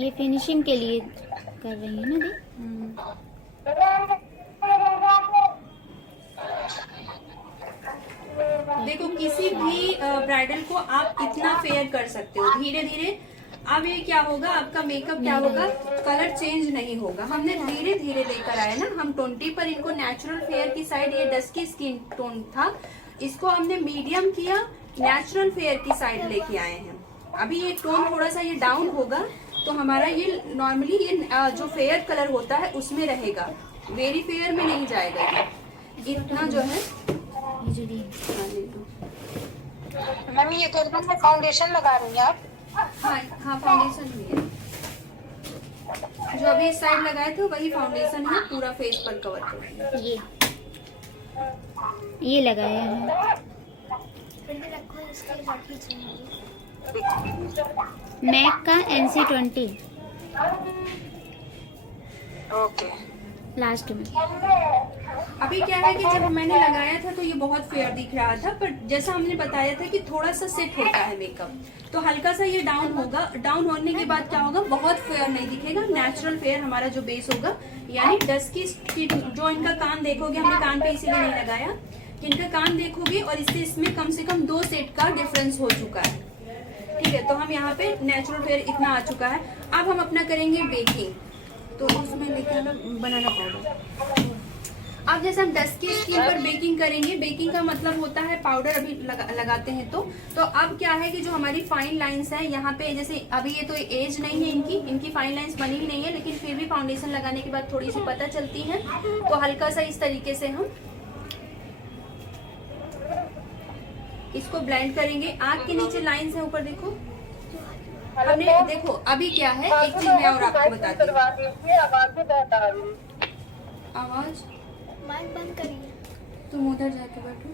ये फिनिशिंग के लिए कर रही है ना दी? देखो, किसी भी ब्राइडल को आप इतना फेयर कर सकते हो धीरे धीरे। अब ये क्या होगा, आपका मेकअप क्या होगा, कलर चेंज नहीं होगा। हमने धीरे धीरे लेकर आए ना, हम 20 पर इनको नेचुरल फेयर की साइड, ये डस्की स्किन टोन था, इसको हमने मीडियम किया, नेचुरल फेयर की साइड लेके आए हैं। अभी ये टोन थोड़ा सा ये डाउन होगा तो हमारा ये नॉर्मली ये जो फेयर कलर होता है उसमें रहेगा, वेरी फेयर में नहीं जाएगा। ये इतना जो है ये जो दी है। हाँ, ले लो। मैम ये गर्दन में फाउंडेशन लगा रही हैं आप? हाँ हाँ, फाउंडेशन भी है। जो अभी इस साइड लगाए थे वही फाउंडेशन है, पूरा फेस पर कवर कर दिया। ये लगाया है। फिर भी रखो, इसके साथ ही चाहिए। मैक का NC20 ओके। लास्ट में। अभी क्या है कि जब मैंने लगाया था तो ये बहुत फेयर दिख रहा था, पर जैसा हमने बताया था कि थोड़ा सा सेट होता है मेकअप, तो हल्का सा ये डाउन होगा। डाउन होने के बाद क्या होगा, बहुत फेयर नहीं दिखेगा, नेचुरल फेयर हमारा जो बेस होगा। यानी डस्की स्किन, जो इनका कान देखोगे, हमने कान पे इसीलिए नहीं लगाया कि इनका कान देखोगे और इससे इसमें कम से कम 2 सेट का डिफरेंस हो चुका है। ठीक है, तो हम यहाँ पे नेचुरल फेयर इतना आ चुका है। अब हम अपना करेंगे बेकिंग, तो उसमें लेके आना बनाना पाउडर। अब जैसे हम डस्की स्किन पर बेकिंग करेंगे, बेकिंग का मतलब होता है पाउडर अभी लगाते हैं तो अब क्या है कि जो हमारी फाइन लाइंस है यहाँ पे, जैसे अभी ये तो एज नहीं है इनकी फाइन लाइंस बनी ही नहीं है, लेकिन फिर भी फाउंडेशन लगाने के बाद थोड़ी सी पता चलती है। तो हल्का सा इस तरीके से हम इसको ब्लेंड करेंगे। आँख के नीचे लाइंस है, ऊपर देखो। हमने देखो अभी क्या है, एक चीज मैं और आपको बताती हूँ। आवाज माइक बंद करिए, तुम उधर जाके बैठो।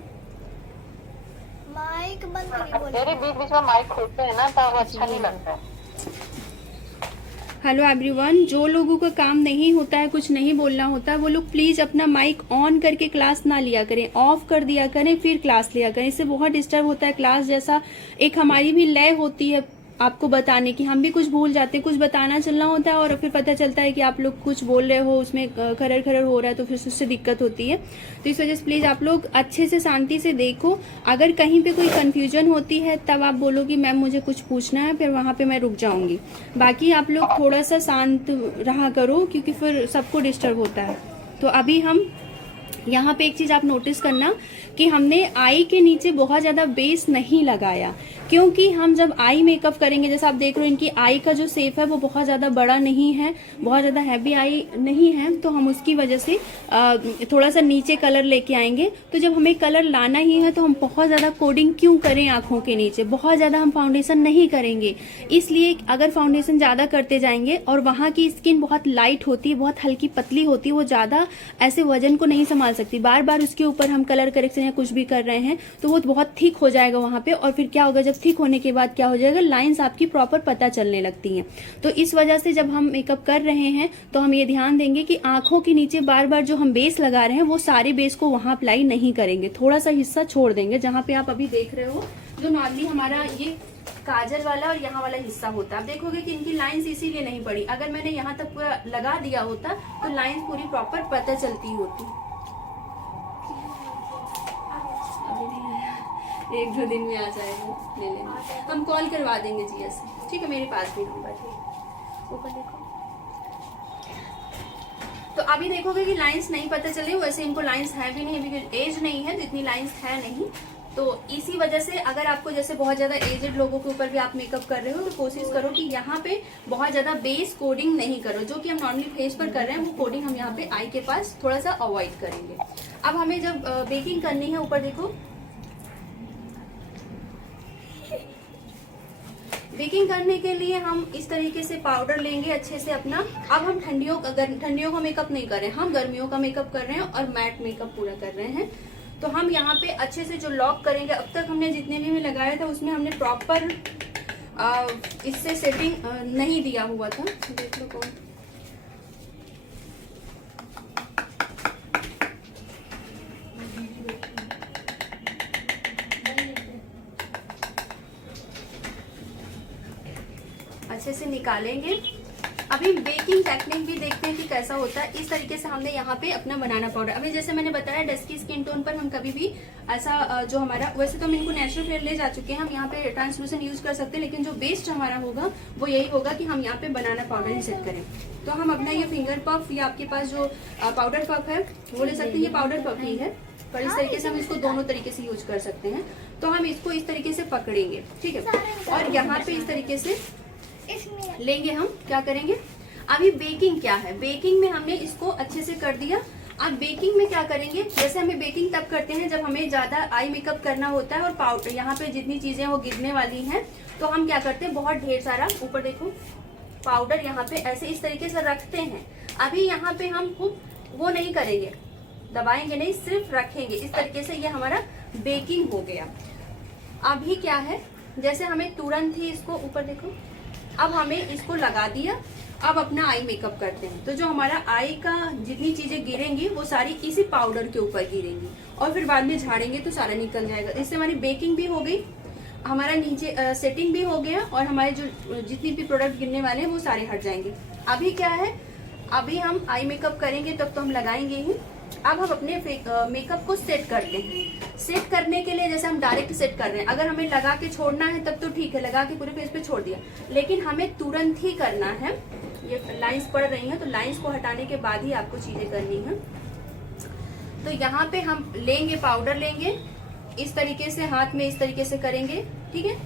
माइक बंद करिए। बोलिए। मेरे बीच बीच में माइक खोलते हैं ना, तब अच्छा नहीं लगता। हेलो एवरीवन, जो लोगों का काम नहीं होता है, कुछ नहीं बोलना होता है, वो लोग प्लीज अपना माइक ऑन करके क्लास ना लिया करें, ऑफ कर दिया करें फिर क्लास लिया करें। इससे बहुत डिस्टर्ब होता है क्लास जैसा। एक हमारी भी लय होती है आपको बताने की, हम भी कुछ भूल जाते हैं, कुछ बताना चलना होता है और फिर पता चलता है कि आप लोग कुछ बोल रहे हो, उसमें खरर खरर हो रहा है, तो फिर उससे दिक्कत होती है। तो इस वजह से प्लीज आप लोग अच्छे से शांति से देखो। अगर कहीं पे कोई कंफ्यूजन होती है तब आप बोलो कि मैम मुझे कुछ पूछना है, फिर वहां पे मैं रुक जाऊंगी। बाकी आप लोग थोड़ा सा शांत रहा करो, क्योंकि फिर सबको डिस्टर्ब होता है। तो अभी हम यहाँ पे एक चीज आप नोटिस करना कि हमने आई के नीचे बहुत ज्यादा बेस नहीं लगाया। क्योंकि हम जब आई मेकअप करेंगे, जैसे आप देख रहे हो इनकी आई का जो शेप है वो बहुत ज्यादा बड़ा नहीं है, बहुत ज्यादा हैवी आई नहीं है, तो हम उसकी वजह से थोड़ा सा नीचे कलर लेके आएंगे। तो जब हमें कलर लाना ही है तो हम बहुत ज्यादा कोडिंग क्यों करें आंखों के नीचे, बहुत ज्यादा हम फाउंडेशन नहीं करेंगे। इसलिए अगर फाउंडेशन ज्यादा करते जाएंगे और वहां की स्किन बहुत लाइट होती है, बहुत हल्की पतली होती है, वो ज्यादा ऐसे वजन को नहीं संभाल सकती, बार बार उसके ऊपर हम कलर करेक्शन या कुछ भी कर रहे हैं तो वो बहुत थिक हो जाएगा वहां पे। और फिर क्या होगा, जब थिक होने के बाद क्या हो जाएगा, लाइंस आपकी प्रॉपर पता चलने लगती हैं। तो इस वजह से जब हम मेकअप कर रहे हैं तो हम ये ध्यान देंगे कि आंखों के नीचे बार बार जो हम बेस लगा रहे हैं वो सारे बेस को वहां अप्लाई नहीं करेंगे, थोड़ा सा हिस्सा छोड़ देंगे। जहां पे आप अभी देख रहे हो जो नॉर्मली हमारा ये काजल वाला और यहाँ वाला हिस्सा होता है, आप देखोगे कि इनकी लाइंस इसीलिए नहीं पड़ी। अगर मैंने यहाँ तक पूरा लगा दिया होता तो लाइंस पूरी प्रॉपर पता चलती होती। अभी नहीं आया, 1-2 दिन में आ जाएगा, ले लेना, हम कॉल करवा देंगे जिया से, ठीक है, मेरे पास भी नंबर है, ऊपर देखो। तो अभी देखोगे कि लाइंस नहीं पता चले, वैसे इनको लाइंस है भी नहीं, अभी एज नहीं है तो इतनी लाइंस है नहीं। तो इसी वजह से अगर आपको जैसे बहुत ज्यादा एजेड लोगों के ऊपर भी आप मेकअप कर रहे हो तो कोशिश करो कि यहाँ पे बहुत ज्यादा बेस कोडिंग नहीं करो, जो कि हम नॉर्मली फेस पर कर रहे हैं वो कोडिंग हम यहाँ पे आई के पास थोड़ा सा अवॉइड करेंगे। अब हमें जब बेकिंग करनी है, ऊपर देखो, बेकिंग करने के लिए हम इस तरीके से पाउडर लेंगे अच्छे से अपना। अब हम ठंडियों का मेकअप नहीं कर रहे हैं, हम गर्मियों का मेकअप कर रहे हैं और मैट मेकअप पूरा कर रहे हैं। तो हम यहाँ पे अच्छे से जो लॉक करेंगे, अब तक हमने जितने भी लगाया था उसमें हमने प्रॉपर इससे सेटिंग नहीं दिया हुआ था, देख लो कौन। अच्छे से निकालेंगे। अभी बेकिंग टेक्निक भी देखते हैं कि कैसा होता है। इस तरीके से हमने यहाँ पे अपना बनाना पाउडर, अभी जैसे मैंने बताया डस्की स्किन टोन पर हम कभी भी ऐसा जो हमारा, वैसे तो हम इनको नेचुरल फेयर ले जा चुके हैं, हम यहाँ पे ट्रांसलूसेंट यूज कर सकते हैं, लेकिन जो बेस्ट हमारा होगा वो यही होगा कि हम यहाँ पे बनाना पाउडर ही सेट करें। तो हम अपना ये फिंगर पफ या आपके पास जो पाउडर पफ है वो ले सकते हैं, ये पाउडर पफ ही है, पर इस तरीके से हम इसको दोनों तरीके से यूज कर सकते हैं। तो हम इसको इस तरीके से पकड़ेंगे, ठीक है, और यहाँ पे इस तरीके से लेंगे। हम क्या करेंगे, अभी बेकिंग क्या है, बेकिंग में हमने इसको अच्छे से कर दिया। अब बेकिंग में क्या करेंगे, जैसे हमें बेकिंग तब करते हैं जब हमें ज्यादा आई मेकअप करना होता है और पाउडर यहाँ पे जितनी चीजें वो गिरने वाली हैं, तो हम क्या करते हैं, बहुत ढेर सारा, ऊपर देखो, पाउडर यहाँ पे ऐसे इस तरीके से रखते हैं। अभी यहाँ पे हम खूब वो नहीं करेंगे, दबाएंगे नहीं, सिर्फ रखेंगे इस तरीके से, ये हमारा बेकिंग हो गया। अभी क्या है, जैसे हमें तुरंत ही इसको, ऊपर देखो, अब हमें इसको लगा दिया, अब अपना आई मेकअप करते हैं। तो जो हमारा आई का जितनी चीजें गिरेंगी वो सारी इसी पाउडर के ऊपर गिरेंगी और फिर बाद में झाड़ेंगे तो सारा निकल जाएगा। इससे हमारी बेकिंग भी हो गई, हमारा नीचे सेटिंग भी हो गया और हमारे जो जितनी भी प्रोडक्ट गिरने वाले हैं वो सारे हट जाएंगे। अभी क्या है, अभी हम आई मेकअप करेंगे तब तो हम लगाएंगे ही। अब हम अपने मेकअप को सेट करते हैं। सेट करने के लिए जैसे हम डायरेक्ट सेट कर रहे हैं, अगर हमें लगा के छोड़ना है तब तो ठीक है, लगा के पूरे फेस पे छोड़ दिया, लेकिन हमें तुरंत ही करना है। ये लाइंस पड़ रही हैं तो लाइंस को हटाने के बाद ही आपको चीजें करनी है। तो यहाँ पे हम लेंगे, पाउडर लेंगे, इस तरीके से हाथ में इस तरीके से करेंगे, ठीक है।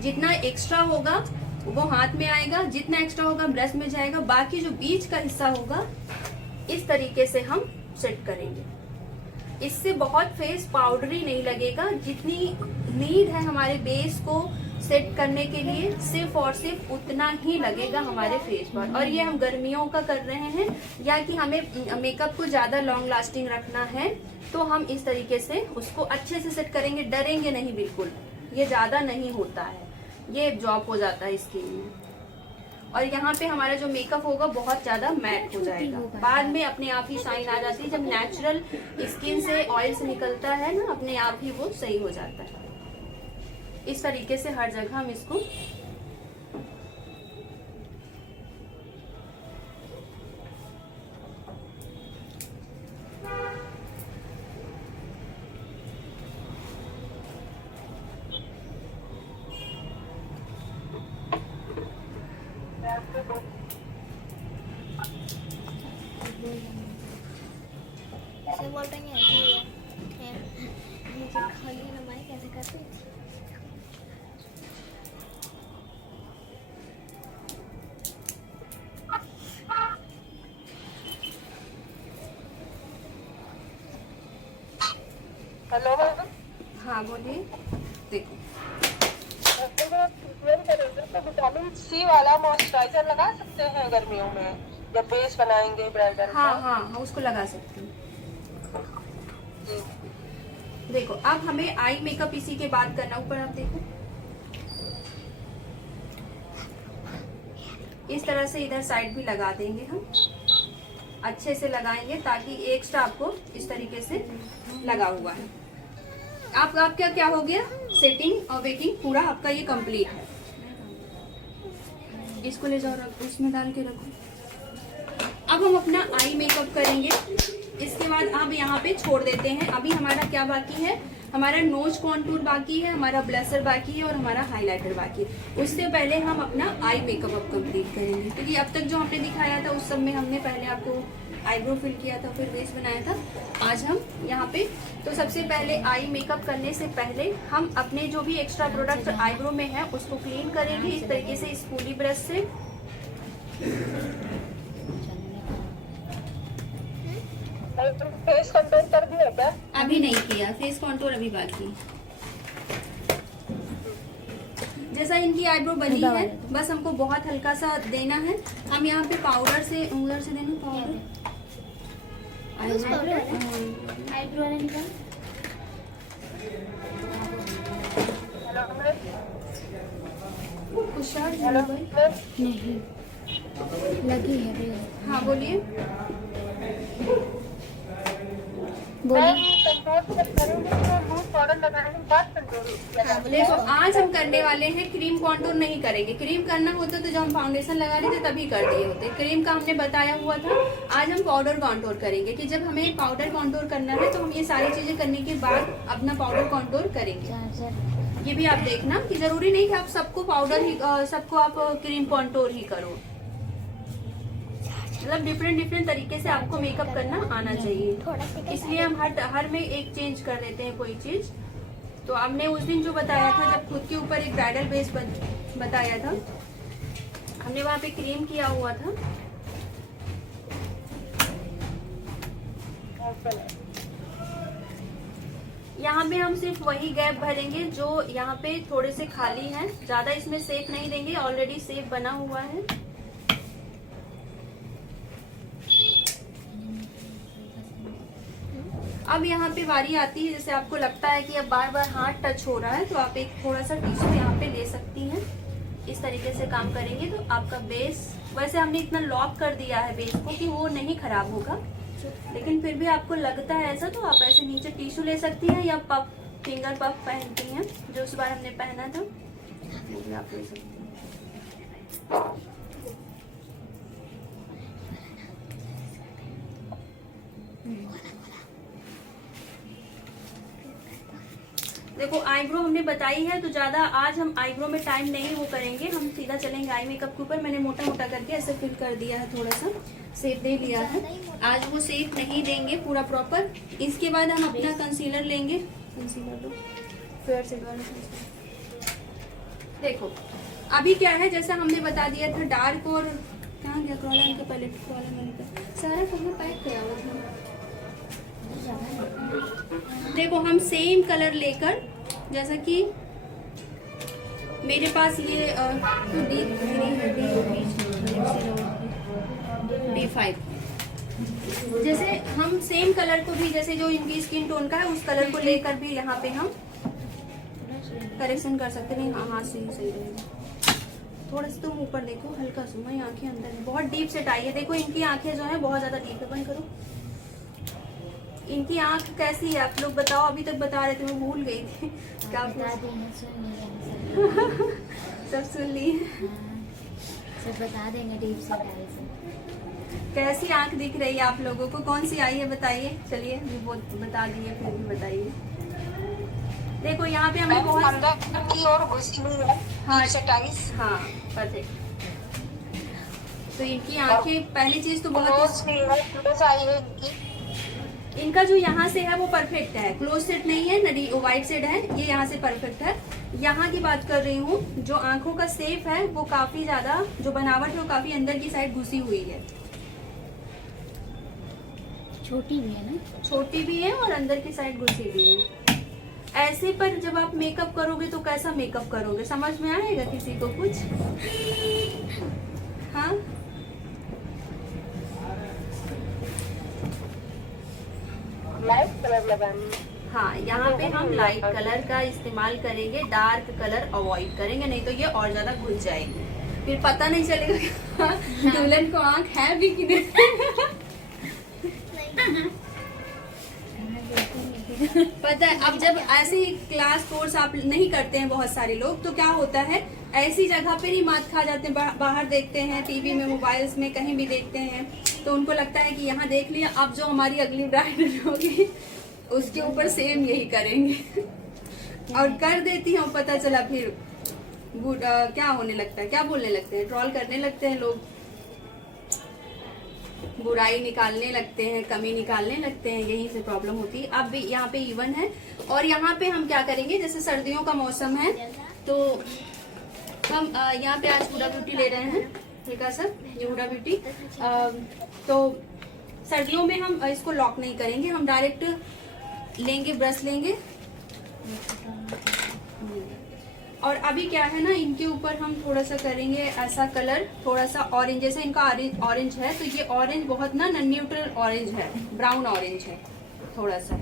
जितना एक्स्ट्रा होगा वो हाथ में आएगा, जितना एक्स्ट्रा होगा ब्रश में जाएगा, बाकी जो बीच का हिस्सा होगा इस तरीके से हम सेट करेंगे। इससे बहुत फेस पाउडरी नहीं लगेगा, जितनी नीड है हमारे बेस को सेट करने के लिए सिर्फ और सिर्फ उतना ही लगेगा हमारे फेस पर। और ये हम गर्मियों का कर रहे हैं या कि हमें मेकअप को ज्यादा लॉन्ग लास्टिंग रखना है तो हम इस तरीके से उसको अच्छे से सेट करेंगे, डरेंगे नहीं बिल्कुल। ये ज्यादा नहीं होता है, ये एब्जॉर्ब हो जाता है स्किन में और यहाँ पे हमारा जो मेकअप होगा बहुत ज्यादा मैट हो जाएगा। बाद में अपने आप ही शाइन आ जाती है, जब नेचुरल स्किन से ऑयल से निकलता है ना, अपने आप ही वो सही हो जाता है। इस तरीके से हर जगह हम इसको ऐसे बोल रही हैं कि ये खाली नमाई कैसे करते हैं। हेलो हाँ बोलिए। देखो तो विटामिन सी वाला मॉइस्चराइजर लगा सकते हैं गर्मियों में जब बेस बनाएंगे ब्राइडल हाँ का। हाँ उसको लगा सकते हैं। जी। देखो अब हमें आई मेकअप इसी के बाद करना। ऊपर आप देखो इस तरह से इधर साइड भी लगा देंगे हम, अच्छे से लगाएंगे ताकि एक्स्ट्रा आपको इस तरीके से लगा हुआ है। आपका क्या हो गया, सेटिंग और बेकिंग पूरा आपका ये कंप्लीट है। इसको ले जाओ, रख उसमें डाल के रखो। अब हम अपना आई मेकअप करेंगे। इसके बाद अब यहाँ पे छोड़ देते हैं। अभी हमारा क्या बाकी है, हमारा नोज कॉन्टूर बाकी है, हमारा ब्लशर बाकी है और हमारा हाइलाइटर बाकी है। उससे पहले हम अपना आई मेकअप अब कंप्लीट करेंगे, क्योंकि अब तक जो हमने दिखाया था उस सब में हमने पहले आपको आईब्रो फिल किया था, फिर बेस बनाया था। आज हम यहाँ पे तो सबसे पहले आई मेकअप करने से पहले हम अपने जो भी एक्स्ट्रा प्रोडक्ट आईब्रो में है उसको क्लीन करेंगे इस तरीके से स्पूली ब्रश से। फेस कंट्रोल कर दिया क्या? अभी नहीं किया, फेस कॉन्टूर अभी बाकी। जैसा इनकी आईब्रो बनी है बस हमको बहुत हल्का सा देना है। हम यहाँ पे पाउडर से उंगली से देना पाउडर, आईब्रो वाला निकाल। कुछ शायद नहीं लगी है भैया। हाँ बोलिए। बोलिए। देखो आज हम करने वाले हैं क्रीम कॉन्टूर नहीं करेंगे। क्रीम करना होता तो जब हम फाउंडेशन लगा रहे थे तभी कर दिए होते। क्रीम का हमने बताया हुआ था। आज हम पाउडर कॉन्टूर करेंगे कि जब हमें पाउडर कॉन्टूर करना है तो हम ये सारी चीजें करने के बाद अपना पाउडर कॉन्टूर करेंगे। ये भी आप देखना कि जरूरी नहीं कि आप सबको पाउडर ही सबको आप क्रीम कॉन्टूर ही करो। मतलब डिफरेंट तरीके से आपको मेकअप करना आना चाहिए। इसलिए हम हर में एक चेंज कर देते हैं कोई चीज। तो हमने उस दिन जो बताया था जब खुद के ऊपर एक ब्राइडल बेस बताया था, हमने वहाँ पे क्रीम किया हुआ था। यहाँ पे हम सिर्फ वही गैप भरेंगे जो यहाँ पे थोड़े से खाली हैं, ज्यादा इसमें शेप नहीं देंगे, ऑलरेडी शेप बना हुआ है। अब यहाँ पे बारी आती है, जैसे आपको लगता है कि अब बार बार हाथ टच हो रहा है तो आप एक थोड़ा सा टिश्यू यहाँ पे ले सकती हैं। इस तरीके से काम करेंगे तो आपका बेस, वैसे हमने इतना लॉक कर दिया है बेस को कि वो नहीं खराब होगा, लेकिन फिर भी आपको लगता है ऐसा तो आप ऐसे नीचे टिश्यू ले सकती हैं या पफ, फिंगर पफ पहनती हैं जो उस बार हमने पहना था, वो भी आप ले सकती हैं। देखो आईब्रो हमने बताई है तो ज्यादा आज हम आईब्रो में टाइम नहीं वो करेंगे, हम सीधा चलेंगे आई मेकअप के ऊपर। मैंने मोटा मोटा करके ऐसे फिल कर दिया है, थोड़ा सा शेप दे लिया है। आज वो शेप नहीं देंगे पूरा प्रॉपर। इसके बाद हम अपना कंसीलर लेंगे, कंसीलर दो फेयर से देखो अभी क्या है, जैसा हमने बता दिया था डार्क और कहाँ गया क्रॉलर का पैलेट सारा कहाँ पैक किया हुआ था। देखो हम सेम कलर लेकर, जैसा कि मेरे पास ये B5, जैसे हम सेम कलर को भी, जैसे जो इनकी स्किन टोन का है उस कलर को लेकर भी यहाँ पे हम करेक्शन कर सकते हैं। हाँ हाथ से ही सही रहेगा। थोड़ा सा तुम ऊपर देखो, हल्का सा, मैं आंखें अंदर है, बहुत डीप सेट आई है। देखो इनकी आंखें जो है बहुत ज्यादा डीप है। बंद करो। इनकी आंख कैसी है आप लोग बताओ, अभी तक बता रहे थे मैं भूल गई थी क्या सब सुन ली, सब बता देंगे डीप से। कैसी आंख दिख रही है आप लोगों को, कौन सी आई है बताइए। चलिए वो बता दिए, फिर भी बताइए। देखो यहाँ पे हमें बहुत अंदर की ओर घुसी हुई है। हाँ 27 हाँ परफेक्ट। तो इनकी आंखें पहली चीज तो बहुत क्लोज आई है इनकी। इनका जो यहाँ से है वो परफेक्ट है, क्लोज सेट नहीं है, नडी वाइट सेट है, ये यहाँ से परफेक्ट है। यहाँ की बात कर रही हूँ, जो आंखों का शेप है वो काफी ज्यादा, जो बनावट है वो काफी अंदर की साइड घुसी हुई है। छोटी भी है ना? छोटी भी है और अंदर की साइड घुसी भी है। ऐसे पर जब आप मेकअप करोगे तो कैसा मेकअप करोगे, समझ में आएगा किसी को कुछ? हाँ, लाइट कलर लगानी। हाँ, यहाँ पे हम लाइट कलर का इस्तेमाल करेंगे, डार्क कलर अवॉइड करेंगे, नहीं तो ये और ज्यादा घुस जाएगी, फिर पता नहीं चलेगा दुल्हन को आंख है भी कि नहीं। पता है, अब जब ऐसे क्लास कोर्स आप नहीं करते हैं बहुत सारे लोग, तो क्या होता है, ऐसी जगह पे ही मात खा जाते हैं। बाहर देखते हैं, टीवी में, मोबाइल्स में, कहीं भी देखते हैं, तो उनको लगता है कि यहाँ देख लिया, अब जो हमारी अगली ब्राइडल होगी उसके ऊपर सेम यही करेंगे। और कर देती हैं, पता चला फिर क्या होने लगता है, क्या बोलने लगते हैं, ट्रोल करने लगते हैं लोग, बुराई निकालने लगते हैं, कमी निकालने लगते हैं, यही से प्रॉब्लम होती है। अब भी यहाँ पे इवन है। और यहाँ पे हम क्या करेंगे, जैसे सर्दियों का मौसम है तो हम यहाँ पे आज हुडा ब्यूटी ले रहे हैं, ठीक है सर, ये हुडा ब्यूटी। तो सर्दियों में हम इसको लॉक नहीं करेंगे, हम डायरेक्ट लेंगे, ब्रश लेंगे। और अभी क्या है ना, इनके ऊपर हम थोड़ा सा करेंगे ऐसा कलर, थोड़ा सा ऑरेंज, जैसे इनका ऑरेंज है तो ये ऑरेंज बहुत ना न्यूट्रल ऑरेंज है, ब्राउन ऑरेंज है थोड़ा सा।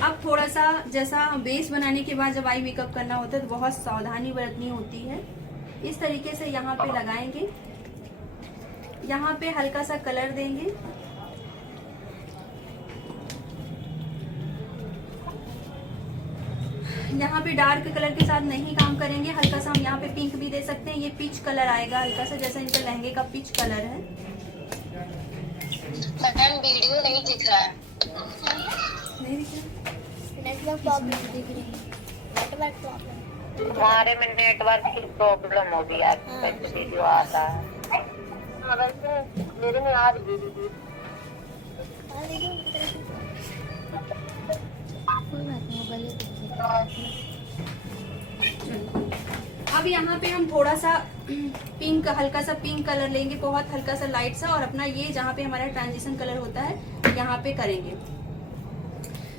अब थोड़ा सा जैसा बेस बनाने के बाद जब आई मेकअप करना होता है तो बहुत सावधानी बरतनी होती है। इस तरीके से यहाँ पे लगाएंगे, यहाँ पे हल्का सा कलर देंगे, यहाँ पे डार्क कलर के साथ नहीं काम करेंगे, हल्का सा हम यहाँ पे पिंक भी दे सकते हैं, ये पिच कलर आएगा हल्का सा, जैसा इनके लहंगे का पिच कलर है। मैडम वीडियो नहीं दिख रहा है। नहीं दिख रहा? नेटवर्क प्रॉब्लम दिख रही है, नेटवर्क प्रॉब्लम। हमारे में नेटवर्क की प्रॉब्लम हो रही है, वीडियो आता है। वैसे मेरे में आ रही है। कोई बात नहीं, वो गले अब यहाँ पे हम थोड़ा सा पिंक, हल्का सा पिंक कलर लेंगे, बहुत हल्का सा लाइट सा, और अपना ये जहाँ पे हमारा ट्रांजिशन कलर होता है यहाँ पे करेंगे।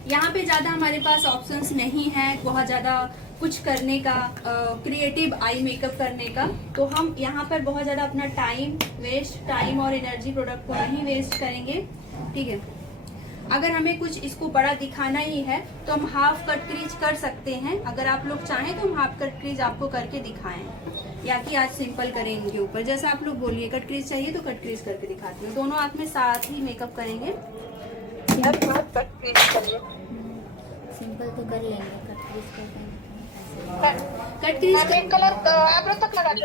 यहाँ पे ज्यादा हमारे पास ऑप्शंस नहीं है बहुत ज्यादा कुछ करने का, क्रिएटिव आई मेकअप करने का, तो हम यहाँ पर बहुत ज्यादा अपना टाइम और एनर्जी प्रोडक्ट को नहीं वेस्ट करेंगे, ठीक है। अगर हमें कुछ इसको बड़ा दिखाना ही है तो हम हाफ कट क्रीज कर सकते हैं, अगर आप लोग चाहें तो हम हाफ कट क्रीज आपको करके दिखाएं, या कि आज सिंपल करें इनके ऊपर, जैसा आप लोग बोलिए। कट क्रीज चाहिए तो कट क्रीज करके दिखाती हूँ, दोनों हाथ में साथ ही मेकअप करेंगे। सिंपल तो कर लेंगे, कट क्रीज कर देंगे। कट क्रीज कलर आईब्रो तक लगा दे।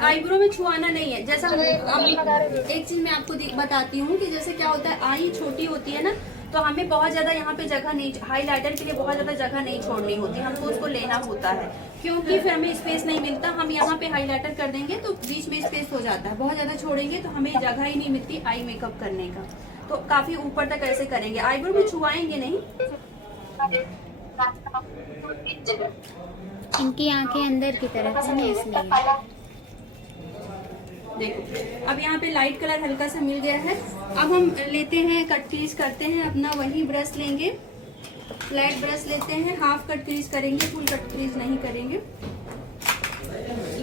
आईब्रो में छुआना नहीं है, जैसा अब एक चीज मैं आपको बताती हूँ कि जैसे क्या होता है, आई छोटी होती है ना, तो हमें बहुत ज्यादा यहाँ पे जगह नहीं, हाईलाइटर के लिए बहुत ज्यादा जगह नहीं छोड़नी होती, हमको उसको लेना होता है, क्योंकि फिर हमें स्पेस नहीं मिलता। हम यहाँ पे हाईलाइटर कर देंगे तो बीच में स्पेस हो जाता है, बहुत ज्यादा छोड़ेंगे तो हमें जगह ही नहीं मिलती आई मेकअप करने का, तो काफी ऊपर तक ऐसे करेंगे। आईब्रो में छुआएंगे नहीं। इनकी आंखें अंदर की तरफ है ना, इसलिए। देखो अब यहाँ पे लाइट कलर हल्का सा मिल गया है। अब हम लेते हैं, कट क्रीज करते हैं, अपना वही ब्रश लेंगे, फ्लैट ब्रश लेते हैं, हाफ कट क्रीज करेंगे, फुल कट क्रीज नहीं करेंगे।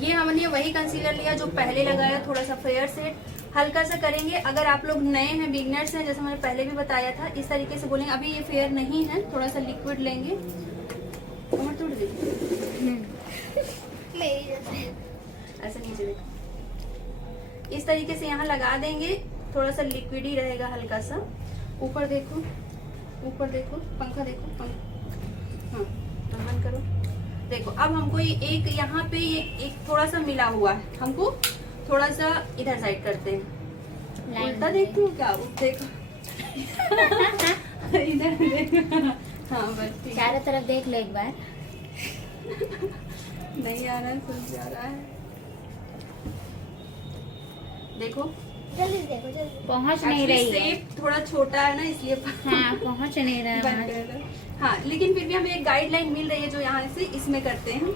ये हमने वही कंसीलर लिया जो पहले लगाया, थोड़ा सा फेयर सेट हल्का सा करेंगे। अगर आप लोग नए हैं, बिगनर्स हैं, जैसे मैंने पहले भी बताया था, इस तरीके से बोलेंगे। अभी ये फेयर नहीं है, थोड़ा सा लिक्विड लेंगे, और तोड़ दीजिए ऐसा नीचे देखो, इस तरीके से यहाँ लगा देंगे, थोड़ा सा लिक्विड ही रहेगा हल्का सा। ऊपर देखो, ऊपर देखो, पंखा देखो, पंखा, हाँ बंद करो। देखो अब हमको ये एक यहाँ पे एक थोड़ा सा मिला हुआ है, हमको थोड़ा सा इधर साइड करते हैं। उल्टा देखती हूँ क्या, देखो इधर देखो, हाँ बस ठीक है। चारों तरफ देख लो एक बार। नहीं आ रहा है, खुल जा रहा है, देखो जल्दी देखो, जल्दी। पहुंच नहीं रही है। शेप थोड़ा छोटा है ना, इसलिए हाँ, पहुंच नहीं रहा है बंद वहाँ। कर दो। हाँ, लेकिन फिर भी हमें एक गाइडलाइन मिल रही है जो यहाँ से इसमें करते हैं।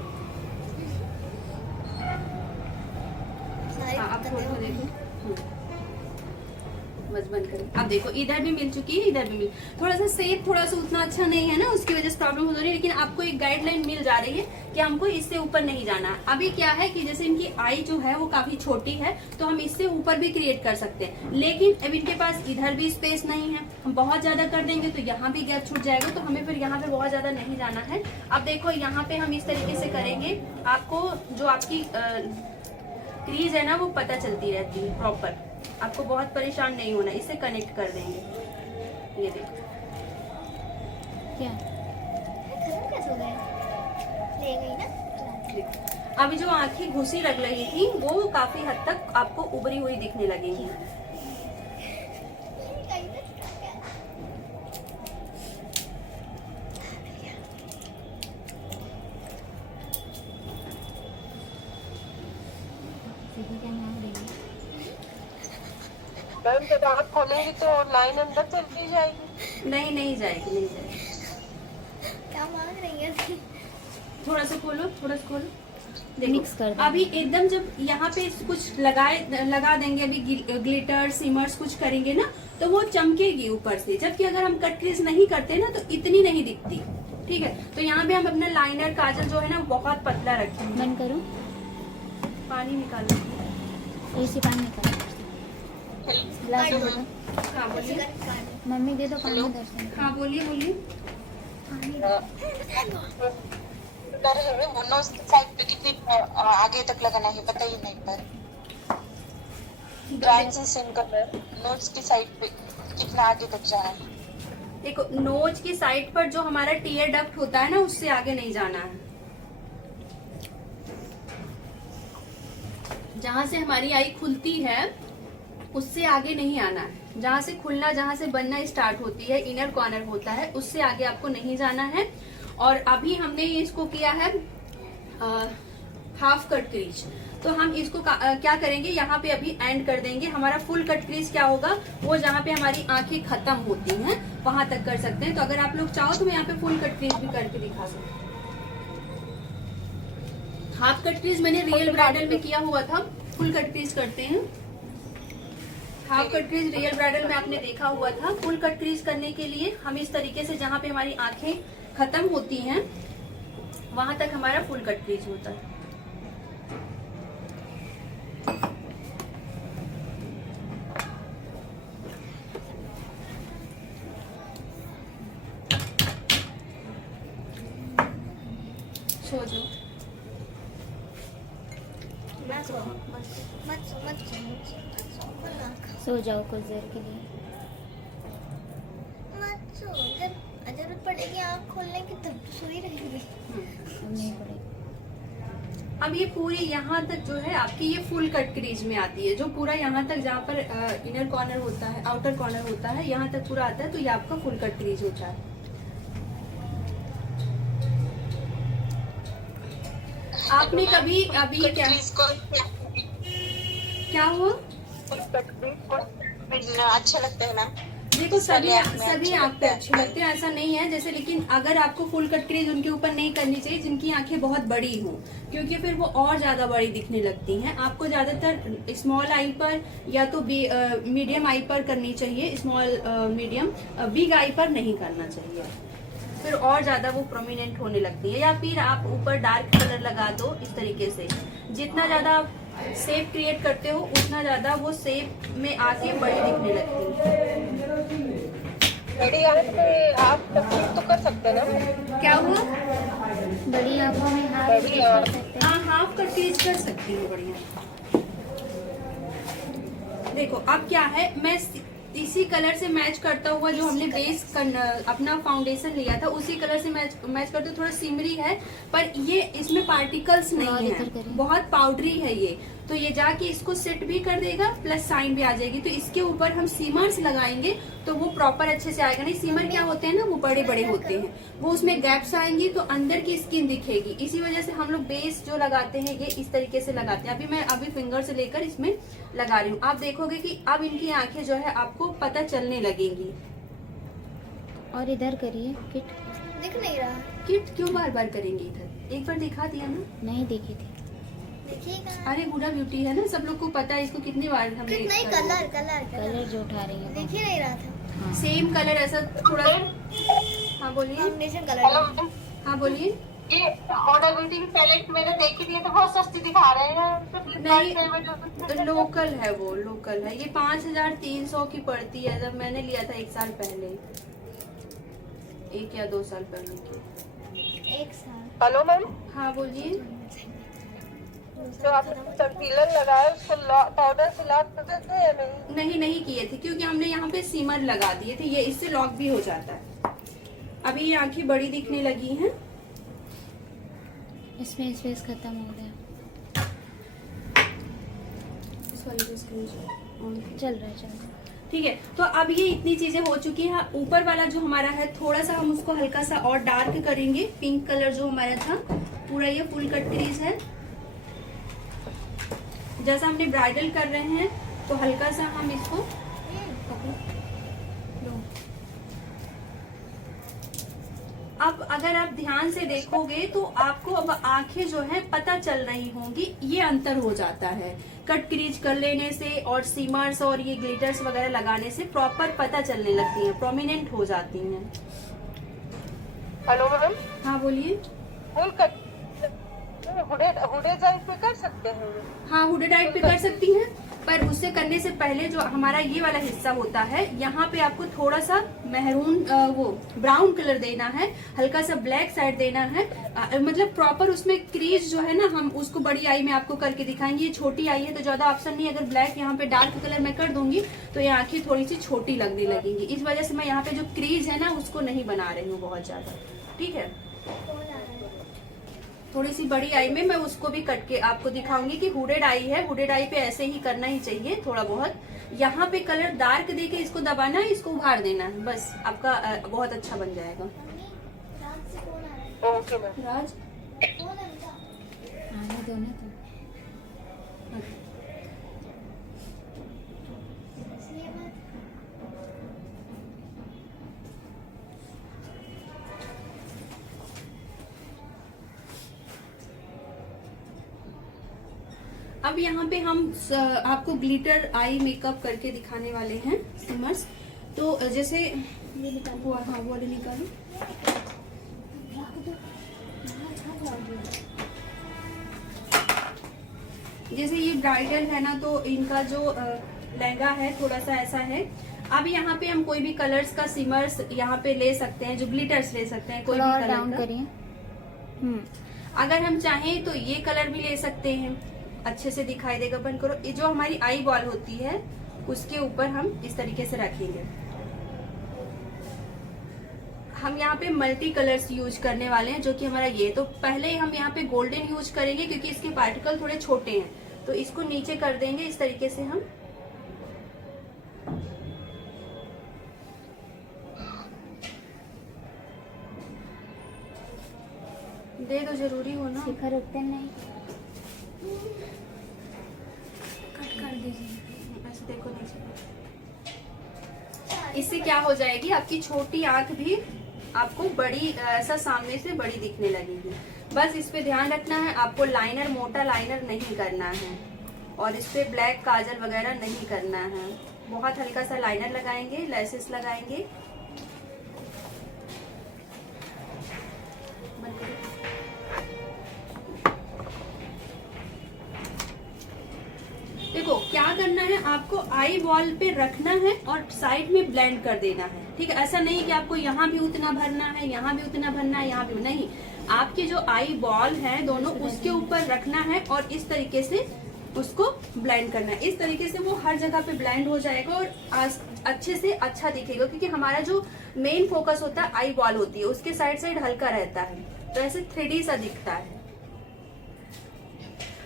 बस बंद करो। अब देखो इधर भी मिल चुकी है, इधर भी मिल, थोड़ा सा शेप थोड़ा सा उतना अच्छा नहीं है ना, उसकी वजह से प्रॉब्लम हो रही है, लेकिन आपको एक गाइडलाइन मिल जा रही है कि हमको इससे ऊपर नहीं जाना है। अभी क्या है कि जैसे इनकी आई जो है वो काफी छोटी है, तो हम इससे ऊपर भी क्रिएट कर सकते हैं, लेकिन अब इनके पास इधर भी स्पेस नहीं है। हम बहुत ज्यादा कर देंगे तो यहाँ भी गैप छूट जाएगा, तो हमें फिर यहाँ पे बहुत ज्यादा नहीं जाना है। अब देखो यहाँ पे हम इस तरीके से करेंगे, आपको जो आपकी क्रीज है ना वो पता चलती रहती है प्रॉपर, आपको बहुत परेशान नहीं होना। इससे कनेक्ट कर देंगे, ये देखो क्या खत्म कैसे हो गया? ले गई ना? देखो। अभी जो आंखें घुसी लग रही थी वो काफी हद तक आपको उभरी हुई दिखने लगेंगी। सीधी क्या मांग रही है? मैम जब आप खोलेंगी तो लाइन अंदर चली जाएगी। नहीं नहीं जाएगी, नहीं जाएगी। क्या मांग रही है? थोड़ा सा खोलो, थोड़ा सा खोलो, देखो। मिक्स कर दो। अभी एकदम जब यहाँ पे कुछ लगा देंगे, अभी ग्लिटर सिमर्स कुछ करेंगे ना तो वो चमकेगी ऊपर से, जबकि अगर हम कट क्रीज नहीं करते ना तो इतनी नहीं दिखती। ठीक है, तो यहाँ पे हम अपना लाइनर काजल जो है ना बहुत पतला रखेंगे। बंद करो, पानी निकालो, इसी पानी निकालो, गिलास दे दो। हाँ बोलिए, मम्मी दे दो पानी दर्शन। हाँ बोलिए बोलिए। कर वो नोज की साइड पे कितनी आगे तक लगाना है पता ही नहीं पर ट्रांजिशन कलर नोज की साइड पे कितना आगे तक जाना है। देखो नोज की साइड पर जो हमारा टीयर डक्ट होता है ना उससे आगे नहीं जाना है। जहां से हमारी आई खुलती है उससे आगे नहीं आना है। जहां से खुलना, जहां से बनना स्टार्ट होती है, इनर कॉर्नर होता है, उससे आगे आपको नहीं जाना है। और अभी हमने इसको किया है हाफ कट क्रीज, तो हम इसको क्या करेंगे, यहाँ पे अभी एंड कर देंगे। हमारा फुल कट क्रीज क्या होगा, वो जहाँ पे हमारी आंखें खत्म होती हैं वहां तक कर सकते हैं। तो अगर आप लोग चाहो तो मैं यहाँ पे फुल कट क्रीज भी करके दिखा सकती हूँ। हाफ कट क्रीज मैंने रियल ब्राइडल में किया हुआ था, फुल कट क्रीज करते हैं। Half cut crease real bridal में आपने देखा हुआ था। फुल कट क्रीज करने के लिए हम इस तरीके से जहाँ पे हमारी आंखें खत्म होती हैं वहां तक हमारा फुल कट क्रीज होता है। सो जाओ, सो जाओ कुछ देर के लिए। जरूरत पड़ेगी आँख खोलने की तब तो सोई रहेगी। अब नहीं पड़ेगी। अब ये पूरी यहाँ तक जो है आपकी ये फुल कट क्रीज में आती है, जो पूरा यहाँ तक जहाँ पर इनर कॉर्नर होता है, आउटर कॉर्नर होता है, यहाँ तक पूरा आता है, तो ये आपका फुल कट क्रीज होता है। आपने कभी अभी क्या हुआ? अच्छा लगता है ना? देखो सभी आँख पे अच्छे लगते हैं, ऐसा नहीं है जैसे, लेकिन अगर आपको फुल कट क्रीज उनके ऊपर नहीं करनी चाहिए जिनकी आंखें बहुत बड़ी हो, क्योंकि फिर वो और ज्यादा बड़ी दिखने लगती हैं। आपको ज्यादातर स्मॉल आई पर या तो मीडियम आई पर करनी चाहिए, स्मॉल मीडियम, बिग आई पर नहीं करना चाहिए, फिर और ज्यादा वो प्रोमिनेंट होने लगती है। या फिर आप ऊपर डार्क कलर लगा दो इस तरीके से, जितना ज्यादा आप शेप क्रिएट करते हो उतना ज्यादा वो शेप में आके बड़ी दिखने लगती है। बड़ी आंख में आप तकलीफ तो कर सकते ना? क्या हुआ? बड़ी आंखों में हाफ बड़ी क्रीज कर सकते हैं। हाँ हाफ कट क्रीज कर सकती हूँ बढ़िया। देखो अब क्या है, मैं इसी कलर से मैच करता हुआ जो हमने बेस अपना फाउंडेशन लिया था उसी कलर से मैच करते हुए, थोड़ा सिमरी है पर ये इसमें पार्टिकल्स नहीं है, बहुत पाउडरी है ये, तो ये जाके इसको सेट भी कर देगा प्लस साइन भी आ जाएगी। तो इसके ऊपर हम सीमर्स लगाएंगे तो वो प्रॉपर अच्छे से आएगा। नहीं सीमर क्या होते हैं ना, वो बड़े बड़े होते हैं, वो उसमें गैप्स आएंगी तो अंदर की स्किन दिखेगी। इसी वजह से हम लोग बेस जो लगाते हैं ये इस तरीके से लगाते हैं। मैं फिंगर से लेकर इसमें लगा रही हूँ। आप देखोगे कि अब इनकी आंखें जो है आपको पता चलने लगेंगी। और इधर करिए किट। दिख नहीं रहा। किट क्यों बार बार करेंगे, इधर एक बार दिखा दिया ना। नहीं देखी थी। देखिएगा अरे हुडा ब्यूटी है ना, सब लोग को पता है, इसको कितनी बार हमने नहीं, कलर कलर कलर जो उठा रही है देख ही नहीं रहा था। हाँ। सेम कलर ऐसा थोड़ा। हाँ बोलिए। फाउंडेशन हेलो कलर मैम, हाँ बोलिए। ये हुडा ब्यूटी की पैलेट मैंने देखी थी, तो बहुत सस्ती दिखा रहे हैं। नहीं, लोकल है वो, लोकल है। ये 5300 की पड़ती है। जब मैंने लिया था 1 साल पहले, 1 या 2 साल पहले की। एक साल। हेलो मैम, हाँ बोलिए। जो आपने कंसीलर लगाया उसको पाउडर से लॉक कर देते हैं या नहीं? नहीं नहीं किए थे, क्योंकि हमने यहाँ पे सीमर लगा दिए थे। ये इससे लॉक भी हो जाता है। अभी ये आंखें बड़ी दिखने लगी हैं। इसमें स्पेस खत्म हो गया। इस वाले को screenshot on कीजिए। चल रहा है। ठीक है, तो अब ये इतनी चीजें हो चुकी हैं। ऊपर वाला जो हमारा है, थोड़ा सा हम उसको हल्का सा और डार्क करेंगे। पिंक कलर जो हमारा था, पूरा ये फुल कट क्रीज है। जैसा हमने ब्राइडल कर रहे हैं, तो हल्का सा हम इसको अब अगर आप ध्यान से देखोगे तो आपको अब आंखें जो है पता चल रही होंगी। ये अंतर हो जाता है कट क्रीज कर लेने से और सीमर्स और ये ग्लिटर्स वगैरह लगाने से प्रॉपर पता चलने लगती हैं, प्रोमिनेंट हो जाती हैं। हेलो मैम, हाँ बोलिए। फुल कट हुडे साइज पे कर सकते हैं? हाँ, हुडे डाइट पे कर सकती हैं, पर उससे करने से पहले जो हमारा ये वाला हिस्सा होता है, यहाँ पे आपको थोड़ा सा मेहरून वो ब्राउन कलर देना है, हल्का सा ब्लैक साइड देना है। मतलब प्रॉपर उसमें क्रीज जो है ना, हम उसको बड़ी आई में आपको करके दिखाएंगे। ये छोटी आई है तो ज्यादा ऑप्शन नहीं। अगर ब्लैक यहाँ पे डार्क कलर में कर दूंगी तो ये आंखें थोड़ी सी छोटी लगने लगेंगी। इस वजह से मैं यहाँ पे जो क्रीज है ना, उसको नहीं बना रही हूँ बहुत ज्यादा। ठीक है, थोड़ी सी बड़ी आई में मैं उसको भी कट के आपको दिखाऊंगी कि हुडेड आई है। हुडेड आई पे ऐसे ही करना ही चाहिए थोड़ा बहुत। यहाँ पे कलर डार्क देके इसको दबाना है, इसको उभार देना है, बस आपका बहुत अच्छा बन जाएगा। Okay ma'am. राज, आने दो ना तुम। अब यहाँ पे हम आपको ग्लिटर आई मेकअप करके दिखाने वाले हैं, सिमर्स। तो जैसे ये निकालो, हाँ वो वाले निकालो। जैसे ये ब्राइडल है ना, तो इनका जो लहंगा है थोड़ा सा ऐसा है। अब यहाँ पे हम कोई भी कलर्स का सिमर्स यहाँ पे ले सकते हैं, जो ग्लिटर्स ले सकते हैं कोई भी कलर डाउन का। करिए। अगर हम चाहें तो ये कलर भी ले सकते हैं, अच्छे से दिखाई देगा। बंद करो। ये जो हमारी आई बॉल होती है, उसके ऊपर हम इस तरीके से रखेंगे। हम यहाँ पे मल्टी कलर्स यूज करने वाले हैं, जो कि हमारा ये। तो पहले हम यहाँ पे गोल्डन यूज करेंगे, क्योंकि इसके पार्टिकल थोड़े छोटे हैं। तो इसको नीचे कर देंगे इस तरीके से हम। दे दो, जरूरी हो ना। शिखर उठते नहीं। कट कर दीजिए, ऐसे देखो नीचे। इससे क्या हो जाएगी, आपकी छोटी आंख भी आपको बड़ी ऐसा सामने से बड़ी दिखने लगेगी। बस इस पे ध्यान रखना है, आपको लाइनर, मोटा लाइनर नहीं करना है, और इस पे ब्लैक काजल वगैरह नहीं करना है। बहुत हल्का सा लाइनर लगाएंगे, लैसेस लगाएंगे। देखो क्या करना है, आपको आई बॉल पे रखना है और साइड में ब्लेंड कर देना है। ठीक है, ऐसा नहीं कि आपको यहाँ भी उतना भरना है, यहाँ भी उतना भरना है, यहाँ भी नहीं। आपकी जो आई बॉल है दोनों, उसके ऊपर रखना है और इस तरीके से उसको ब्लेंड करना है। इस तरीके से वो हर जगह पे ब्लेंड हो जाएगा और अच्छे से अच्छा दिखेगा, क्योंकि हमारा जो मेन फोकस होता है आई बॉल होती है, उसके साइड साइड हल्का रहता है, तो ऐसे 3D सा दिखता है।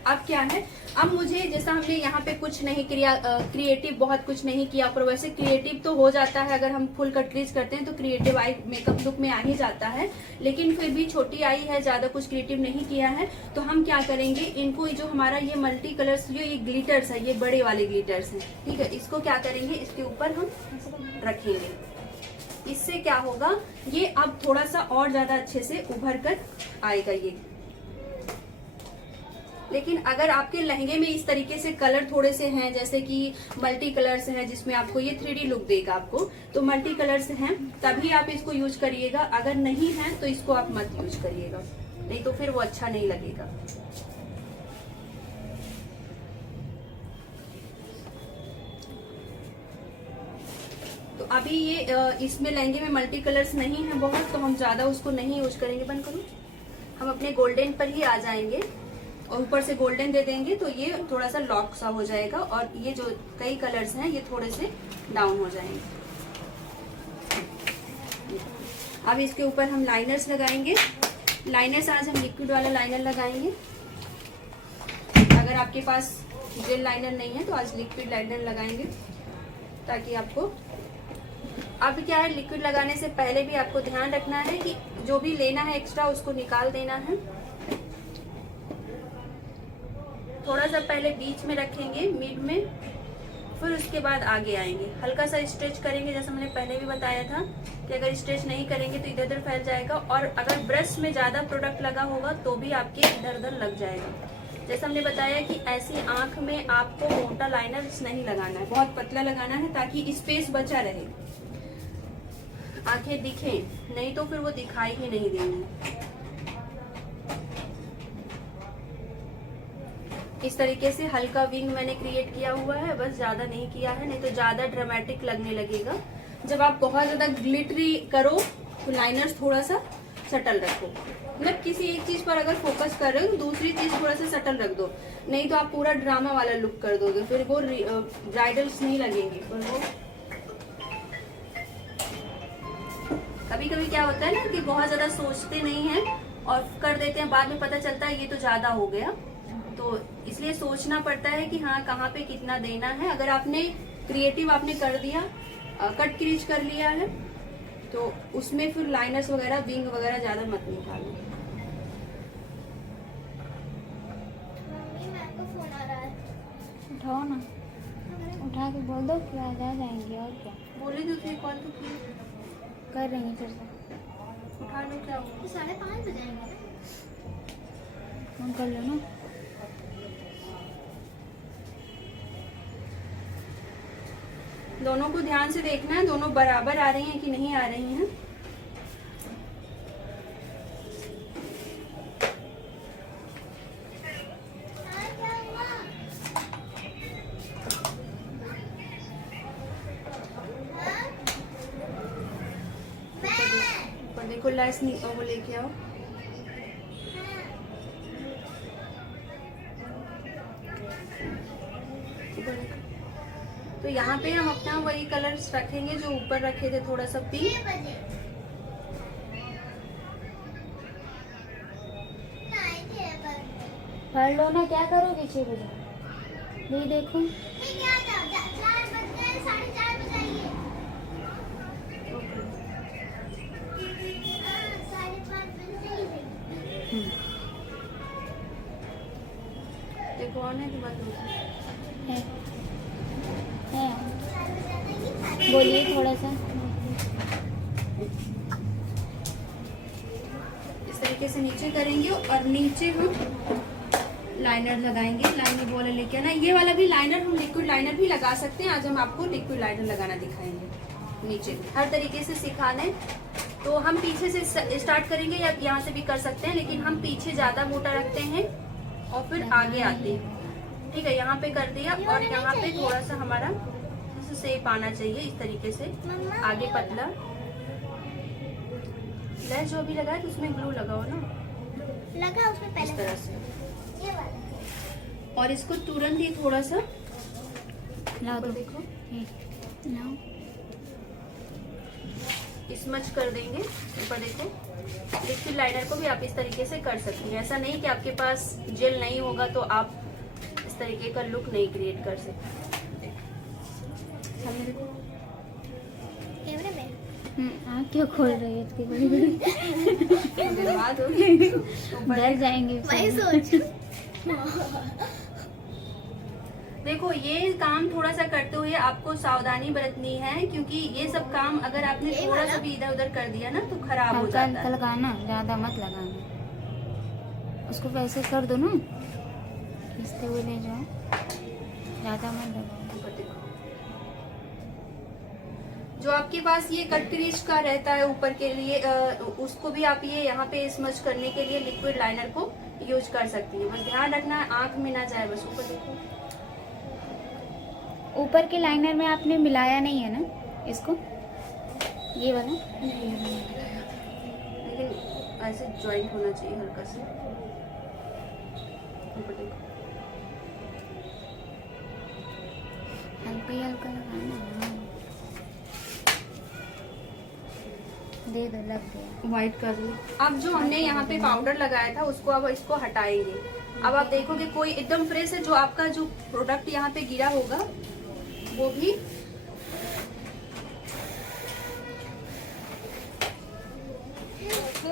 अब क्या है, अब मुझे जैसा हमने यहाँ पे कुछ नहीं किया, क्रिएटिव बहुत कुछ नहीं किया, पर वैसे क्रिएटिव तो हो जाता है। अगर हम फुल कट क्रीज करते हैं तो क्रिएटिव आई मेकअप लुक में आ ही जाता है, लेकिन फिर भी छोटी आई है, ज्यादा कुछ क्रिएटिव नहीं किया है। तो हम क्या करेंगे, इनको जो हमारा ये मल्टी कलर्स, जो ये ग्लिटर्स है, ये बड़े वाले ग्लिटर्स हैं, ठीक है, इसको क्या करेंगे, इसके ऊपर हम रखेंगे। इससे क्या होगा, ये अब थोड़ा सा और ज्यादा अच्छे से उभर कर आएगा। ये लेकिन अगर आपके लहंगे में इस तरीके से कलर थोड़े से हैं, जैसे कि मल्टी कलर्स हैं, जिसमें आपको ये 3D लुक देगा आपको, तो मल्टी कलर्स हैं तभी आप इसको यूज करिएगा। अगर नहीं है तो इसको आप मत यूज करिएगा, नहीं तो फिर वो अच्छा नहीं लगेगा। तो अभी ये इसमें लहंगे में मल्टी कलर्स नहीं है बहुत, तो हम ज्यादा उसको नहीं यूज करेंगे। बंद करो। हम अपने गोल्डन पर ही आ जाएंगे और ऊपर से गोल्डन दे देंगे, तो ये थोड़ा सा लॉक सा हो जाएगा और ये जो कई कलर्स हैं ये थोड़े से डाउन हो जाएंगे। अब इसके ऊपर हम लाइनर्स लगाएंगे। लाइनर्स आज हम लिक्विड वाला लाइनर लगाएंगे। अगर आपके पास जेल लाइनर नहीं है तो आज लिक्विड लाइनर लगाएंगे, ताकि आपको, अब क्या है, लिक्विड लगाने से पहले भी आपको ध्यान रखना है कि जो भी लेना है एक्स्ट्रा उसको निकाल देना है। थोड़ा सा पहले बीच में रखेंगे, मिड में, फिर उसके बाद आगे आएंगे। हल्का सा स्ट्रेच करेंगे, जैसा मैंने पहले भी बताया था कि अगर स्ट्रेच नहीं करेंगे तो इधर उधर फैल जाएगा, और अगर ब्रश में ज्यादा प्रोडक्ट लगा होगा तो भी आपके इधर उधर लग जाएगा। जैसा हमने बताया कि ऐसी आंख में आपको मोटा लाइनर नहीं लगाना है, बहुत पतला लगाना है ताकि स्पेस बचा रहे, आंखें दिखें, नहीं तो फिर वो दिखाई ही नहीं देंगी। इस तरीके से हल्का विंग मैंने क्रिएट किया हुआ है, बस ज्यादा नहीं किया है, नहीं तो ज्यादा ड्रामेटिक लगने लगेगा। जब आप बहुत ज्यादा ग्लिटरी करो तो लाइनर्स थोड़ा सा सटल रखो, मतलब किसी एक चीज पर अगर फोकस कर रहे हो तो दूसरी चीज थोड़ा सा सटल रख दो, नहीं तो आप पूरा ड्रामा वाला लुक कर दोगे, फिर वो ब्राइडल्स नहीं लगेंगे। फिर वो कभी कभी क्या होता है ना कि बहुत ज्यादा सोचते नहीं हैं और कर देते हैं, बाद में पता चलता है ये तो ज्यादा हो गया। तो इसलिए सोचना पड़ता है कि हाँ कहाँ पे कितना देना है। अगर आपने क्रिएटिव आपने कर दिया, कट क्रीज कर लिया है, तो उसमें फिर लाइनर्स वगैरह, विंग वगैरह ज्यादा मत निकालो। मम्मी मेरे को फोन आ रहा है। उठाओ ना, उठा के बोल दो कि आ जाएंगे, और क्या बोले जो थे कॉल तो की, कर रही हैं फिर से। उठा लो, क्या हुआ? तो 5:30 बजाएंगे ना। फोन कर लो ना। दोनों को ध्यान से देखना है, दोनों बराबर आ रही हैं कि नहीं आ रही हैं। हाँ, क्या हुआ? हाँ? ऊपर देखो, लैस वो लेके आओ। ऊपर देखो। तो यहाँ पे हम अपना वही कलर्स रखेंगे जो ऊपर रखे थे, थोड़ा सा पिंक। 6 बजे। नहीं थे पर। पढ़ लो ना, क्या करोगे 6 बजे? नहीं देखो, ठीक है, आ जाओ। 4 बज गए, 4:30 बजाइए। हाँ, 5:30 बजे चाहिए। देखो ऑन है कि बंद हो गया? है बोलिए थोड़ा सा। इस तरीके से नीचे करेंगे और नीचे हम लाइनर लगाएंगे। लाइनर वाला लेके आना, ये वाला भी लाइनर, हम लिक्विड लाइनर भी लगा सकते हैं। आज हम आपको लिक्विड लाइनर लगाना दिखाएंगे। नीचे हर तरीके से सिखाने, तो हम पीछे से स्टार्ट करेंगे या यहाँ से भी कर सकते हैं, लेकिन हम पीछे ज्यादा मोटा रखते हैं और फिर आगे आते हैं। ठीक है, यहाँ पे कर दिया और यहाँ पे थोड़ा सा हमारा शेप आना चाहिए इस तरीके से, आगे पतला। लैस जो भी लगाए तो उसमें ग्लू लगाओ ना, लगा उसमें इस पहले तरह से। ये वाला। और इसको तुरंत ही थोड़ा सा लाओ ऊपर दो, देखो लाओ। स्मच कर देंगे। ऊपर देखो, लिक्विड लाइनर को भी आप इस तरीके से कर सकती हैं। ऐसा नहीं कि आपके पास जेल नहीं होगा तो आप इस तरीके का लुक नहीं क्रिएट कर सकते। सामने देखो, कैमरे में आँख क्यों खोल रही है इतनी बड़ी बड़ी? बर्बाद हो गई। डर जाएंगे वही सब। सोच। देखो, ये काम थोड़ा सा करते हुए आपको सावधानी बरतनी है, क्योंकि ये सब काम अगर आपने ये थोड़ा वाला? सा भी इधर उधर कर दिया ना तो खराब हो हल्का जाता हल्का है। लगाना, ज्यादा मत लगाना। उसको वैसे कर दो ना, खींचते हुए ले जाओ, ज़्यादा मत दबाओ। ऊपर देखो। जो आपके पास ये कट क्रीज का रहता है ऊपर के लिए, उसको भी आप ये यहाँ पे स्मच करने के लिए लिक्विड लाइनर को यूज कर सकती है। बस ध्यान रखना आंख में ना जाए, बस ऊपर देखो। ऊपर के लाइनर में आपने मिलाया नहीं है ना इसको, ये वाला? लेकिन ऐसे ज्वाइंट होना चाहिए हल्का से। ऊपर देखो। हल्का ही हल्का लगाना। दे दो, लग गया। व्हाइट कर लो। अब जो हमने यहाँ पे पाउडर लगाया था उसको अब इसको हटाएंगे। अब आप देखोगे कोई एकदम फ्रेश है। जो आपका जो प्रोडक्ट यहाँ पे गिरा होगा वो भी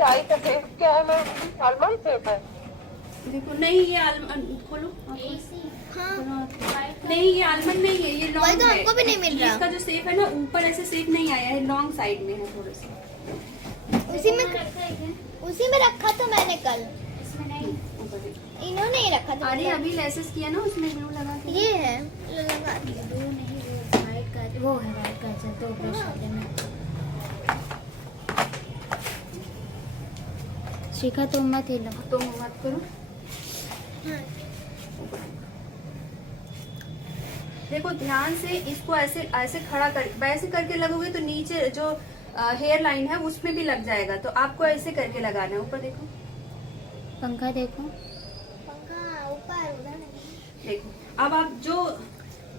आई का फेस क्या है मैम? आलमंड फेस है। देखो। नहीं ये आलमंड खोलो आप। हाँ नहीं ये आलमंड नहीं है, ये वही लॉन्ग तो है। हमको भी नहीं मिल रहा। इसका जो शेप है ना ऊपर ऐसे शेप नहीं आया है, लॉन्ग साइड में है थोड़ा सा। उसी में रखा था मैंने कल। ऊपर देखो। इन्होंने ही रखा था। अरे अभी लेसेस किया ना उसमें ग्लू लगा के। ये है लगा दिया। वो नहीं, वो वाइट का, वो है वाइट का। अच्छा, दो ब्रश वाले में। शिखा तुम मत हिलो। तो मत करो। हाँ। देखो ध्यान से इसको ऐसे ऐसे खड़ा कर, वैसे करके लगोगे तो नीचे जो हेयर लाइन है उसमें भी लग जाएगा। तो आपको ऐसे करके लगाना है। ऊपर देखो। पंखा देखो। पंखा ऊपर उधर नहीं। देखो अब आप जो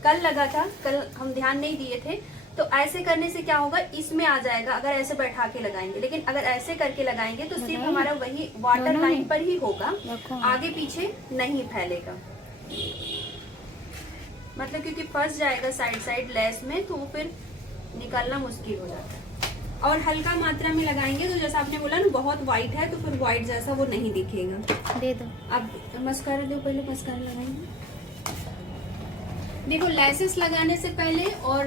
कल लगा था, कल हम ध्यान नहीं दिए थे, तो ऐसे करने से क्या होगा, इसमें आ जाएगा अगर ऐसे बैठा के लगाएंगे। लेकिन अगर ऐसे करके लगाएंगे तो सिर्फ लगाएं। हमारा वही वाटर दोनों लाइन में। पर ही होगा, रखो। आगे पीछे नहीं फैलेगा। मतलब क्योंकि फंस जाएगा साइड साइड लेस में, तो वो फिर निकालना मुश्किल हो जाता है। और हल्का मात्रा में लगाएंगे तो जैसा आपने बोला ना बहुत व्हाइट है, तो फिर व्हाइट जैसा वो नहीं दिखेगा। दे दो। अब मस्कारा दो, पहले मस्कारा लगाएंगे। देखो लेसेस लगाने से पहले और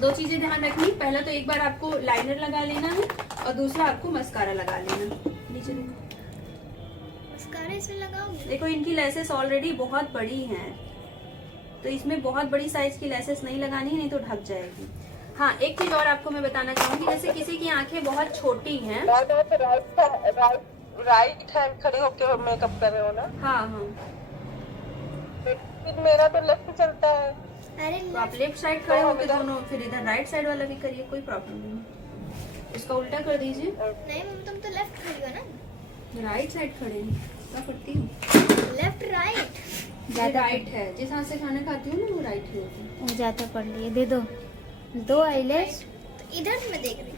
दो चीजें ध्यान रखनी। पहला तो एक बार आपको लाइनर लगा लेना है और दूसरा आपको मस्कारा लगा लेना। नीचे देखो। मस्कारा इसमें लगाओगे? देखो इनकी लेसेस ऑलरेडी बहुत बड़ी हैं, तो इसमें बहुत बड़ी साइज की लेसेस नहीं लगानी है, नहीं तो ढक जाएगी। हाँ एक चीज और आपको मैं बताना चाहूंगी, जैसे किसी की आंखें बहुत छोटी हैं। राइट हैंड खड़े होके मेकअप कर रहे हो ना? हाँ हाँ, लेकिन मेरा तो लेफ्ट चलता है। अरे तो आप लेफ्ट साइड खड़े होके दोनों, फिर इधर राइट साइड वाला भी करिए, कोई प्रॉब्लम नहीं। इसका उल्टा कर दीजिए। नहीं मम्मी, तुम तो लेफ्ट खड़ी हो ना। राइट साइड खड़े हैं, क्या करती हूँ? Left right. ज्यादा राइट है, जिस हाथ से खाना खाती हूँ ना वो राइट ही होता है। वो ज्यादा पढ़ लिए। दे दो। दो आईलेस। तो इधर से मैं देख रही हूँ।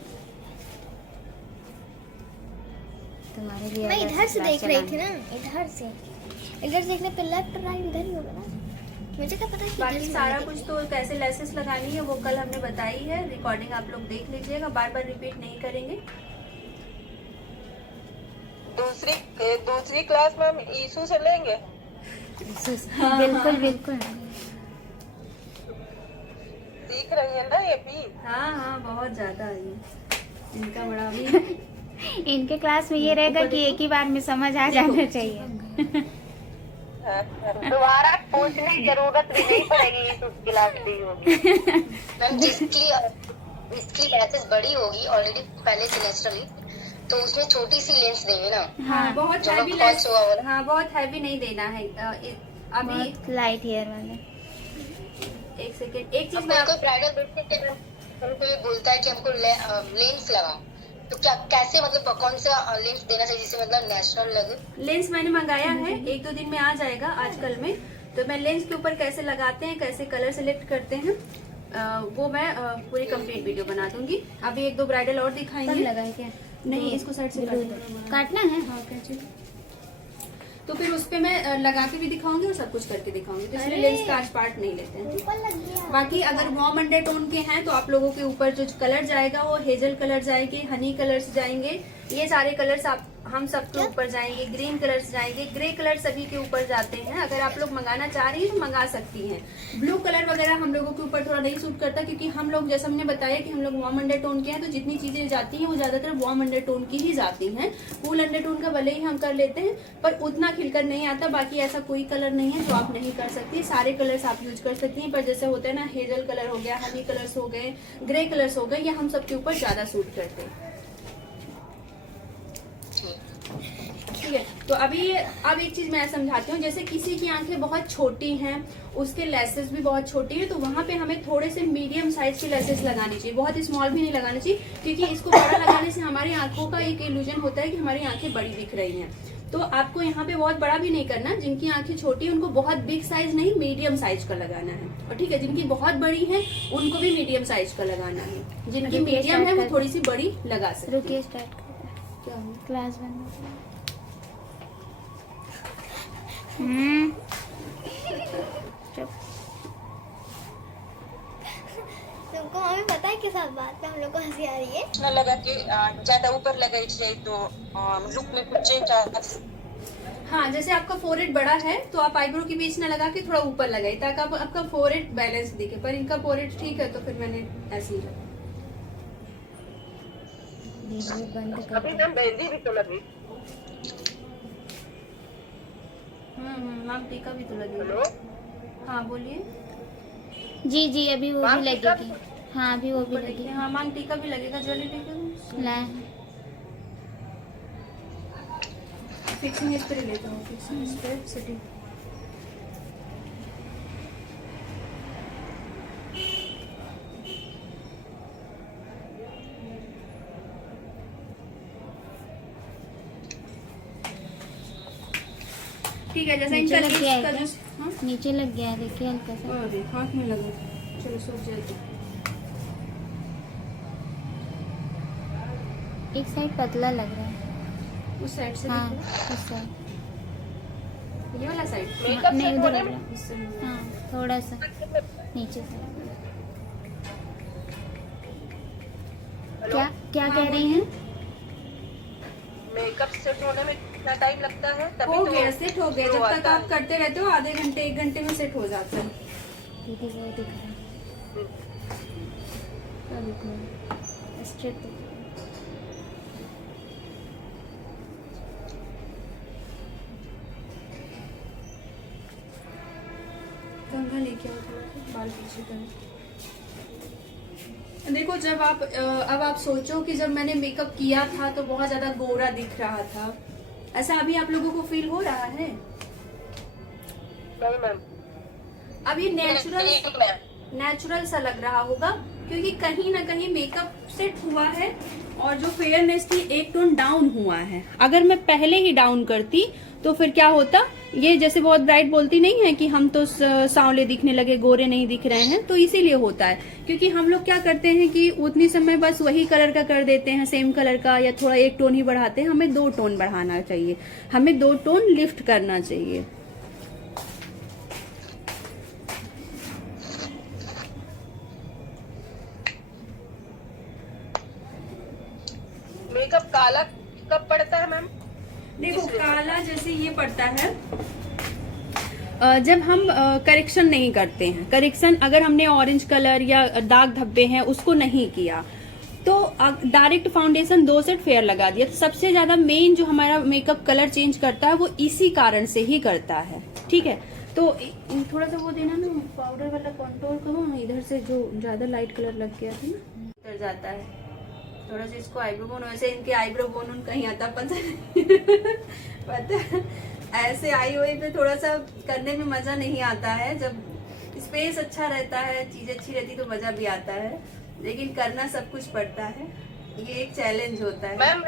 तुम्हारे लिए मैं अलग इधर से क्लास देख रही थी चलानी। ना, इधर से। इधर से देखने पे लेफ्ट राइट इधर ही होगा ना। मुझे क्या पता कि इधर बाकी से सारा मैंने कुछ देखी। तो कैसे लेसेस लगानी है वो कल हमने बताई है। रिकॉर्डिंग आप लोग देख लीजिएगा, बार बार रिपीट नहीं करेंगे। दूसरी क्लास में हम ईशू से लेंगे। बिल्कुल बिल्कुल। सीख रही है ना ये भी। हाँ हाँ बहुत ज्यादा है ये। इनका बड़ा भी इनके क्लास में ये रहेगा कि एक ही बार में समझ आ जाना चाहिए। दोबारा पूछने की जरूरत भी नहीं पड़ेगी, तो क्लास भी होगी। मैम जिसकी लेंसेज बड़ी होगी ऑलरेडी पहले से नेचुरली, तो उसमें छोटी सी लेंस देंगे ना। हाँ बहुत जो हैवी लोग लेस, false हुआ वाला। हाँ बहुत हैवी नहीं देना है। अभी बहुत लाइट हेयर वाले। एक सेकेंड, एक चीज अब मैं कोई ब्राइडल देखते के हमको ये बोलता है कि हमको लेंस लगाओ, तो क्या कैसे मतलब कौन सा लेंस देना चाहिए जिससे मतलब नेचुरल लगे? लेंस मैंने मंगाया है, एक दो दिन में आ जाएगा आजकल में। तो मैं लेंस के ऊपर कैसे लगाते हैं, कैसे कलर सेलेक्ट करते हैं, वो मैं पूरी कंप्लीट वीडियो बना दूंगी। अभी एक दो ब्राइडल और कब दिखाएंगे। लगाए क्या? नहीं इसको साइड से काट दो। काटना है। हाँ कैसे, तो फिर उस पे मैं लगा के भी दिखाऊंगी और सब कुछ करके दिखाऊंगी। तो इसलिए लेंस का आज पार्ट नहीं लेते हैं। ऊपर लग गया। बाकी अगर वार्म अंडरटोन के हैं तो आप लोगों के ऊपर जो कलर जाएगा वो हेजल कलर जाएंगे, हनी कलर्स जाएंगे। ये सारे कलर्स आप हम सबके ऊपर जाएंगे, ग्रीन कलर्स जाएंगे, ग्रे कलर सभी के ऊपर जाते हैं। अगर आप लोग मंगाना चाह रही हैं तो मंगा सकती हैं। ब्लू कलर वगैरह हम लोगों के ऊपर थोड़ा नहीं सूट करता, क्योंकि हम लोग जैसा हमने बताया कि हम लोग वार्म अंडरटोन के हैं, तो जितनी चीजें जाती हैं वो ज्यादातर वार्म अंडरटोन की ही जाती हैं। कूल अंडरटोन का भले ही हम कर लेते हैं पर उतना खिलकर नहीं आता। बाकी ऐसा कोई कलर नहीं है जो आप नहीं कर सकती, सारे कलर्स आप यूज कर सकती हैं। पर जैसे होता है ना, हेजल कलर हो गया, हनी कलर्स हो गए, ग्रे कलर्स हो गए, ये हम सबके ऊपर ज्यादा सूट करते हैं। ठीक है, तो अभी अब एक चीज मैं समझाती हूँ। जैसे किसी की आंखें बहुत छोटी हैं, उसके लेसेस भी बहुत छोटी है, तो वहां पे हमें थोड़े से मीडियम साइज के लेसेस लगानी चाहिए, बहुत स्मॉल भी नहीं लगानी चाहिए, क्योंकि इसको बड़ा लगाने से हमारी आंखों का एक इल्यूजन होता है कि हमारी आंखें बड़ी दिख रही हैं। तो आपको यहाँ पे बहुत बड़ा भी नहीं करना। जिनकी आंखें छोटी है उनको बहुत बिग साइज नहीं, मीडियम साइज का लगाना है। और ठीक है, जिनकी बहुत बड़ी है उनको भी मीडियम साइज का लगाना है। जिनकी मीडियम है वो थोड़ी सी बड़ी लगा सकते हैं। रुकिए, स्टार्ट करते हैं। क्या हुआ? क्लास बंद। चुप। तुमको मम्मी पता है किस बात पे हम लोग को हंसी आ रही है? न लगा के ज्यादा ऊपर लगाई जाए तो लुक में कुछ चेंज आ। हाँ, जैसे आपका फोरहेड बड़ा है तो आप आईब्रो के बीच न लगा के थोड़ा ऊपर लगाइए, ताकि आपका फोरहेड बैलेंस दिखे। पर इनका फोरहेड ठीक है तो फिर मैंने ऐसे ही रखा। वीडियो बंद कर अभी तो मेहंदी भी तो लगी। मैम टीका भी तो लगेगा। हेलो, हाँ बोलिए। जी जी, अभी वो भी मैम, टीका लगेगी। हाँ, अभी वो भी ऊपर देखिए। लगेगी। हाँ मैम, टीका भी लगेगा, ज्वेलरी टीका। लाए। फिक्सिंग इस पर लेता हूँ, फिक्सिंग इस पर सिटिंग। ठीक है, जैसे नीचे इनका लग गया है लेस का क्या? जो हाँ? नीचे लग गया है, देखिए हल्का सा। अरे हाथ में लगा। चलो सूख जाए तो। एक साइड पतला लग रहा है। उस साइड से हाँ, देखो। उस साइड। ये वाला साइड। मेकअप नहीं, से उधर होने लग में रहा है। इससे हाँ, थोड़ा सा नीचे से। क्या क्या कह रही हैं? मेकअप सेट होने में कितना टाइम लगता है? तभी हो तो गया, सेट हो गया। ग्लो जब तक आता आप है। करते रहते हो आधे घंटे 1 घंटे में सेट हो जाता है। दीदी वो दिख रहा है। क्या दिख रहा है? स्ट्रेट दिख रहा है। कंघा लेके आओ, थोड़ा सा बाल पीछे करें। देखो, जब आप अब आप सोचो कि जब मैंने मेकअप किया था तो बहुत ज्यादा गोरा दिख रहा था, ऐसा अभी आप लोगों को फील हो रहा है? नहीं मैम, अब ये नेचुरल सा लग रहा होगा, क्योंकि कहीं ना कहीं मेकअप सेट हुआ है और जो फेयरनेस थी 1 टोन डाउन हुआ है। अगर मैं पहले ही डाउन करती तो फिर क्या होता, ये जैसे बहुत ब्राइट बोलती नहीं है कि हम तो सांवले दिखने लगे, गोरे नहीं दिख रहे हैं, तो इसीलिए होता है। क्योंकि हम लोग क्या करते हैं कि उतनी समय बस वही कलर का कर देते हैं, सेम कलर का, या थोड़ा 1 टोन ही बढ़ाते हैं। हमें 2 टोन बढ़ाना चाहिए, हमें 2 टोन लिफ्ट करना चाहिए। मेकअप काला कब पड़ता है मैम? देखो, काला जैसे ये पड़ता है जब हम करेक्शन नहीं करते हैं। करेक्शन अगर हमने ऑरेंज कलर या दाग धब्बे हैं उसको नहीं किया तो डायरेक्ट फाउंडेशन 2 सेट फेयर लगा दिया, तो सबसे ज्यादा मेन जो हमारा मेकअप कलर चेंज करता है वो इसी कारण से ही करता है। ठीक है, तो थोड़ा सा वो देना ना, पाउडर वाला कंट्रोल करो ना, इधर से जो ज्यादा लाइट कलर लग गया था ना उतर जाता है। थोड़ा सा इसको आईब्रो बोन, वैसे इनके आईब्रो बोन कहीं आता पता नहीं पता ऐसे आई हुई पे थोड़ा सा करने में मजा नहीं आता है। जब स्पेस अच्छा रहता है, चीज अच्छी रहती तो मजा भी आता है, लेकिन करना सब कुछ पड़ता है, ये एक चैलेंज होता है। मैम,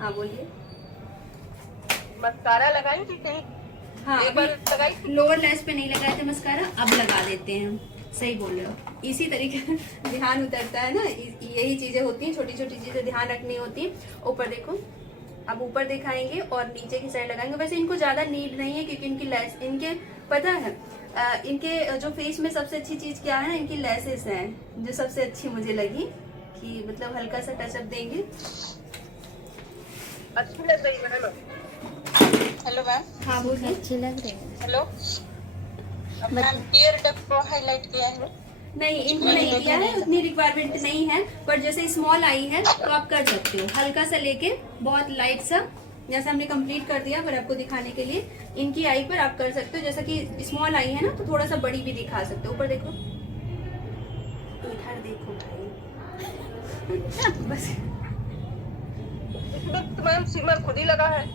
हाँ बोलिए। मस्कारा लगाई थी कहीं? हाँ, एक बार लगाई थी। लोअर लेस पे नहीं लगाए थे मस्कारा, अब लगा देते हैं हम। सही बोल रहे हो, इसी तरीके ध्यान उतरता है ना, यही चीजें होती हैं, छोटी छोटी चीजें ध्यान रखनी होती है। ऊपर देखो, अब ऊपर दिखाएंगे और नीचे की साइड लगाएंगे। वैसे इनको ज्यादा नीड नहीं है, क्योंकि इनकी लेस, इनके पता है इनके जो फेस में सबसे अच्छी चीज क्या है ना, इनकी लेसेस हैं, जो सबसे अच्छी मुझे लगी कि मतलब हल्का सा टचअप देंगे। अच्छी लग रही है हेलो हेलो मैम। हाँ बोलिए। अच्छी लग रही है। हेलो मैम, ईयर डक को हाईलाइट किया है। नहीं, इनको नहीं किया है, उतनी रिक्वायरमेंट नहीं है, पर जैसे स्मॉल आई है तो आप कर सकते हो, हल्का सा लेके बहुत लाइट सा, जैसे हमने कंप्लीट कर दिया पर आपको दिखाने के लिए, इनकी आई पर आप कर सकते हो। जैसा कि स्मॉल आई है ना, तो थोड़ा सा बड़ी भी दिखा सकते हो। ऊपर देखो, इधर देखो भाई बस। इसमें तो मैम सिमर खुद ही लगा है।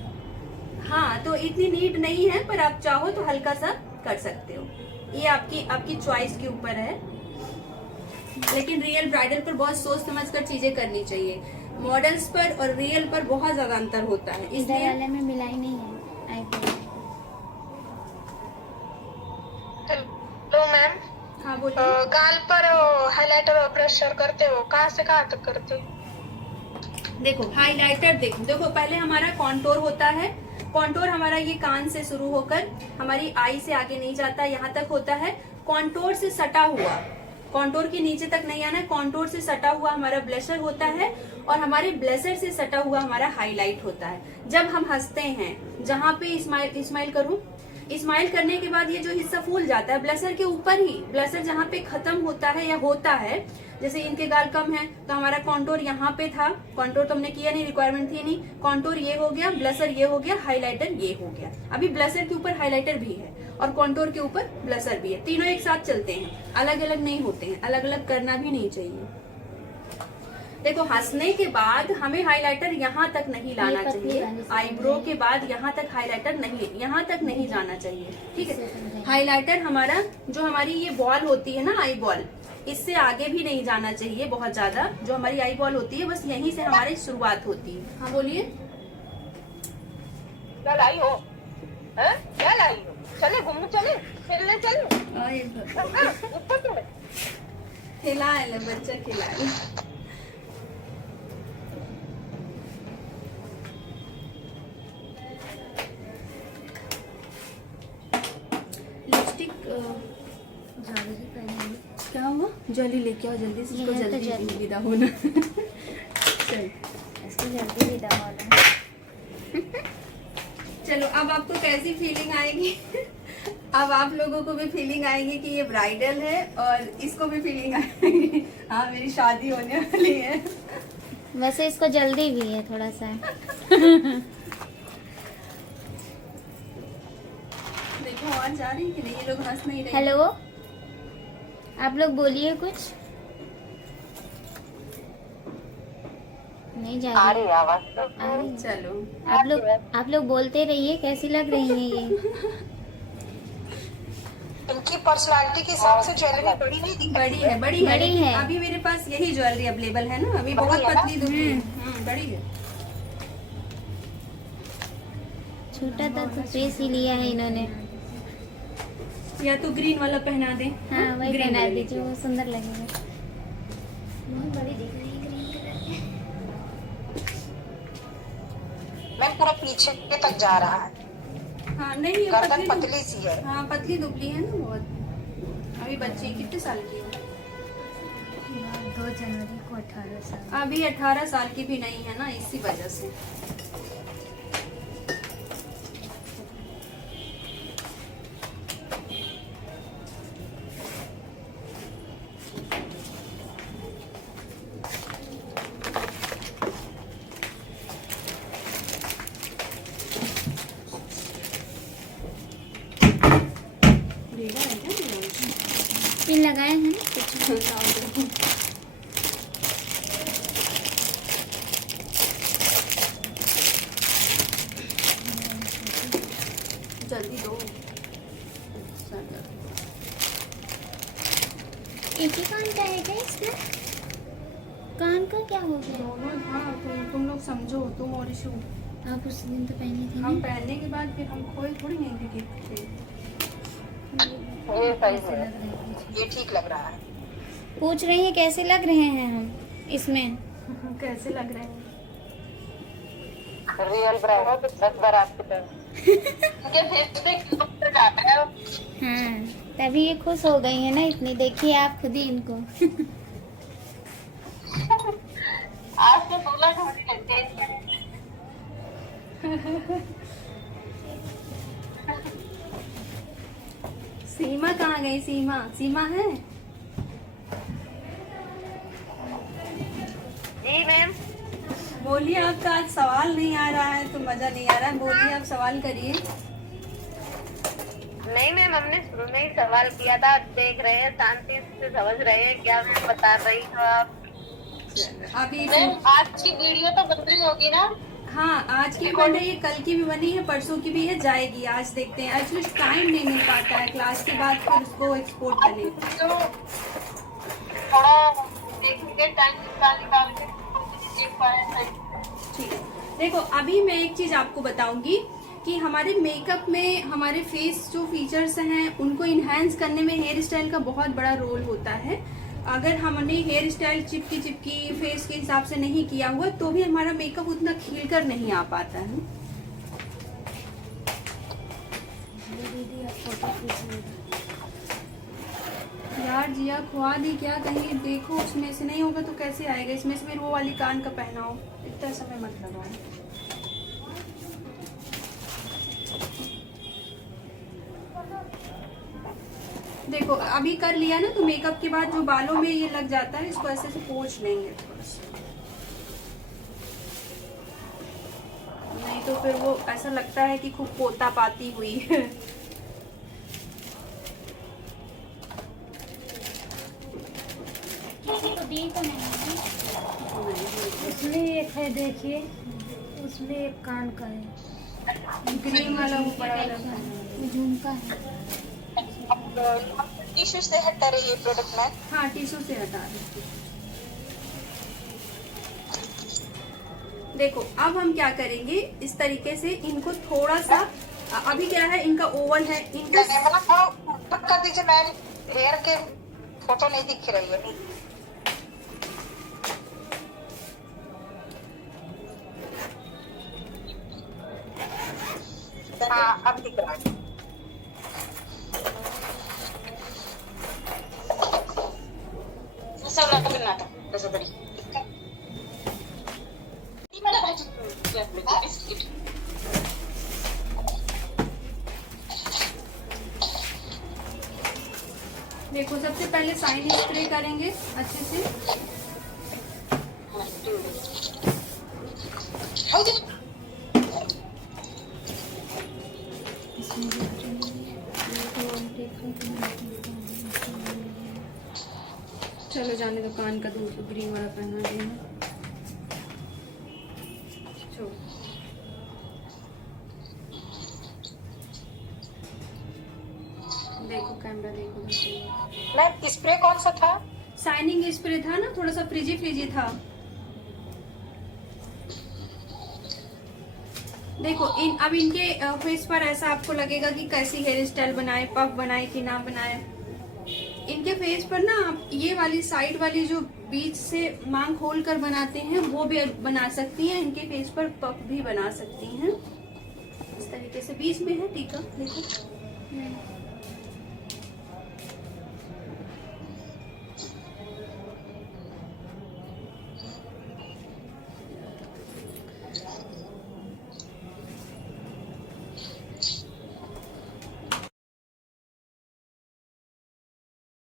हाँ, तो इतनी नीड नहीं है, पर आप चाहो तो हल्का सा कर सकते हो। ये आपकी चॉइस के ऊपर है, लेकिन रियल ब्राइडल पर बहुत सोच समझ कर चीजें करनी चाहिए। मॉडल्स पर और रियल पर बहुत ज्यादा अंतर होता है, इधर इसलिए। वाले में मिलाई नहीं है आईफोन। तो मैम हाँ बोलिए। गाल पर हाइलाइटर प्रेशर करते हो, कहाँ से कहाँ तक करते हो? देखो हाइलाइटर, देखो पहले हमारा कॉन्टोर होता है। कॉन्टोर हमारा ये कान से शुरू होकर हमारी आई से आगे नहीं जाता, यहाँ तक होता है। कॉन्टोर से सटा हुआ, कॉन्टोर के नीचे तक नहीं आना है, कॉन्टोर से सटा हुआ हमारा ब्लशर होता है, और हमारे ब्लशर से सटा हुआ हमारा हाईलाइट होता है। जब हम हंसते हैं, जहाँ पे स्माइल करूं, स्माइल करने के बाद ये जो हिस्सा फूल जाता है ब्लशर के ऊपर ही, ब्लशर जहाँ पे खत्म होता है या होता है, जैसे इनके गाल कम है तो हमारा कॉन्टोर यहाँ पे था, कॉन्टोर तो हमने किया नहीं, रिक्वायरमेंट थी नहीं, कॉन्टोर ये हो गया, ब्लशर ये हो गया, हाइलाइटर ये हो गया। अभी ब्लशर के ऊपर हाइलाइटर भी है और कॉन्टोर के ऊपर ब्लशर भी है, तीनों एक साथ चलते हैं, अलग अलग नहीं होते हैं, अलग अलग करना भी नहीं चाहिए। देखो हंसने के बाद हमें हाइलाइटर यहाँ तक नहीं लाना चाहिए, आईब्रो के बाद यहाँ तक हाइलाइटर नहीं, यहाँ तक नहीं जाना चाहिए, ठीक है। हाइलाइटर हमारा जो हमारी ये बॉल होती है ना, आई बॉल, इससे आगे भी नहीं जाना चाहिए बहुत ज्यादा। जो हमारी आई बॉल होती है बस यहीं से हमारी शुरुआत होती है। हाँ बोलिए। क्या लाई हो? हैं? क्या लाई हो? चले घूमने चले, खेलने चले। ऊपर तो खिलाए बच्चा, खिलाए। लिपस्टिक क्या हुआ? जल्दी लेके आओ, जल्दी से, इसको ये तो जल्दी जल्दी। विदा होना। चल इसको जल्दी विदा होना। चलो, अब आपको कैसी फीलिंग आएगी? अब आप लोगों को भी फीलिंग आएगी कि ये ब्राइडल है, और इसको भी फीलिंग आएगी हाँ मेरी शादी होने वाली है। वैसे इसको जल्दी भी है थोड़ा सा। देखो आवाज जा रही है कि नहीं? ये लोग हंस नहीं रहे। हेलो, आप लोग बोलिए कुछ। नहीं जा आ रही रही आवाज तो। आ रही है। चलो, आप लोग बोलते रहिए कैसी लग रही है ये। इनकी पर्सनालिटी के हिसाब से ज्वेलरी बड़ी नहीं दिख बड़ी है, बड़ी है, बड़ी लेकिन है। अभी मेरे पास यही ज्वेलरी अवेलेबल है ना, अभी बहुत है ना? पतली दुबली है। बड़ी है। छोटा था तो पेश ही लिया है इन्होंने। या तो ग्रीन वाला पहना दे। हाँ वही ग्रीन बना वाली। दीजिए, वो सुंदर लगेगा। बहुत बड़ी दिख रही है ग्रीन कलर की। मैं पूरा पीछे तक जा रहा है, हाँ नहीं, ये गर्दन पतली सी है। हाँ पतली दुबली है ना बहुत। अभी बच्ची कितने साल की है? 2 जनवरी को 18 साल। अभी 18 साल की भी नहीं है ना, इसी वजह से। पिन लगाए हैं ना कुछ। जल्दी दो। एक ही कान का है क्या इसमें? कान का क्या हो गया? दोनों, हाँ तुम लोग समझो, तुम और इशू। आप उस दिन तो पहनी थी हम ना। पहनने के बाद फिर हम खोए थोड़ी नहीं दिखे थे। ये सही कैसे है। लग रहे हैं? ये ठीक लग रहा है। पूछ रही है कैसे लग रहे हैं हम इसमें। कैसे लग रहे हैं? रियल ब्राइड 10 बार आपके पास। इनके फेस पे क्लोज तक आता है। हाँ, तभी ये खुश हो गई है ना इतनी। देखिए आप खुद ही इनको। आज से 2 लाख होने लगते हैं। सीमा कहाँ गई? सीमा, सीमा है? जी मैम। बोलिए, आपका आज सवाल नहीं आ रहा है तो मजा नहीं आ रहा है। बोलिए, आप सवाल करिए। नहीं मैम, हमने शुरू में ही सवाल किया था, देख रहे हैं, शांति से समझ रहे हैं क्या मैं बता रही हूँ आप। अभी मैम आज की वीडियो तो बन रही होगी ना? हाँ, आज की बन रही है, कल की भी बनी है, परसों की भी है, जाएगी। आज देखते हैं। एक्चुअली टाइम नहीं मिल पाता है, क्लास के बाद फिर उसको एक्सपोर्ट करें। तो थोड़ा देखिए, टाइम निकाल के देख पाए सही। ठीक है, देखो अभी मैं एक चीज आपको बताऊंगी कि हमारे मेकअप में हमारे फेस जो फीचर्स हैं उनको इन्हेंस करने में हेयर स्टाइल का बहुत बड़ा रोल होता है। अगर हमने हेयर स्टाइल चिपकी फेस के हिसाब से नहीं किया हुआ तो भी हमारा मेकअप उतना खिल कर नहीं आ पाता है। यार जिया खुआ दी क्या? कहीं देखो उसमें से नहीं होगा तो कैसे आएगा? इसमें से फिर वो वाली कान का पहनाओ। इतना समय मत लगाओ। देखो अभी कर लिया ना, तो मेकअप के बाद जो बालों में ये लग जाता है इसको ऐसे से पोंछ लेंगे थोड़ा सा, नहीं तो फिर वो ऐसा लगता है कि खूब पोता पाती हुई है। तो दी तो नहीं, उसमें एक है, देखिए उसमें एक कान का है, ग्रीन वाला वो बड़ा वाला वो झुमका है। टिश्यू से हटा रही है प्रोडक्ट में। हाँ, टिश्यू से हटा देते। देखो अब हम क्या करेंगे, इस तरीके से इनको थोड़ा सा, अभी क्या है इनका ओवल है, इनका मतलब थोड़ा कर दीजिए मैम, हेयर के फोटो नहीं दिख रही है। हाँ अब दिख रहा है। सब लगना था जैसे बड़ी मला भाजी बिस्किट। देखो सबसे पहले साइन स्प्रे करेंगे अच्छे से। चलो जाने दो, कान का दूसरा ग्रीन वाला पहना देना। देखो कैमरा देखो। मैम स्प्रे कौन सा था? शाइनिंग स्प्रे था ना, थोड़ा सा फ्रिजी फ्रिजी था। देखो अब इनके फेस पर ऐसा आपको लगेगा कि कैसी हेयर स्टाइल बनाए, पफ बनाए कि ना बनाए। इनके फेस पर ना आप ये वाली साइड वाली जो बीच से मांग खोल कर बनाते हैं वो भी बना सकती हैं। इनके फेस पर पफ भी बना सकती हैं। इस तरीके से बीच में है टीका, देखो।